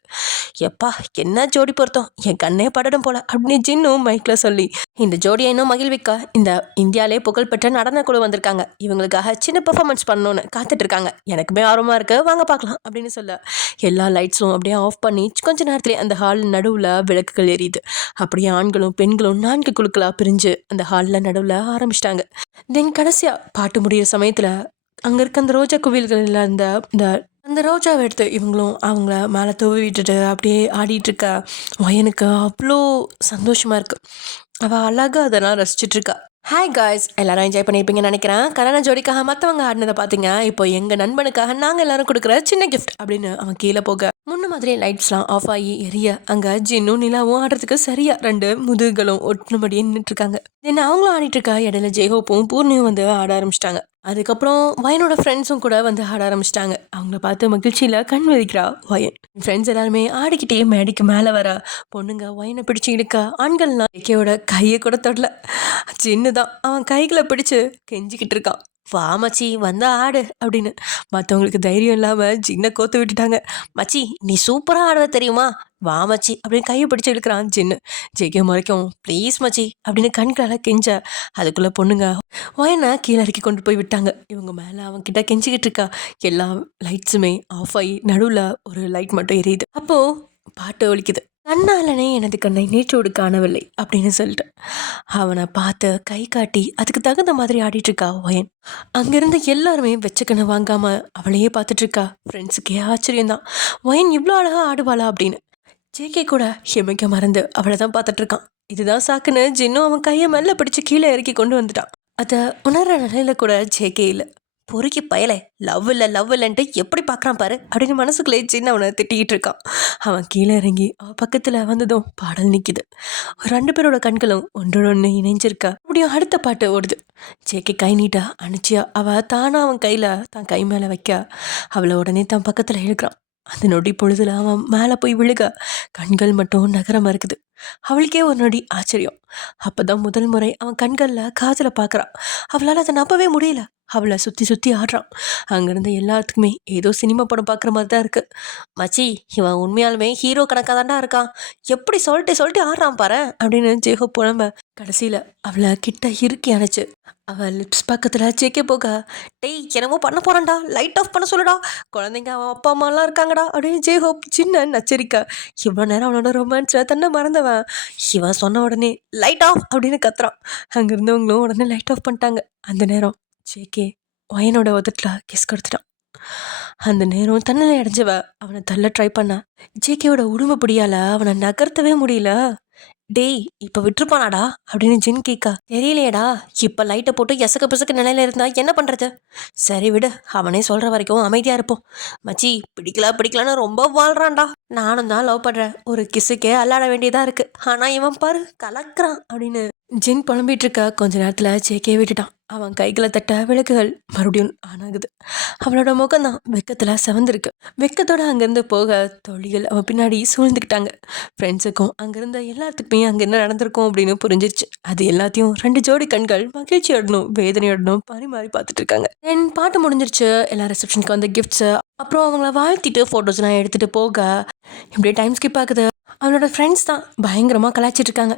எப்பா என்ன ஜோடி பொருத்தம், என் கண்ணே படடும் போல அப்படின்னு ஜின்னும் மைக்கில் சொல்லி இந்த ஜோடியை இன்னும் மகிழ்விக்க இந்த இந்தியாவிலே புகழ்பெற்ற நடன குழு வந்திருக்காங்க. இவங்களுக்காக சின்ன பெர்ஃபார்மன்ஸ் பண்ணணும்னு காத்துட்டு இருக்காங்க. எனக்குமே ஆர்வமாக இருக்குது, வாங்க பார்க்கலாம் அப்படின்னு சொல்ல எல்லா லைட்ஸும் அப்படியே ஆஃப் பண்ணி பண்ணி கொஞ்ச நேரத்துலேயே அந்த ஹால் நடுவில் விளக்குகள் எரியுது. அப்படியே ஆண்களும் பெண்களும் 4 குழுக்களாக பிரிஞ்சு அந்த ஹாலில் நடுவில் ஆரம்பிச்சிட்டாங்க. தென் கடைசியாக பாட்டு முடிகிற சமயத்தில் அங்கே இருக்க அந்த ரோஜா குவியல்களில் அந்த ரோஜாவை எடுத்து இவங்களும் அவங்கள மேலே தூவி விட்டுட்டு அப்படியே ஆடிட்டு இருக்க வயனுக்கு அவ்வளோ சந்தோஷமாக இருக்குது. அவள் அழகாக அதெல்லாம் ரசிச்சுட்டு இருக்கா. ஹாய் காய்ஸ், எல்லாரும் என்ஜாய் பண்ணியிருப்பீங்கன்னு நினைக்கிறேன். கல்யாண ஜோடிக்காக மற்றவங்க ஆடினதை பார்த்தீங்க. இப்போ எங்கள் நண்பனுக்காக நாங்கள் எல்லாரும் கொடுக்குற சின்ன கிஃப்ட் அப்படின்னு அவன் கீழே போக முன்ன மாதிரி லைட்ஸ்லாம் ஆஃப் ஆகி எரிய அங்கே ஜின்னும் நிலாவும் ஆடுறதுக்கு சரியாக 2 முதுகுகளும் ஒட்டுனபடியே நின்றுட்டுருக்காங்க. என்ன அவங்களும் ஆடிட்டு இருக்கா. இடையில ஜெய்ஹோப்பும் பூர்ணியும் வந்து ஆட ஆரம்பிச்சிட்டாங்க. அதுக்கப்புறம் வயனோட ஃப்ரெண்ட்ஸும் கூட வந்து ஆட ஆரம்பிச்சிட்டாங்க. அவங்கள பார்த்து மகிழ்ச்சியில் கண் வதிக்கிறா வயன். ஃப்ரெண்ட்ஸ் எல்லாருமே ஆடிக்கிட்டே மேடிக்கு மேலே வர பொண்ணுங்க வயனை பிடிச்சி இழுக்க ஆண்கள்லாம் ஏகேயோட கையை கூட தொடல. சின்னதான் அவன் கைகளை பிடிச்சு கெஞ்சிக்கிட்டு இருக்கான். வா மச்சி வந்து ஆடு அப்படின்னு. மற்றவங்களுக்கு தைரியம் இல்லாமல் ஜின்னை கோத்து விட்டுட்டாங்க. மச்சி நீ சூப்பராக ஆடுவ தெரியுமா, வா மச்சி அப்படின்னு கையை பிடிச்சி இழுக்கிறான் ஜின்னு. ஜெய்கே முறைக்கும் ப்ளீஸ் மச்சி அப்படின்னு கண்களால் கெஞ்ச அதுக்குள்ளே பொண்ணுங்க வயனை கீழே இறக்கி கொண்டு போய் விட்டாங்க. இவங்க மேலே அவன்கிட்ட கெஞ்சிக்கிட்டு இருக்கா. எல்லா லைட்ஸுமே ஆஃப் ஆகி நடுவில் ஒரு லைட் மட்டும் எரியுது. அப்போது பாட்டு ஒலிக்குது. கண்ணாலனே எனது கண்ணை நேற்றோடு காணவில்லை அப்படின்னு சொல்லிட்டு அவனை பார்த்து கை காட்டி அதுக்கு தகுந்த மாதிரி ஆடிட்டு இருக்கா வயன். அங்கிருந்து எல்லாருமே வெச்சக்கண்ணை வாங்காம அவளையே பார்த்துட்டு இருக்கா. ஃப்ரெண்ட்ஸுக்கே ஆச்சரியம்தான், வயன் இவ்வளோ அழகா ஆடுவாளா அப்படின்னு. ஜேகே கூட ஹிமைக்க மறந்து அவளை தான் பார்த்துட்டு இருக்கான். இதுதான் சாக்குன்னு ஜின்னும் அவன் கையை மெல்ல பிடிச்சு கீழே இறக்கி கொண்டு வந்துட்டான். அதை உணர்ற நிலையில கூட ஜேகே இல்லை. பொறுக்கி பயலை லவ் இல்லைன்ட்டு எப்படி பார்க்குறான் பாரு அப்படின்னு மனசுக்குள்ளே சின்ன அவனை திட்டிக்கிட்டு இருக்கான். அவன் கீழே இறங்கி அவன் பக்கத்தில் வந்ததும் பாடல் நிற்கிது. 2 பேரோட கண்களும் ஒன்றோட ஒன்று இணைஞ்சிருக்கா. அப்படியும் அடுத்த பாட்டு ஓடுது. ஜேகே கை நீட்டா அனுச்சியா அவள் தானா அவன் கையில் தான் கை மேலே வைக்க அவளை உடனே தான் பக்கத்தில் இழுக்கிறான். அந்த நொடி பொழுதுல அவன் மேலே போய் விழுக கண்கள் மட்டும் நகரமாக இருக்குது. அவளுக்கே ஒரு நொடி ஆச்சரியம். அப்போதான் முதல் முறை அவன் கண்களில் காதலை பார்க்குறான். அவளால் அதை நம்பவே முடியல. அவளை சுற்றி சுற்றி ஆடுறான். அங்கேருந்து எல்லாத்துக்குமே ஏதோ சினிமா படம் பார்க்குற மாதிரி தான் இருக்குது. மச்சி இவன் உண்மையாலுமே ஹீரோ கணக்காக தாண்டா இருக்கான், எப்படி சொல்லிட்டு ஆடுறான் பாரு அப்படின்னு ஜேஹோ புலம்ப கடைசியில் அவளை கிட்ட இறுக்கி அணைச்சு அவள் லிப்ஸ் பக்கத்தில் ஜேகே போக டேய் என்னமோ பண்ண போகிறான்டா, லைட் ஆஃப் பண்ண சொல்லுடா, குழந்தைங்க அவன் அப்பா அம்மாலாம் இருக்காங்கடா அப்படின்னு ஜேஹோப் சின்ன நச்சரிக்கா. இவ்வளோ நேரம் அவனோட ரொமான்ஸில் தன்னை மறந்தவன் இவன் சொன்ன உடனே லைட் ஆஃப் அப்படின்னு கத்துறான். அங்கே இருந்தவங்களும் உடனே லைட் ஆஃப் பண்ணிட்டாங்க. அந்த நேரம் ஜேகே வயனோட உதட்டில் கிஸ் கொடுத்துட்டான். அந்த நேரம் தன்னிலை அடைஞ்சவ அவனை தள்ள ட்ரை பண்ணா. ஜேகேவோட உடம்பு பிடியால அவனை நகர்த்தவே முடியல. டேய் இப்போ விட்டுருப்பானாடா அப்படின்னு ஜின் கேக்கா. தெரியலையேடா, இப்போ லைட்டை போட்டு எசக்க பிசக்க நிலையில இருந்தா என்ன பண்ணுறது. சரி விடு, அவனே சொல்கிற வரைக்கும் அமைதியாக இருப்போம். மச்சி பிடிக்கலான்னு ரொம்ப வாழ்றான்டா, நானும் தான் லவ் பண்ணுறேன், ஒரு கிஸ்ஸுக்கே அல்லாட வேண்டியதாக இருக்குது, ஆனால் இவன் பாரு கலக்கிறான் அப்படின்னு ஜின் புலம்பிட்டு இருக்க. கொஞ்ச நேரத்தில் ஜேகே விட்டுட்டான். அவன் கைகளை தட்ட விளக்குகள் மறுபடியும் ஆனாகுது. அவளோட முகம்தான் வெக்கத்தில் செவந்திருக்கு. வெக்கத்தோட அங்கேருந்து போக தோழிகள் அவன் பின்னாடி சூழ்ந்துக்கிட்டாங்க. ஃப்ரெண்ட்ஸுக்கும் அங்கேருந்த எல்லாத்துக்குமே அங்கே என்ன நடந்திருக்கும் அப்படின்னு புரிஞ்சிருச்சு. அது எல்லாத்தையும் 2 ஜோடி கண்கள் மகிழ்ச்சியோடனும் வேதனையோடனும் மாறி பார்த்துட்டு இருக்காங்க. என் பாட்டு முடிஞ்சிருச்சு. எல்லா ரிசப்ஷனுக்கு வந்த கிஃப்ட்ஸு அப்புறம் அவங்கள வாழ்த்திட்டு ஃபோட்டோஸ்லாம் எடுத்துகிட்டு போக இப்படியே டைம் ஸ்கிப் ஆகுது. அவனோட ஃப்ரெண்ட்ஸ் தான் பயங்கரமாக கலாய்ச்சிட்டு இருக்காங்க.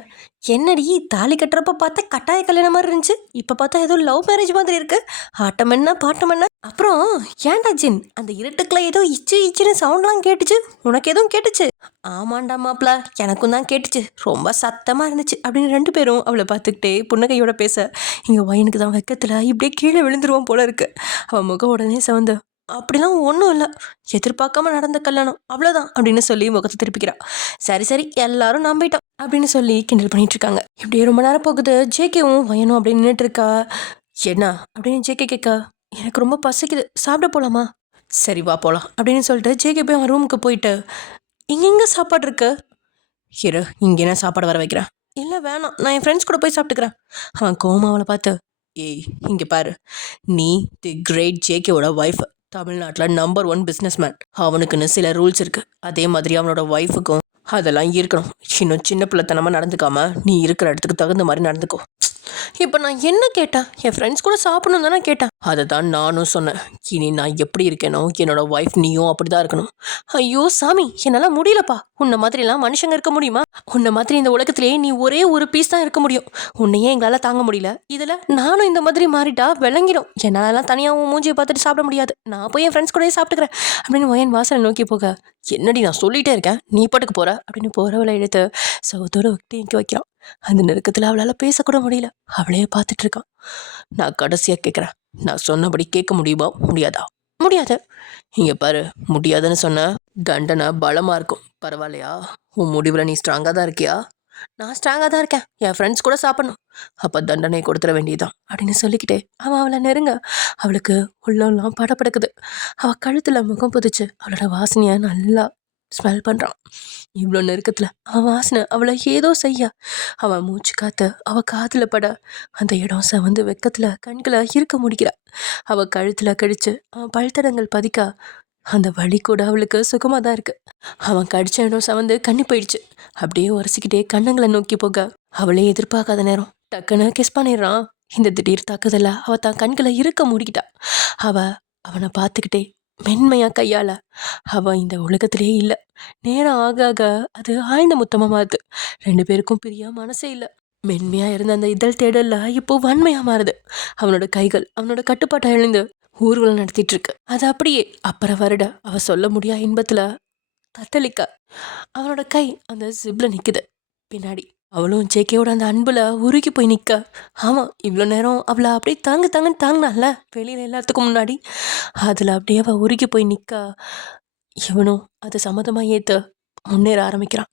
என்னடி தாலி கட்டுறப்ப பார்த்தா கட்டாய கல்யாணம் மாதிரி இருந்துச்சு, இப்போ பார்த்தா ஏதோ லவ் மேரேஜ் மாதிரி இருக்கு, ஆட்டம் என்ன பாட்டம் என்ன. அப்புறம் ஏன்டா ஜின் அந்த இருட்டுக்குள்ள ஏதோ இச்சுன்னு சவுண்ட்லாம் கேட்டுச்சு, உனக்கு எதுவும் கேட்டுச்சு? ஆமாண்டா மாப்பிள்ள, எனக்கும் தான் கேட்டுச்சு, ரொம்ப சத்தமாக இருந்துச்சு அப்படின்னு 2 பேரும் அவளை பார்த்துக்கிட்டே புன்னகையோட பேச இங்கே வயனுக்கு தான் வெக்கத்தில் இப்படியே கீழே விழுந்துருவான் போல இருக்கு. அவன் முகம் உடனே சவந்து அப்படிலாம் ஒன்றும் இல்லை, எதிர்பார்க்காம நடந்த கல்யாணம் அவ்வளோதான் அப்படின்னு சொல்லி முகத்தை திருப்பிக்கிறான். சரி எல்லாரும் நம்பிட்டோம் அப்படின்னு சொல்லி கிண்டல் பண்ணிட்டு இருக்காங்க. இப்படியே ரொம்ப நேரம் போகுது. ஜேகேவும் வயனும் அப்படின்னு நின்றுட்டு இருக்கா. என்ன அப்படின்னு ஜேகே கேட்கா. எனக்கு ரொம்ப பசிக்குது, சாப்பிட போகலாமா? சரி வா போகலாம் அப்படின்னு சொல்லிட்டு ஜேகே போய் அவன் ரூமுக்கு போயிட்டு இங்கே சாப்பாடு இருக்கு, ஹீரோ இங்கே என்ன சாப்பாடு வர வைக்கிறேன். இல்லை வேணாம், நான் என் ஃப்ரெண்ட்ஸ் கூட போய் சாப்பிட்டுக்கிறேன். அவன் கோமாவளை பார்த்து ஏய் இங்கே பாரு, நீ தி கிரேட் ஜேகேவோட ஒய்ஃப், தமிழ்நாட்டில் நம்பர் 1 பிஸ்னஸ்மேன், அவனுக்குன்னு சில ரூல்ஸ் இருக்குது, அதே மாதிரி அவனோட ஒய்ஃபுக்கும் அதெல்லாம் இருக்கணும். இன்னும் சின்ன பிள்ளைத்தனமாக நடந்துக்காம நீ இருக்கிற இடத்துக்கு தகுந்த மாதிரி நடந்துக்கோ. இப்போ நான் என்ன கேட்டேன்? என் ஃப்ரெண்ட்ஸ் கூட சாப்பிடணும் தானே கேட்டேன். அதை தான் நானும் சொன்னேன். இனி நான் எப்படி இருக்கேனோ என்னோட ஒய்ஃப் நீயும் அப்படி தான் இருக்கணும். ஐயோ சாமி, என்னால் முடியலப்பா. உன்னை மாதிரிலாம் மனுஷங்க இருக்க முடியுமா? உன்னை மாதிரி இந்த உலகத்திலேயே நீ ஒரே ஒரு பீஸ் தான் இருக்க முடியும். உன்னையே எங்களால் தாங்க முடியல. இதில் நானும் இந்த மாதிரி மாறிட்டா விளங்கிடும். என்னாலலாம் தனியாக உன் மூஞ்சியை பார்த்துட்டு சாப்பிட முடியாது. நான் போய் என் ஃப்ரெண்ட்ஸ் கூடயே சாப்பிட்டுக்கிறேன் அப்படின்னு ஒயன் வாசலை நோக்கி போக, என்னடி நான் சொல்லிகிட்டே இருக்கேன், நீ பாட்டுக்கு போகிற அப்படின்னு போகிறவளை எடுத்து சவுத்தோட விட்டு வைக்கிறான். அந்த நெருக்கத்தில் அவளால் பேசக்கூட முடியல. அவளையே பார்த்துட்டு இருக்கான். நான் கடைசியாக கேட்குறேன், நான் சொன்னபடி கேட்க முடியுமா முடியாதா? முடியாது. இங்கே பாரு, முடியாதுன்னு சொன்ன தண்டனை பலமாக இருக்கும். பரவாயில்லையா? உன் முடிவில் நீ ஸ்ட்ராங்காக தான் இருக்கியா? நான் ஸ்ட்ராங்காக தான் இருக்கேன். என் ஃப்ரெண்ட்ஸ் கூட சாப்பிடணும், அப்போ தண்டனை கொடுத்துட வேண்டியதுதான் அப்படின்னு சொல்லிக்கிட்டே அவன் அவளை நெருங்க. அவளுக்கு உள்ளெல்லாம் படப்படுக்குது. அவள் கழுத்தில் முகம் புதிச்சு அவளோட வாசனையை நல்லா ஸ்மெல் பண்ணுறான். இவ்வளோ நெருக்கத்தில் அவன் வாசனை அவளை ஏதோ செய்ய, அவன் மூச்சு காத்து அவள் காதில் பட அந்த இடம் செவந்து வெக்கத்தில் கண்களை இருக்க முடிக்கிறா. அவள் கழுத்தில் கடிச்சு அவன் பழுத்தடங்கள் பதிக்க அந்த வலி கூட அவளுக்கு சுகமாக தான் இருக்கு. அவன் கடிச்ச இடம் செவந்து கண்ணி போயிடுச்சு. அப்படியே உரசிக்கிட்டே கண்ணங்களை நோக்கி போக அவளே எதிர்பார்க்காத நேரம் டக்குன்னு கிஸ் பண்ணிடுறான். இந்த திடீர் தாக்குதல அவள் தான் கண்களை இருக்க மூடிக்கிட்டா. அவனை பார்த்துக்கிட்டே மென்மையா கையால, அவன் இந்த உலகத்திலே இல்லை. நேரம் ஆக ஆக அது ஆழ்ந்த முத்தமா மாறுது. 2 பேருக்கும் பிரிய மனசே இல்லை. மென்மையா இருந்த அந்த இதழ் தேடல்ல இப்போ வன்மையா மாறுது. அவனோட கைகள் அவனோட கட்டுப்பாட்டை இழந்து ஊர்வலம் நடத்திட்டு இருக்கு. அது அப்படியே அப்புறம் வருட அவ சொல்ல முடியா இன்பத்துல தத்தளிக்க அவனோட கை அந்த ஜிப்ல நிக்குது பின்னாடி. அவளும் ஜேகேவோட அந்த அன்புல உருகி போய் நிற்க. ஆமாம், இவ்வளோ நேரம் அவளை அப்படியே தாங்கன்னு தாங்கினால வெளியில் எல்லாத்துக்கும் முன்னாடி. அதில் அப்படியே அவள் உருகி போய் நிற்க இவனும் அதை சம்மதமாக ஏற்று முன்னேற ஆரம்பிக்கிறான்.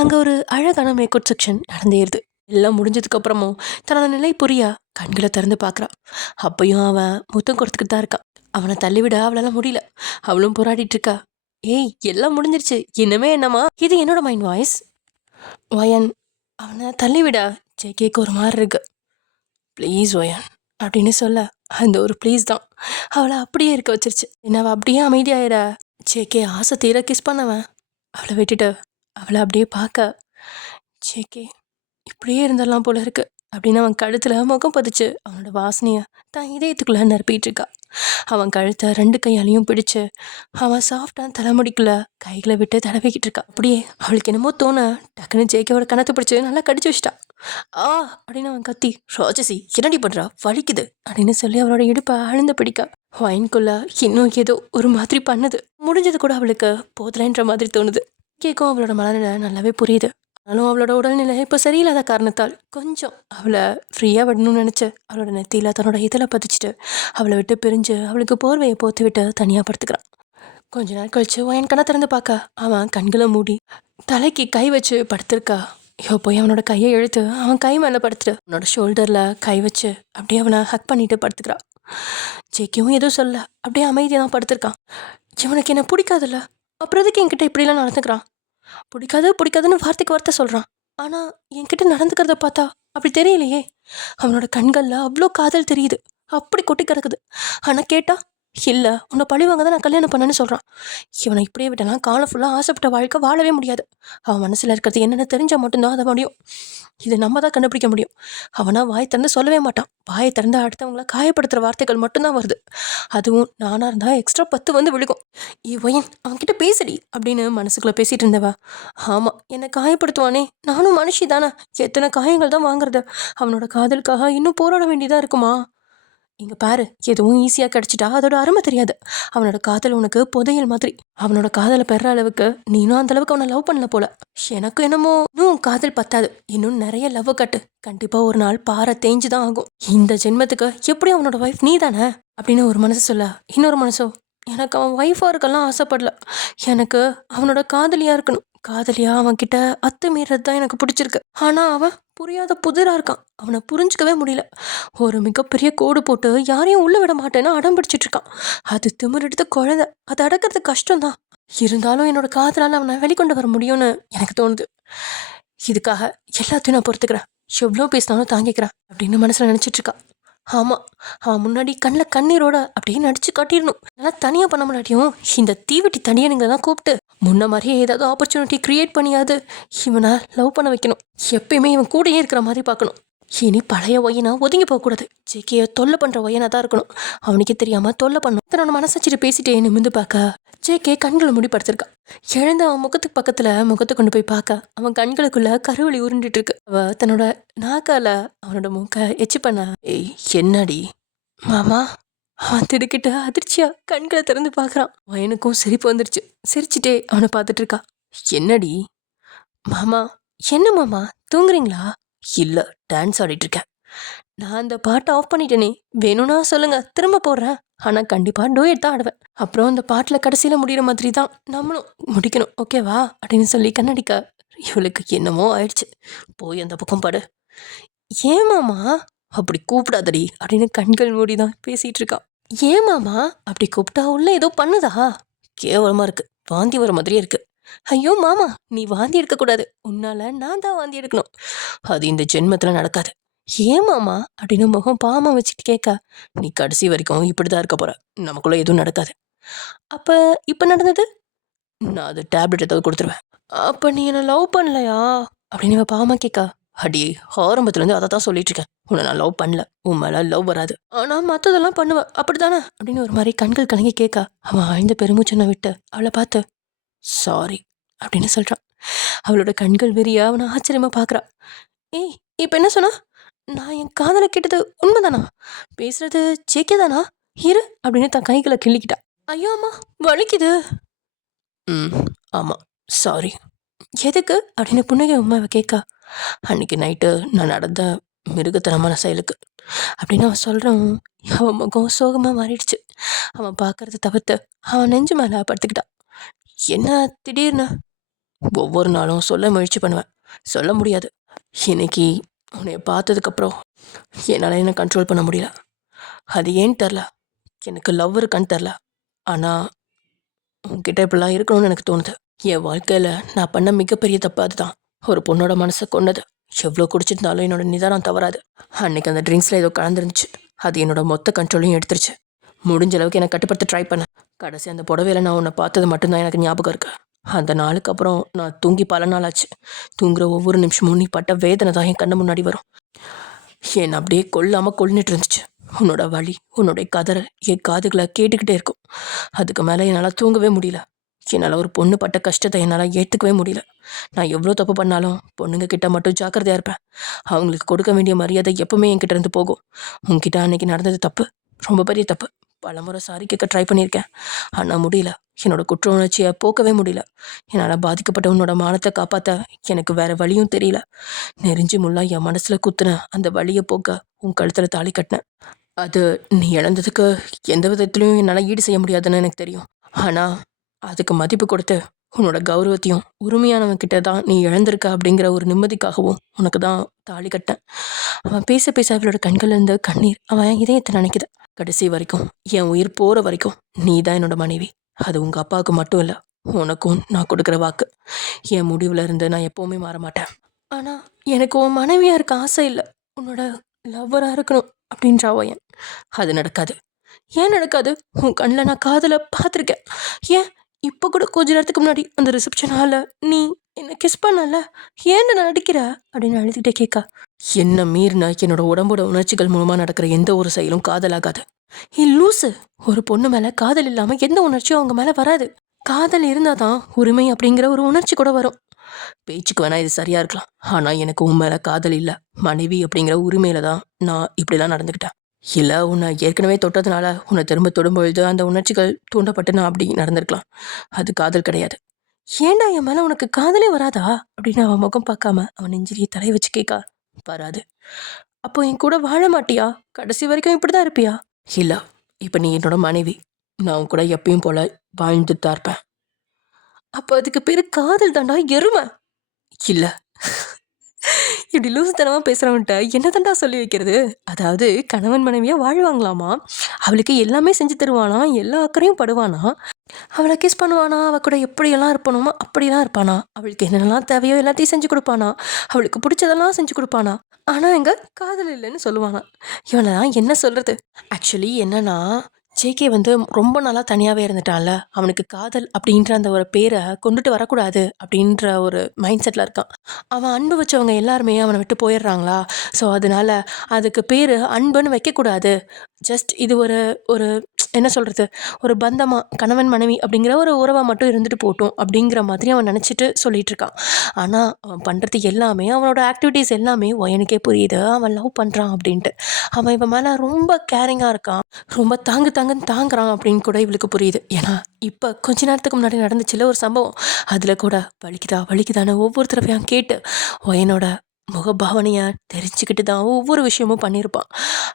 அங்கே ஒரு அழகான மேக்கப் செக்ஷன் நடந்தேருது. எல்லாம் முடிஞ்சதுக்கப்புறமும் தன்னோட நிலை புரியா கண்களை திறந்து பார்க்குறான். அப்பையும் அவன் முத்தம் கொடுத்துக்கிட்டு தான் இருக்கான். அவனை தள்ளிவிட அவளால் முடியல. அவளும் போராடிட்டு இருக்கா. ஏய், எல்லாம் முடிஞ்சிருச்சு, இன்னமே என்னம்மா? இது என்னோட மைண்ட் வாய்ஸ். வயன் அவனை தள்ளிவிட ஜேகேக்கு ஒரு மாதிரி இருக்கு. ப்ளீஸ் ஒயன் அப்படின்னு சொல்ல அந்த ஒரு ப்ளீஸ் தான் அவளை அப்படியே இருக்க வச்சிருச்சு. என்ன அவள் அப்படியே அமைதியாயிட ஜேகே ஆசை தீர கிஸ் பண்ணவன் அவளை விட்டுட்டு அவளை அப்படியே பார்க்க, ஜேகே இப்படியே இருந்தெல்லாம் போல இருக்கு அப்படின்னு அவன் கழுத்தில் முகம் பதிச்சு அவனோட வாசனையை தான் இதயத்துக்குள்ள நிரப்பிட்டு இருக்கா. அவன் கழுத்தை 2 கையாலையும் பிடிச்சு அவன் சாஃப்டான தலைமுடிக்குள்ள கைகளை விட்டு தடவிக்கிட்டு இருக்கா. அப்படியே அவளுக்கு என்னமோ தோண டக்குன்னு ஜேகேவோட கணத்தை பிடிச்சி நல்லா கடிச்சு வச்சிட்டா. அப்படின்னு அவன் கத்தி, ராஜசி என்னடி பண்றா, வலிக்குது அப்படின்னு சொல்லி அவளோட இடுப்பை அழுந்த பிடிக்க வைன்குள்ள இன்னும் ஏதோ ஒரு மாதிரி பண்ணுது. முடிஞ்சது கூட அவளுக்கு போதலைன்ற மாதிரி தோணுது. கேட்கும் அவளோட மனநிலை நல்லாவே புரியுது. ஆனாலும் அவளோட உடல்நிலை இப்போ சரியில்லாத காரணத்தால் கொஞ்சம் அவளை ஃப்ரீயாக விடணும்னு நினச்சி அவளோட நெத்தியில் தன்னோட இதழை பதிச்சுட்டு அவளை விட்டு பிரிஞ்சு அவளுக்கு போர்வையை போத்து விட்டு தனியாக படுத்துக்கிறான். கொஞ்ச நேரம் கழிச்சு என் கண்ணை திறந்து பார்க்க அவன் கண்களை மூடி தலைக்கு கை வச்சு படுத்திருக்கா. போய் அவனோட கையை இழுத்து அவன் கை மேலே படுத்துட்டு அவனோட ஷோல்டரில் கை வச்சு அப்படியே அவனை ஹக் பண்ணிட்டு படுத்துக்கிறான். ஜேக்கியும் எதுவும் சொல்ல அப்படியே அமைதியாக தான் படுத்திருக்கான். இவனுக்கு என்ன பிடிக்காதுல்ல, அப்புறம் எதுக்கு என்கிட்ட இப்படிலாம் நடந்துக்கிறான்? பிடிக்காதுன்னு வார்த்தைக்கு வார்த்தை சொல்கிறான். ஆனால் என்கிட்ட நடந்துக்கிறத பார்த்தா அப்படி தெரியலையே. அவனோட கண்களில் அவ்வளோ காதல் தெரியுது, அப்படி கொட்டி கிடக்குது. ஆனால் கேட்டால் இல்லை, உன்னை பழிவாங்க தான் நான் கல்யாணம் பண்ணேன்னு சொல்கிறான். இவனை இப்படியே விட்டனா காலம் ஃபுல்லாக ஆசைப்பட்ட வாழ்க்கை வாழவே முடியாது. அவன் மனசில் இருக்கிறது என்னென்னு தெரிஞ்சால் மட்டும்தான் அதை முடியும். இது நம்ம தான் கண்டுபிடிக்க முடியும். அவனா வாய் திறந்து சொல்லவே மாட்டான். வாயை திறந்து அடுத்தவங்கள காயப்படுத்துகிற வார்த்தைகள் மட்டும்தான் வருது. அதுவும் நானாக இருந்தால் எக்ஸ்ட்ரா 10 வந்து விழுகும். ஒயன் அவன்கிட்ட பேசடி அப்படின்னு மனசுக்குள்ளே பேசிகிட்டு இருந்தவா. ஆமாம், என்னை காயப்படுத்துவானே, நானும் மனுஷி தானே, எத்தனை காயங்கள் தான் வாங்குறது. அவனோட காதலுக்காக இன்னும் போராட வேண்டியதாக இருக்குமா? இங்கே பாரு, எதுவும் ஈஸியாக கிடச்சிட்டா அதோட அருமை தெரியாது. அவனோட காதல் உனக்கு புதையல் மாதிரி. அவனோட காதலை பெற அளவுக்கு நீனும் அந்த அளவுக்கு அவனை லவ் பண்ணல போல. எனக்கு என்னமோ இன்னும் காதல் பத்தாது, இன்னும் நிறைய லவ் கட்டு. கண்டிப்பாக ஒரு நாள் பாறை தேஞ்சு தான் ஆகும். இந்த ஜென்மத்துக்கு எப்படி அவனோட ஒய்ஃப் நீ தானே அப்படின்னு ஒரு மனசு சொல்ல, இன்னொரு மனசோ எனக்கு அவன் ஒய்ஃபாக இருக்கலாம் ஆசைப்படல, எனக்கு அவனோட காதலியாக இருக்கணும். காதலியாக அவன்கிட்ட அத்துமீறது தான் எனக்கு பிடிச்சிருக்கு. ஆனால் அவன் புரியாத புதிராக இருக்கான். அவனை புரிஞ்சிக்கவே முடியல. ஒரு மிகப்பெரிய கோடு போட்டு யாரையும் உள்ளே விட மாட்டேன்னு அடம் பிடிச்சிட்டு இருக்கான். அது திமிரெடுத்த குழந்தை, அதை அடக்கிறது கஷ்டம்தான். இருந்தாலும் என்னோட காதலால் அவனை வெளிக்கொண்டு வர முடியும்னு எனக்கு தோணுது. இதுக்காக எல்லாத்தையும் நான் பொறுத்துக்கிறேன், எவ்வளோ பேசினாலும் தாங்கிக்கிறேன் அப்படின்னு மனசில் நினச்சிட்டு இருக்கான். ஆமாம், அவன் முன்னாடி கண்ணில் கண்ணீரோட அப்படியே நடிச்சு காட்டிடணும். நல்லா தனியாக பண்ண முடியாட்டியும் இந்த தீவெட்டி தனியானுங்க தான் கூப்பிட்டு முன்ன மாதிரியே ஏதாவது ஆப்பர்ச்சுனிட்டி க்ரியேட் பண்ணியாது இவனை லவ் பண்ண வைக்கணும். எப்பயுமே இவன் கூடயே இருக்கிற மாதிரி பார்க்கணும். இனி பழைய ஒய்யனா ஒதுங்கி போகக்கூடாது. ஜேகேயை தொல்லை பண்ணுற ஒய்யனா தான் இருக்கணும். அவனுக்கே தெரியாமல் தொல்லை பண்ணும். தன்னோட மனசாச்சிட்டு பேசிட்டே நிமிந்து பார்க்க ஜேகே கண்களை மூடி படுத்திருக்கான். எழுந்து அவன் முகத்துக்கு பக்கத்தில் முகத்தை கொண்டு போய் பார்க்க அவன் கண்களுக்குள்ள கருவழி உருண்டுட்டு இருக்கு. அவ தன்னோட நாக்கால அவனோட மூக்க எச்சு பண்ண. ஏய் என்னடி மாமா? அவன் திடுக்கிட்டு அதிர்ச்சியா கண்களை திறந்து பார்க்குறான். அவனுக்கும் சிரிப்பு வந்துருச்சு. சிரிச்சுட்டே அவனை பார்த்துட்டு இருக்கா. என்னடி மாமா? என்ன மாமா தூங்குறீங்களா? இல்லை, டான்ஸ் ஆடிட்டு இருக்கேன். நான் அந்த பாட்டை ஆஃப் பண்ணிட்டேனே, வேணும்னா சொல்லுங்க, திரும்ப போடுறேன். ஆனால் கண்டிப்பாக டூயட் தான் ஆடுவேன். அப்புறம் அந்த பாட்டில் கடைசியில் முடிகிற மாதிரி தான் நம்மளும் முடிக்கணும், ஓகேவா அப்படின்னு சொல்லி கண்ணடிக்க இவளுக்கு என்னமோ ஆயிடுச்சு. போய் அந்த பக்கம் படு. ஏன் மாமா அப்படி கூப்பிடாதடி அப்படின்னு கண்கள் மூடி தான் பேசிகிட்டு இருக்கான். ஏன் மாமா அப்படி கூப்பிட்டா உள்ள ஏதோ பண்ணுதா? கேவலமாக இருக்கு, வாந்தி வர மாதிரியே இருக்கு. ஐயோ மாமா, நீ வாந்தி எடுக்கக்கூடாது, உன்னால நான் தான் வாந்தி எடுக்கணும். அது இந்த ஜென்மத்தில் நடக்காது. ஏன் மாமா அப்படின்னு முகம் பாமா வச்சுட்டு கேட்க, நீ கடைசி வரைக்கும் இப்படிதான் இருக்க போற, நமக்குள்ள எதுவும் நடக்காது. அப்ப இப்ப நடந்தது? நான் அது டேப்லெட் ஏதாவது கொடுத்துருவேன். அப்ப நீ என்ன லவ் பண்ணலையா அப்படின்னு இவ பாமா கேட்க, அடி ஆரம்பத்துலேருந்து அதை தான் சொல்லிட்டு இருக்கேன், உன்னை நான் லவ் பண்ணல, உன் மேலே லவ் வராது, ஆனால் மற்றதெல்லாம் பண்ணுவேன் அப்படித்தானே அப்படின்னு ஒரு மாதிரி கண்கள் கலங்கி கேட்க அவன் ஆழ்ந்த பெருமூச்சனை விட்டு அவளை பார்த்து சாரி அப்படின்னு சொல்கிறான். அவளோட கண்கள் வெறியா அவனை ஆச்சரியமாக பார்க்குறா. ஏய் இப்போ என்ன சொன்னா? நான் என் காதலை கேட்டது உண்மைதானா? பேசுறது ஜேகே தானா? இரு அப்படின்னு தன் கைகளை கிள்ளிக்கிட்டா. ஐயோ அம்மா வலிக்குது. ஆமாம் சாரி. எதுக்கு அப்படின்னு புன்னகை உண்மையை கேட்க, அன்னைக்கு நைட்டு நான் நடந்த மிருகத்தனமான செயலுக்கு அப்படின்னு அவன் சொல்கிறான். அவன் முகம் சோகமாக மாறிடுச்சு. அவன் பார்க்கறத தவிர்த்து அவன் நெஞ்சு மேலே படுத்துக்கிட்டான். என்ன திடீர்னு? ஒவ்வொரு நாளும் சொல்ல முயற்சி பண்ணுவேன், சொல்ல முடியாது. இன்னைக்கு உன்னைய பார்த்ததுக்கப்புறம் என்னால் என்ன கண்ட்ரோல் பண்ண முடியல. அது ஏன்னு தெரில, எனக்கு லவ் இருக்கான்னு தெரில, ஆனால் உன்கிட்ட இப்படிலாம் இருக்கணும்னு எனக்கு தோணுது. என் வாழ்க்கையில் நான் பண்ண மிகப்பெரிய தப்பு அதுதான். ஒரு பொண்ணோட மனசை கொண்டது. எவ்வளோ குடிச்சிருந்தாலும் என்னோட நிதானம் தவறாது. அன்னைக்கு அந்த ட்ரிங்க்ஸில் ஏதோ கலந்துருந்துச்சு. அது என்னோட மொத்த கண்ட்ரோலையும் எடுத்துருச்சு. முடிஞ்ச அளவுக்கு என்னை கட்டுப்படுத்த ட்ரை பண்ணேன். கடைசி அந்த புடவையில் நான் உன்னை பார்த்தது மட்டும்தான் எனக்கு ஞாபகம் இருக்கு. அந்த நாளுக்கு அப்புறம் நான் தூங்கி பல நாள் ஆச்சு. தூங்குற ஒவ்வொரு நிமிஷமும் நீ பட்ட வேதனை தான் என் கண்ணு முன்னாடி வரும். என்னை அப்படியே கொல்லாமல் கொல்லிட்டு இருந்துச்சு. உன்னோட வலி, உன்னுடைய கதறல் என் காதுகளை கேட்டுக்கிட்டே இருக்கும். அதுக்கு மேலே என்னால் தூங்கவே முடியல. என்னால் ஒரு பொண்ணு பட்ட கஷ்டத்தை என்னால் ஏற்றுக்கவே முடியல. நான் எவ்வளோ தப்பு பண்ணாலும் பொண்ணுங்க கிட்ட மட்டும் ஜாக்கிரதையாக இருப்பேன். அவங்களுக்கு கொடுக்க வேண்டிய மரியாதை எப்பவுமே என்கிட்ட இருந்து போகும். உன்கிட்ட அன்னைக்கு நடந்தது தப்பு, ரொம்ப பெரிய தப்பு. பலமுறை சாரி கேட்க ட்ரை பண்ணியிருக்கேன், ஆனால் முடியல. என்னோட குற்ற உணர்ச்சியை போக்கவே முடியல. என்னால் பாதிக்கப்பட்ட உன்னோட மானத்தை காப்பாற்ற எனக்கு வேற வழியும் தெரியல. நெறிஞ்சு முள்ளா என் மனசில் குத்துன அந்த வழியை போக்க உன் கழுத்தில் தாலி கட்டினேன். அது நீ இழந்ததுக்கு எந்த விதத்துலையும் என்னால் ஈடு செய்ய முடியாதுன்னு எனக்கு தெரியும். ஆனால் அதுக்கு மதிப்பு கொடுத்து உன்னோட கௌரவத்தையும் உரிமையானவன்கிட்ட தான் நீ இழந்திருக்க அப்படிங்கிற ஒரு நிம்மதிக்காகவும் உனக்கு தான் தாலி கட்டேன். அவன் பேச பேச அவளோட கண்கள் இருந்த கண்ணீர் அவன் இதயத்தை நினைக்குது. கடைசி வரைக்கும், என் உயிர் போகிற வரைக்கும் நீ தான் என்னோட மனைவி. அது உங்கள் அப்பாவுக்கு மட்டும் இல்லை, உனக்கும் நான் கொடுக்குற வாக்கு. என் முடிவில் இருந்து நான் எப்போவுமே மாற மாட்டேன். ஆனால் எனக்கு உன் மனைவியாக இருக்க ஆசை இல்லை, உன்னோட லவ்வராக இருக்கணும் அப்படின்றா என். அது நடக்காது. ஏன் நடக்காது? உன் கண்ணில் நான் காதலை பார்த்துருக்கேன். ஏன் இப்போ கூட கொஞ்ச நேரத்துக்கு முன்னாடி அந்த ரிசப்ஷன் ஹாலில் நீ என்னை கிஸ் பண்ணல, ஏன்னு நடிக்கிற அப்படின்னு அழுதுகிட்டே கேட்கா. என்ன மீறின என்னோட உடம்போட உணர்ச்சிகள் மூலமாக நடக்கிற எந்த ஒரு செயலும் காதலாகாது. லூசு, ஒரு பொண்ணு மேலே காதல் இல்லாமல் எந்த உணர்ச்சியும் அவங்க மேலே வராது. காதல் இருந்தால் தான் உரிமை அப்படிங்கிற ஒரு உணர்ச்சி கூட வரும். பேச்சுக்கு வேணா இது சரியா இருக்கலாம், ஆனால் எனக்கு உன் மேலே காதல் இல்லை, மனைவி அப்படிங்கிற உரிமையில தான் நான் இப்படிலாம் நடந்துக்கிட்டேன். இல்லை, உன்னை ஏற்கனவே தொட்டதுனால உன்னை திரும்ப தொடும்பொழுது அந்த உணர்ச்சிகள் தூண்டப்பட்டு நான் அப்படி நடந்திருக்கலாம். அது காதல் கிடையாது. ஏண்டா என் மேலே உனக்கு காதலே வராதா அப்படின்னு அவன் முகம் பார்க்காம அவன் நெஞ்சிலேயே தலை வச்சு கேட்கா. வராது. அப்போ என் கூட வாழ மாட்டியா? கடைசி வரைக்கும் இப்படி தான் இருப்பியா? இல்லை, இப்போ நீ என்னோட மனைவி, நான் உன் கூட எப்பயும் போல வாழ்ந்துட்டு தான் இருப்பேன். அப்போ அதுக்கு பேர் காதல் தாண்டா எருமை. இல்லை, இப்படி லூசுத்தனமாக பேசுகிறவன்ட்ட என்ன தாண்டா சொல்லி வைக்கிறது? அதாவது கணவன் மனைவியாக வாழ்வாங்களாமா, அவளுக்கு எல்லாமே செஞ்சு தருவானா, எல்லா அக்கறையும் படுவானா, அவளை கிஸ் பண்ணுவானா, அவள் கூட எப்படியெல்லாம் இருப்பணுமோ அப்படிலாம் இருப்பானா, அவளுக்கு என்னென்னலாம் தேவையோ எல்லாத்தையும் செஞ்சு கொடுப்பானா, அவளுக்கு பிடிச்சதெல்லாம் செஞ்சு கொடுப்பானா. ஆனால் எங்க காதல் இல்லைன்னு சொல்லுவானா. இவனை தான் என்ன சொல்கிறது? ஆக்சுவலி என்னன்னா, ஜேகே வந்து ரொம்ப நாளாக தனியாகவே இருந்துட்டான்ல, அவனுக்கு காதல் அப்படின்ற அந்த ஒரு பேரை கொண்டுட்டு வரக்கூடாது அப்படின்ற ஒரு மைண்ட் செட்டில் இருக்கான். அவன் அன்பு வச்சவங்க எல்லாருமே அவனை விட்டு போயிடுறாங்களா, ஸோ அதனால அதுக்கு பேர் அன்புன்னு வைக்கக்கூடாது. ஜஸ்ட் இது ஒரு ஒரு என்ன சொல்கிறது, ஒரு பந்தமாக கணவன் மனைவி அப்படிங்கிற ஒரு உறவாக மட்டும் இருந்துட்டு போகட்டும் அப்படிங்கிற மாதிரி அவன் நினச்சிட்டு சொல்லிட்டு இருக்கான். ஆனால் அவன் பண்ணுறது எல்லாமே, அவனோட ஆக்டிவிட்டீஸ் எல்லாமே ஒயனுக்கே புரியுது அவன் லவ் பண்ணுறான் அப்படின்ட்டு. அவன் இவன் மேலே ரொம்ப கேரிங்காக இருக்கான், ரொம்ப தாங்குன்னு தாங்குறான் அப்படின்னு கூட இவளுக்கு புரியுது. ஏன்னா இப்போ கொஞ்ச நேரத்துக்கு முன்னாடி நடந்துச்சுல ஒரு சம்பவம், அதில் கூட வலிக்குதான்னு ஒவ்வொரு தடவையும் கேட்டு ஒயனோட முகபாவனையை தெரிஞ்சுக்கிட்டு தான் ஒவ்வொரு விஷயமும் பண்ணியிருப்பான்.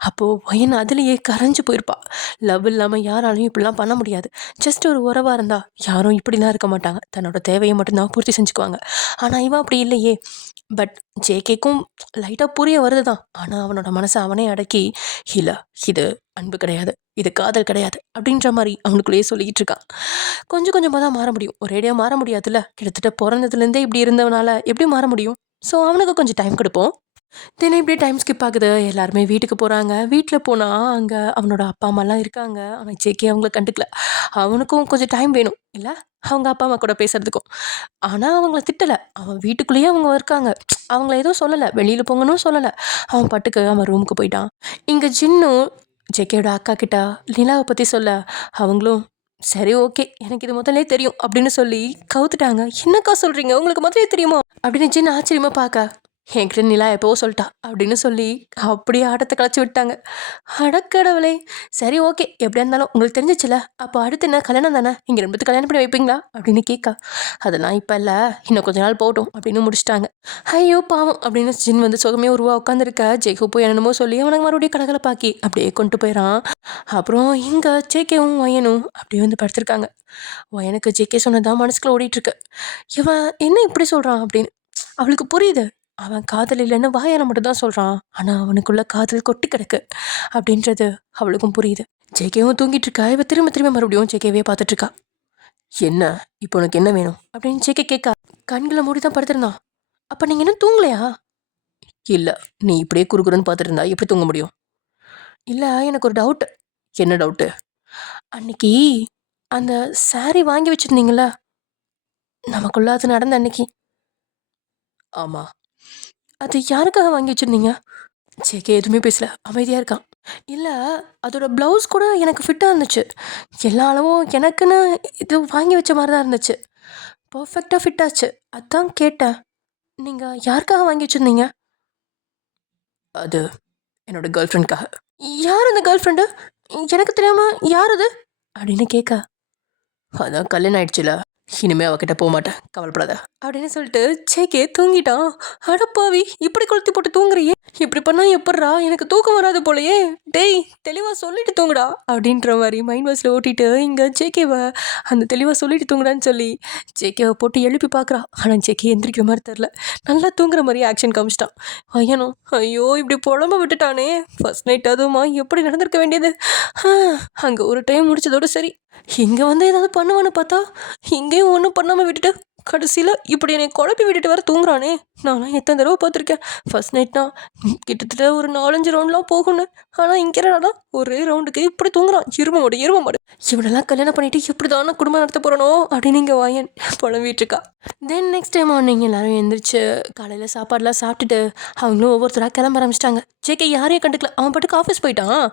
அப்போது ஒயன் அதுலேயே கரைஞ்சு போயிருப்பாள். லவ் இல்லாமல் யாராலையும் இப்படிலாம் பண்ண முடியாது. ஜஸ்ட் ஒரு உறவாக இருந்தால் யாரும் இப்படிலாம் இருக்க மாட்டாங்க, தன்னோட தேவையை மட்டும்தான் பூர்த்தி செஞ்சுக்குவாங்க. ஆனால் இவன் அப்படி இல்லையே. பட் ஜேகேக்கும் லைட்டாக புரிய வருது தான். ஆனால் அவனோட மனசை அவனே அடக்கி, இல்லை இது அன்பு கிடையாது, இது காதல் கிடையாது அப்படின்ற மாதிரி அவனுக்குள்ளேயே சொல்லிக்கிட்டு இருக்கான். கொஞ்சம் கொஞ்சமாக தான் மாற முடியும், ஒரேடியாக மாற முடியாதுல்ல. கிட்டத்தட்ட பிறந்ததுலேருந்தே இப்படி இருந்தவனால எப்படி மாற முடியும்? ஸோ அவனுக்கு கொஞ்சம் டைம் கொடுப்போம். தினம் இப்படியே டைம் ஸ்கிப் ஆகுது. எல்லாருமே வீட்டுக்கு போகிறாங்க. வீட்டில் போனால் அங்கே அவனோட அப்பா அம்மாலாம் இருக்காங்க. அவன் ஜேகே அவங்கள கண்டுக்கல. அவனுக்கும் கொஞ்சம் டைம் வேணும் இல்லை, அவங்க அப்பா அம்மா கூட பேசுகிறதுக்கும். ஆனால் அவங்கள திட்டலை, அவன் வீட்டுக்குள்ளேயே அவங்க இருக்காங்க. அவங்கள எதுவும் சொல்லலை, வெளியில் போங்கன்னு சொல்லலை. அவன் பாட்டுக்கு அவன் ரூமுக்கு போயிட்டான். இங்கே ஜின்னும் ஜேகேயோட அக்கா கிட்ட நிலாவை பற்றி சொல்ல, அவங்களும் சரி ஓகே எனக்கு இது முதல்லே தெரியும் அப்படின்னு சொல்லி கவுத்துட்டாங்க. என்னக்கா சொல்கிறீங்க, உங்களுக்கு முதலே தெரியுமா அப்படின்னு ஜின்னு ஆச்சரியமாக பார்க்க, என்கிட்ட நிலா எப்போவோ சொல்லிட்டா அப்படின்னு சொல்லி அப்படியே ஆட்டத்தை கலைச்சி விட்டாங்க. அடக்கடவுளே, சரி ஓகே எப்படியா இருந்தாலும் உங்களுக்கு தெரிஞ்சிச்சுல, அப்போ அடுத்து என்ன கல்யாணம் தானே, இங்கே ரெண்டு கல்யாணம் பண்ணி வைப்பீங்களா அப்படின்னு கேட்க, அதெல்லாம் இப்போ இல்லை, இன்னும் கொஞ்ச நாள் போகட்டும் அப்படின்னு முடிச்சிட்டாங்க. ஐயோ பாவம் அப்படின்னு ஜின் வந்து சுகமே உருவா உட்காந்துருக்க ஜேகே போய் என்னமோ சொல்லி அவனுக்கு மறுபடியும் கடகலை பாக்கி அப்படியே கொண்டு போயிடான். அப்புறம் இங்கே ஜேகேவும் ஒயனும் அப்படியே வந்து படுத்திருக்காங்க. ஒயனுக்கு ஜேகே சொன்னதான் மனசுக்குள்ள ஓடிட்டுருக்கு. இவன் என்ன இப்படி சொல்கிறான் அப்படின்னு அவளுக்கு புரியுது. அவன் காதல் இல்லைன்னு வாயால மட்டும் தான் சொல்கிறான், ஆனால் அவனுக்குள்ள காதல் கொட்டி கிடக்கு அப்படின்றது அவளுக்கும் புரியுது. ஜேகேவும் தூங்கிட்டு இருக்கா. இவ திரும்ப திரும்ப மறுபடியும் ஜேகேவே பார்த்துட்டு இருக்கா. என்ன இப்போ உனக்கு என்ன வேணும் அப்படின்னு ஜேகே கேட்க, கண்களை மூடி தான் படுத்திருந்தான். அப்போ நீங்கள் இன்னும் தூங்கலையா? இல்லை, நீ இப்படியே குறுகுறுன்னு பார்த்துட்டு இருந்தா எப்படி தூங்க முடியும்? இல்லை எனக்கு ஒரு டவுட். என்ன டவுட்டு? அன்னைக்கு அந்த சாரி வாங்கி வச்சுருந்தீங்கள, நமக்குள்ள அது நடந்த அன்னைக்கு. ஆமாம். அது யாருக்காக வாங்கி வச்சுருந்தீங்க? ஜேகே எதுவுமே பேசல, அமைதியாக இருக்கான். இல்லை, அதோட ப்ளவுஸ் கூட எனக்கு ஃபிட்டாக இருந்துச்சு. எல்லா அளவும் எனக்குன்னு இது வாங்கி வச்ச மாதிரி தான் இருந்துச்சு, பர்ஃபெக்டாக ஃபிட் ஆச்சு. அதான் கேட்டேன், நீங்கள் யாருக்காக வாங்கி வச்சுருந்தீங்க? அது என்னோட கேர்ள் ஃப்ரெண்டுக்காக. யார் அந்த கேர்ள் ஃப்ரெண்டு? எனக்கு தெரியாமல் யார் அது அப்படின்னு கேட்க, அதான் கல்யாணம் ஆயிடுச்சுல, இனிமே அவகிட்ட போக மாட்டேன், கவலைப்படாத அப்படின்னு சொல்லிட்டு ஜேகே தூங்கிட்டான். அடப்பாவி, இப்படி கொளுத்தி போட்டு தூங்குறியே, இப்படி பண்ணா எப்பட்றா, எனக்கு தூக்கம் வராது போலயே, டேய் தெளிவாக சொல்லிட்டு தூங்குடா அப்படின்ற மாதிரி மைண்ட் வாஷில் ஓட்டிட்டு இங்கே ஜேகேவை அந்த தெளிவாக சொல்லிட்டு தூங்குடான்னு சொல்லி ஜேகேவை போட்டு எழுப்பி பார்க்குறா. ஆனால் ஜேகே எந்திரிக்கிற மாதிரி தெரில, நல்லா தூங்குற மாதிரி ஆக்ஷன் காமிச்சிட்டான். ஐயனும் ஐயோ இப்படி புலம்ப விட்டுட்டானே, ஃபர்ஸ்ட் நைட் அதுவுமா எப்படி நடந்திருக்க வேண்டியது. அங்கே ஒரு டைம் முடிச்சதோடு சரி, இங்கே வந்து ஏதாவது பண்ணுவான்னு பார்த்தா இங்கேயும் ஒன்றும் பண்ணாமல் விட்டுட்டு கடைசியில் இப்படி என்னை குழப்பி விட்டுட்டு வர தூங்குறானே. நான்லாம் எத்தனை தடவை பார்த்துருக்கேன், ஃபர்ஸ்ட் நைட்னா கிட்டத்தட்ட ஒரு 4-5 ரவுண்ட்லாம் போகணும். ஆனால் இங்கே என்னடா ஒரே ரவுண்டுக்கு இப்படி தூங்குறான், எரும மாடு. இவனெல்லாம் கல்யாணம் பண்ணிட்டு எப்படி தானே குடும்பம் நடத்த போகிறனோ அப்படின்னு இங்கே வாயன் புலம்பிகிட்ருக்கா. தென் நெக்ஸ்ட் டைம் மார்னிங் எல்லோரும் எழுந்திரிச்சு காலையில் சாப்பாடெலாம் சாப்பிட்டுட்டு அவங்களும் ஒவ்வொருத்தராக கிளம்ப ஆரம்பிச்சிட்டாங்க. ஜேகே யாரையும் கண்டுக்கல, அவன் பாட்டுக்கு ஆஃபீஸ் போயிட்டான்.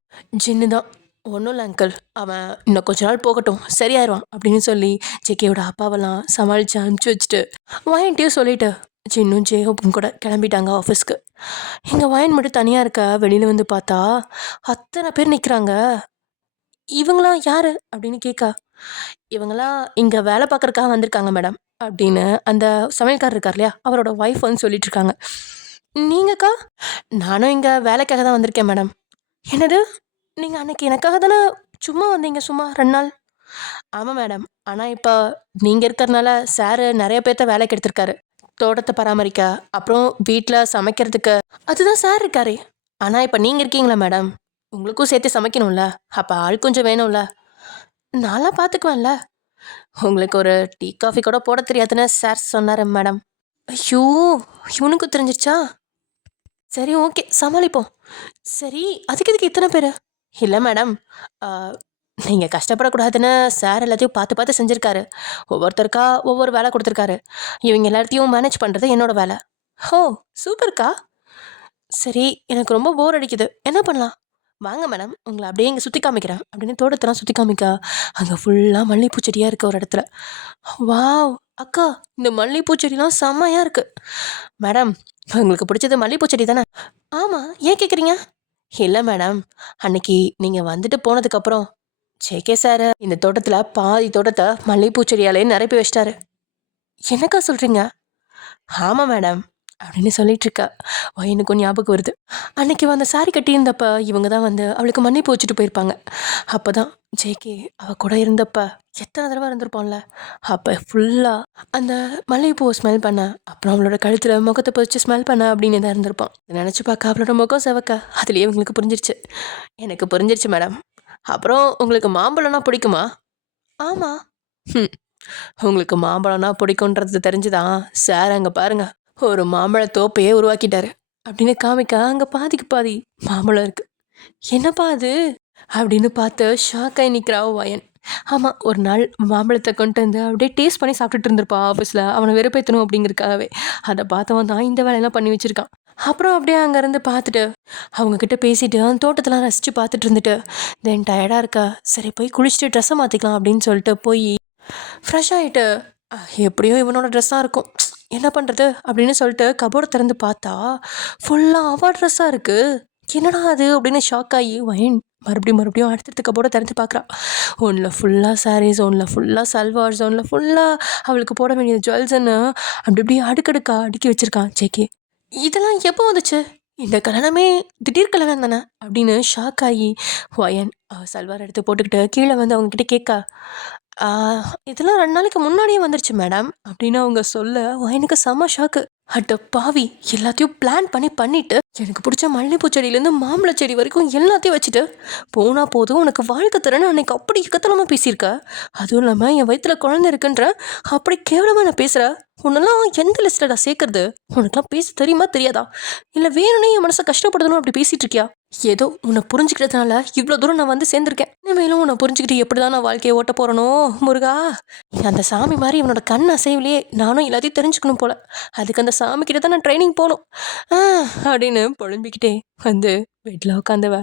ஜின்னு தான், ஒன்றும் இல்லை அங்கிள், அவன் இன்னும் கொஞ்ச நாள் போகட்டும் சரியாயிருவான் அப்படின்னு சொல்லி ஜேகேயோட அப்பாவெல்லாம் சமாளித்து அனுப்பிச்சி வச்சுட்டு வயன்ட்டையும் சொல்லிவிட்டு ஜின்னும் ஜேஹோப்பும் கூட கிளம்பிட்டாங்க ஆஃபீஸ்க்கு. இங்கே வயன் மட்டும் தனியாக இருக்க. வெளியில் வந்து பார்த்தா அத்தனை பேர் நிற்கிறாங்க. இவங்களாம் யார் அப்படின்னு கேட்க, இவங்களாம் இங்கே வேலை பார்க்குறக்காக வந்திருக்காங்க மேடம் அப்படின்னு அந்த சமையல்காரர் இருக்கார் இல்லையா, அவரோட ஒய்ஃப் வந்து சொல்லிட்டு இருக்காங்க. நீங்கக்கா? நானும் இங்கே வேலைக்காக தான் வந்திருக்கேன் மேடம். என்னது, நீங்கள் அன்றைக்கி எனக்காக தானே சும்மா வந்தீங்க, சும்மா 2 நாள்? ஆமாம் மேடம், ஆனால் இப்போ நீங்கள் இருக்கிறதுனால சார் நிறைய பேர்த்த வேலைக்கு எடுத்திருக்காரு, தோட்டத்தை பராமரிக்க, அப்புறம் வீட்டில் சமைக்கிறதுக்கு. அதுதான் சார் இருக்காரே. ஆனால் இப்போ நீங்கள் இருக்கீங்களா மேடம், உங்களுக்கும் சேர்த்து சமைக்கணும்ல, அப்போ ஆள் கொஞ்சம் வேணும்ல. நான்லாம் பார்த்துக்குவேன்ல. உங்களுக்கு ஒரு டீ காஃபி கூட போட தெரியாதுன்னு சார் சொன்னார் மேடம். ஐயோ, இவனுக்கும் தெரிஞ்சிருச்சா? சரி ஓகே சமாளிப்போம். சரி அதுக்கு எதுக்கு இத்தனை பேர்? இல்லை மேடம், நீங்கள் கஷ்டப்படக்கூடாதுன்னு சார் எல்லாத்தையும் பார்த்து பார்த்து செஞ்சுருக்காரு. ஒவ்வொருத்தருக்கா ஒவ்வொரு வேலை கொடுத்துருக்காரு. இவங்க எல்லாத்தையும் மேனேஜ் பண்ணுறது என்னோட வேலை. ஓ, சூப்பர்க்கா. சரி, எனக்கு ரொம்ப போர் அடிக்குது, என்ன பண்ணலாம்? வாங்க மேடம், உங்களை அப்படியே இங்கே சுற்றி காமிக்கிறேன் அப்படின்னு தோட்டத்தெல்லாம் சுற்றி காமிக்க. அங்கே ஃபுல்லாக மல்லிகைப்பூ செடியாக இருக்குது ஒரு இடத்துல. வாவ் அக்கா, இந்த மல்லிகைப்பூ செடிலாம் செம்மையாக இருக்குது. மேடம், உங்களுக்கு பிடிச்சது மல்லிகைப்பூ செடி தானே? ஆமாம், ஏன் கேட்குறீங்க? இல்லை மேடம், அன்னைக்கு நீங்கள் வந்துட்டு போனதுக்கப்புறம் ஜேகே சார் இந்த தோட்டத்தில் பாதி தோட்டத்தை மல்லிகைப்பூ செடியாலே நிரப்பி வச்சிட்டாரு. என்னக்கா சொல்கிறீங்க? ஆமாம் மேடம் அப்படின்னு சொல்லிட்டு இருக்கா. எனக்கும் ஞாபகம் வருது, அன்னைக்கு அந்த சாரி கட்டியிருந்தப்ப இவங்க தான் வந்து அவளுக்கு மன்னிப்பு வச்சுட்டு போயிருப்பாங்க. அப்போ தான் ஜேகே அவள் கூட இருந்தப்ப எத்தனை தடவை இருந்திருப்போம்ல. அப்போ ஃபுல்லாக அந்த மல்லிகைப்பூவை ஸ்மெல் பண்ண, அப்புறம் அவளோட கழுத்தில் முகத்தை பதிச்சு ஸ்மெல் பண்ண அப்படின்னு தான் இருந்திருப்பான். நினச்சி பார்க்க அவளோட முகம் செவக்க அதுலேயே உங்களுக்கு புரிஞ்சிருச்சு. எனக்கு புரிஞ்சிருச்சு மேடம். அப்புறம் உங்களுக்கு மாம்பழம்னா பிடிக்குமா? ஆமாம். உங்களுக்கு மாம்பழம்னா பிடிக்குன்றது தெரிஞ்சுதான் சார் அங்கே பாருங்க ஒரு மாம்பழ தோப்பையே உருவாக்கிட்டாரு அப்படின்னு காமிக்க. அங்கே பாதிக்கு பாதி மாம்பழம் இருக்கு. என்னப்பா அது அப்படின்னு பார்த்து ஷாக்காய் நிற்கிறா வயன். ஆமாம், ஒரு நாள் மாம்பழத்தை கொண்டு வந்து அப்படியே டேஸ்ட் பண்ணி சாப்பிட்டுட்டு இருந்திருப்பா ஆஃபீஸில், அவனை வெறுப்பேற்றணும் அப்படிங்கிறதுக்காகவே. அதை பார்த்தவன் தான் இந்த வேலையெல்லாம் பண்ணி வச்சுருக்கான். அப்புறம் அப்படியே அங்கேருந்து பார்த்துட்டு அவங்கக்கிட்ட பேசிட்டு அந்த தோட்டத்தெல்லாம் ரசித்து பார்த்துட்டு இருந்துட்டு தென் டயர்டாக இருக்கா, சரி போய் குளிச்சுட்டு ட்ரெஸ்ஸை மாற்றிக்கலாம் அப்படின்னு சொல்லிட்டு போய் ஃப்ரெஷ் ஆகிட்டு எப்படியும் இவனோட ட்ரெஸ்ஸாக இருக்கும், என்ன பண்ணுறது அப்படின்னு சொல்லிட்டு கபோர்டை திறந்து பார்த்தா ஃபுல்லாக அவள் ட்ரெஸ்ஸாக இருக்குது. என்னடா அது அப்படின்னு ஷாக் ஆகி வயன் மறுபடியும் அடுத்தடுத்து கபோர்டை திறந்து பார்க்குறான். ஒன்றில் ஃபுல்லாக சாரீஸ், ஒன்றில் ஃபுல்லாக சல்வார்ஸ், ஒன்றில் ஃபுல்லாக அவளுக்கு போட வேண்டிய ஜுவல்ஸ்ன்னு அப்படி அடுக்கடுக்கா அடுக்கி வச்சுருக்கான் ஜேகே. இதெல்லாம் எப்போ வந்துச்சு? இந்த கல்யாணமே திடீர் கல்யாணம் தானே அப்படின்னு ஷாக் ஆகி வயன் சல்வார் எடுத்து போட்டுக்கிட்டு கீழே வந்து அவங்கக்கிட்ட கேட்கா. இதெல்லாம் 2 நாளைக்கு முன்னாடியே வந்துருச்சு மேடம் அப்படின்னு அவங்க சொல்ல வயனுக்கு செம்ம ஷாக்கு. அட்ட பாவி, எல்லாத்தையும் பிளான் பண்ணிட்டு எனக்கு பிடிச்ச மல்லிகைப்பூ செடியிலேருந்து மாம்பழ செடி வரைக்கும் எல்லாத்தையும் வச்சுட்டு போனா போதும் உனக்கு வாழ்க்கை தரேன்னு அன்னைக்கு அப்படி இக்கத்தலமாக பேசியிருக்க. அதுவும் இல்லாமல் என் வயிற்றுல குழந்தை இருக்குன்ற அப்படி கேவலமாக நான் பேசுகிறேன். உன்னெல்லாம் எந்த லிஸ்ட்டில் நான் சேர்க்கறது? உனக்குலாம் பேச தெரியுமா தெரியாதா? இல்லை வேணும்னே என் மனசை கஷ்டப்படுதணும் அப்படி பேசிகிட்டு இருக்கியா? ஏதோ உன்னை புரிஞ்சுக்கிட்டதுனால இவ்வளோ தூரம் நான் வந்து சேர்ந்துருக்கேன். இனிமேலும் உன்னை புரிஞ்சுக்கிட்டு எப்படி தான் நான் வாழ்க்கையை ஓட்ட போகிறனோ முருகா. அந்த சாமி மாதிரி இவனோட கண் அசைவிலேயே நானும் எல்லாத்தையும் தெரிஞ்சுக்கணும் போல. அதுக்கு அந்த சாமிக்கிட்ட தான் நான் ட்ரைனிங் போகணும் அப்படின்னு புலம்பிக்கிட்டே வந்து வீட்டில் உட்காந்தவ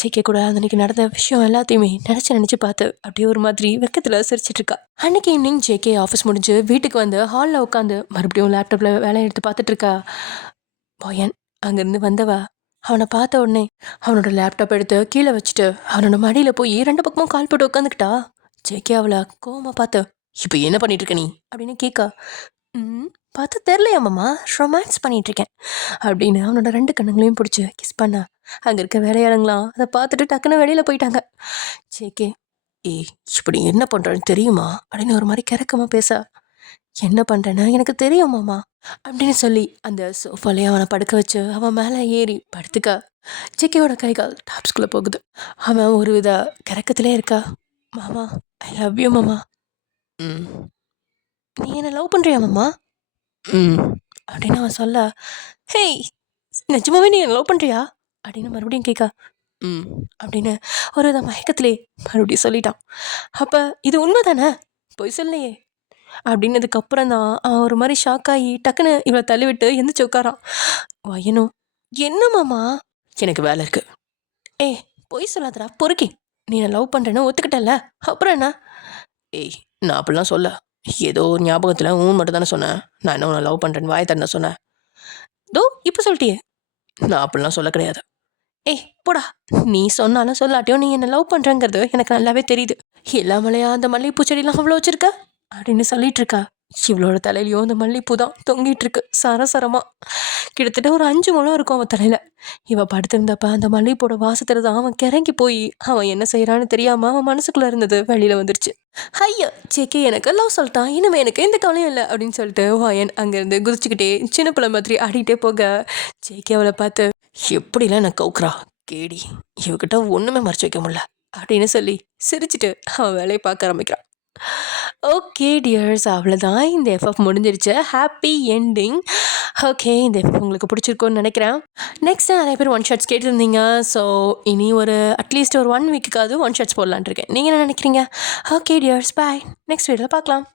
ஜேகே கூட அன்னைக்கு நடந்த விஷயம் எல்லாத்தையுமே நினச்சி பார்த்து அப்படியே ஒரு மாதிரி வெக்கத்தில் சிரிச்சிட்டு இருக்கா. அன்னைக்கு ஈவினிங் ஜேகே ஆஃபீஸ் முடிஞ்சு வீட்டுக்கு வந்து ஹாலில் உட்காந்து மறுபடியும் லேப்டாப்பில் வேலையை எடுத்து பார்த்துட்டு இருக்கா. போயன் அங்கேருந்து வந்தவ அவனை பார்த்த உடனே அவனோட லேப்டாப் எடுத்து கீழே வச்சுட்டு அவனோட மடியில் போய் 2 பக்கமும் கால் போட்டு உட்காந்துக்கிட்டா. ஜேகே அவளை கோவமாக பார்த்து இப்போ என்ன பண்ணிட்டு இருக்க நீ அப்படின்னு கேட்கா. பார்த்து தெரிலையா மாமா, ரொமான்ஸ் பண்ணிகிட்ருக்கேன் அப்படின்னு அவனோட 2 கண்ணுங்களையும் பிடிச்சி கிஸ் பண்ணா. அங்கே இருக்க வேலையாளுங்களாம் அதை பார்த்துட்டு டக்குன்னு வெளியில் போயிட்டாங்க. ஜேகே, இப்படி என்ன பண்ணுறேன்னு தெரியுமா அப்படின்னு ஒரு மாதிரி கிறக்கமாக பேச. என்ன பண்ணுறேன்னு எனக்கு தெரியும் மாமா அப்படின்னு சொல்லி அந்த சோஃபாலே அவனை படுக்க வச்சு அவன் மேலே ஏறி படுத்துக்க. ஜேகேவோட கைகால் டாப்ஸ்குள்ளே போகுது. அவன் ஒரு வித கிறக்கத்திலே இருக்கா. மாமா, ஐ லவ் யூ மாமா. நீ என்ன லவ் பண்ணுறியா மாமா அப்படின்னு அவன் சொல்ல, ஹேய் நிஜமாவே நீ என்ன லவ் பண்ணுறியா அப்படின்னு மறுபடியும் கேட்கா. அப்படின்னு ஒரு வித மயக்கத்திலே மறுபடியும் சொல்லிட்டான். அப்போ இது உண்மை தானே, பொய் சொல்லையே அப்படின்னதுக்கப்புறம் தான் அவன் ஒரு மாதிரி ஷாக் ஆகி டக்குன்னு இவளை தள்ளிவிட்டு எந்திரிச்சு உட்காரான். வயனும், என்ன மாமா? எனக்கு வேலை இருக்கு. பொய் சொல்லாதடா பொறுக்கி, நீ என்ன லவ் பண்ணுறேன்னு ஒத்துக்கிட்டல, அப்புறம் என்ன? நான் அப்படிலாம் சொல்ல, ஏதோ ஒரு ஞாபகத்தில் மட்டும் தானே சொன்னேன். நான் என்ன உன்னை லவ் பண்ணுறேன்னு வாய் தரேன் சொன்னேன். இப்போ சொல்லிட்டியே. நான் அப்படிலாம் சொல்ல கிடையாது. போடா, நீ சொன்னாலும் சொல்லாட்டியும் நீ என்ன லவ் பண்ணுறங்கிறது எனக்கு நல்லாவே தெரியுது. எல்லாமலையா அந்த மல்லிகைப்பூ செடியெலாம் அவ்வளோ வச்சிருக்க அப்படின்னு சொல்லிட்டு இருக்கா. இவளோட தலையிலையும் அந்த மல்லிகைப்பூ தான் தொங்கிட்டு இருக்கு சரசரமாக. கிட்டத்தட்ட ஒரு 5 முழம் இருக்கும் அவன் தலையில். இவன் படுத்திருந்தப்ப அந்த மல்லிகைப்பூட வாசத்தில் தான் அவன் கிறங்கி போய் அவன் என்ன செய்கிறான்னு தெரியாமல் அவன் மனசுக்குள்ளே இருந்தது வெளியில் வந்துருச்சு. ஐயோ, ஜேகே எனக்கு லவ் சொல்லிட்டான், இனிமேல் எனக்கு எந்த கவலையும் இல்லை அப்படின்னு சொல்லிட்டு வயன் அங்கேருந்து குதிச்சுக்கிட்டே சின்ன பிள்ளை மாதிரி ஆடிக்கிட்டே போக ஜேகே அவளை பார்த்து, எப்படிலாம் நான் கவுக்குறா கேடி, இவகிட்ட ஒன்றுமே மறைச்சு வைக்க முடியல அப்படின்னு சொல்லி சிரிச்சுட்டு அவன் வேலையை பார்க்க ஆரம்பிக்கிறான். ஓகே டியர்ஸ், அவ்வளோதான். இந்த எஃப்எஃப் முடிஞ்சிருச்சு. Happy ending. ஓகே, இந்த எஃப்எஃப் உங்களுக்கு பிடிச்சிருக்கும்னு நினைக்கிறேன். நெக்ஸ்ட் நிறைய பேர் ஒன் ஷாட்ஸ் கேட்டிருந்தீங்க. ஸோ இனி ஒரு அட்லீஸ்ட் ஒரு 1 வீக்குக்காவது ஒன் ஷாட்ஸ் போடலான் இருக்கேன். நீங்கள் என்ன நினைக்கிறீங்க? ஓகே டியர்ஸ், பாய். நெக்ஸ்ட் வீடியோவில் பார்க்கலாம்.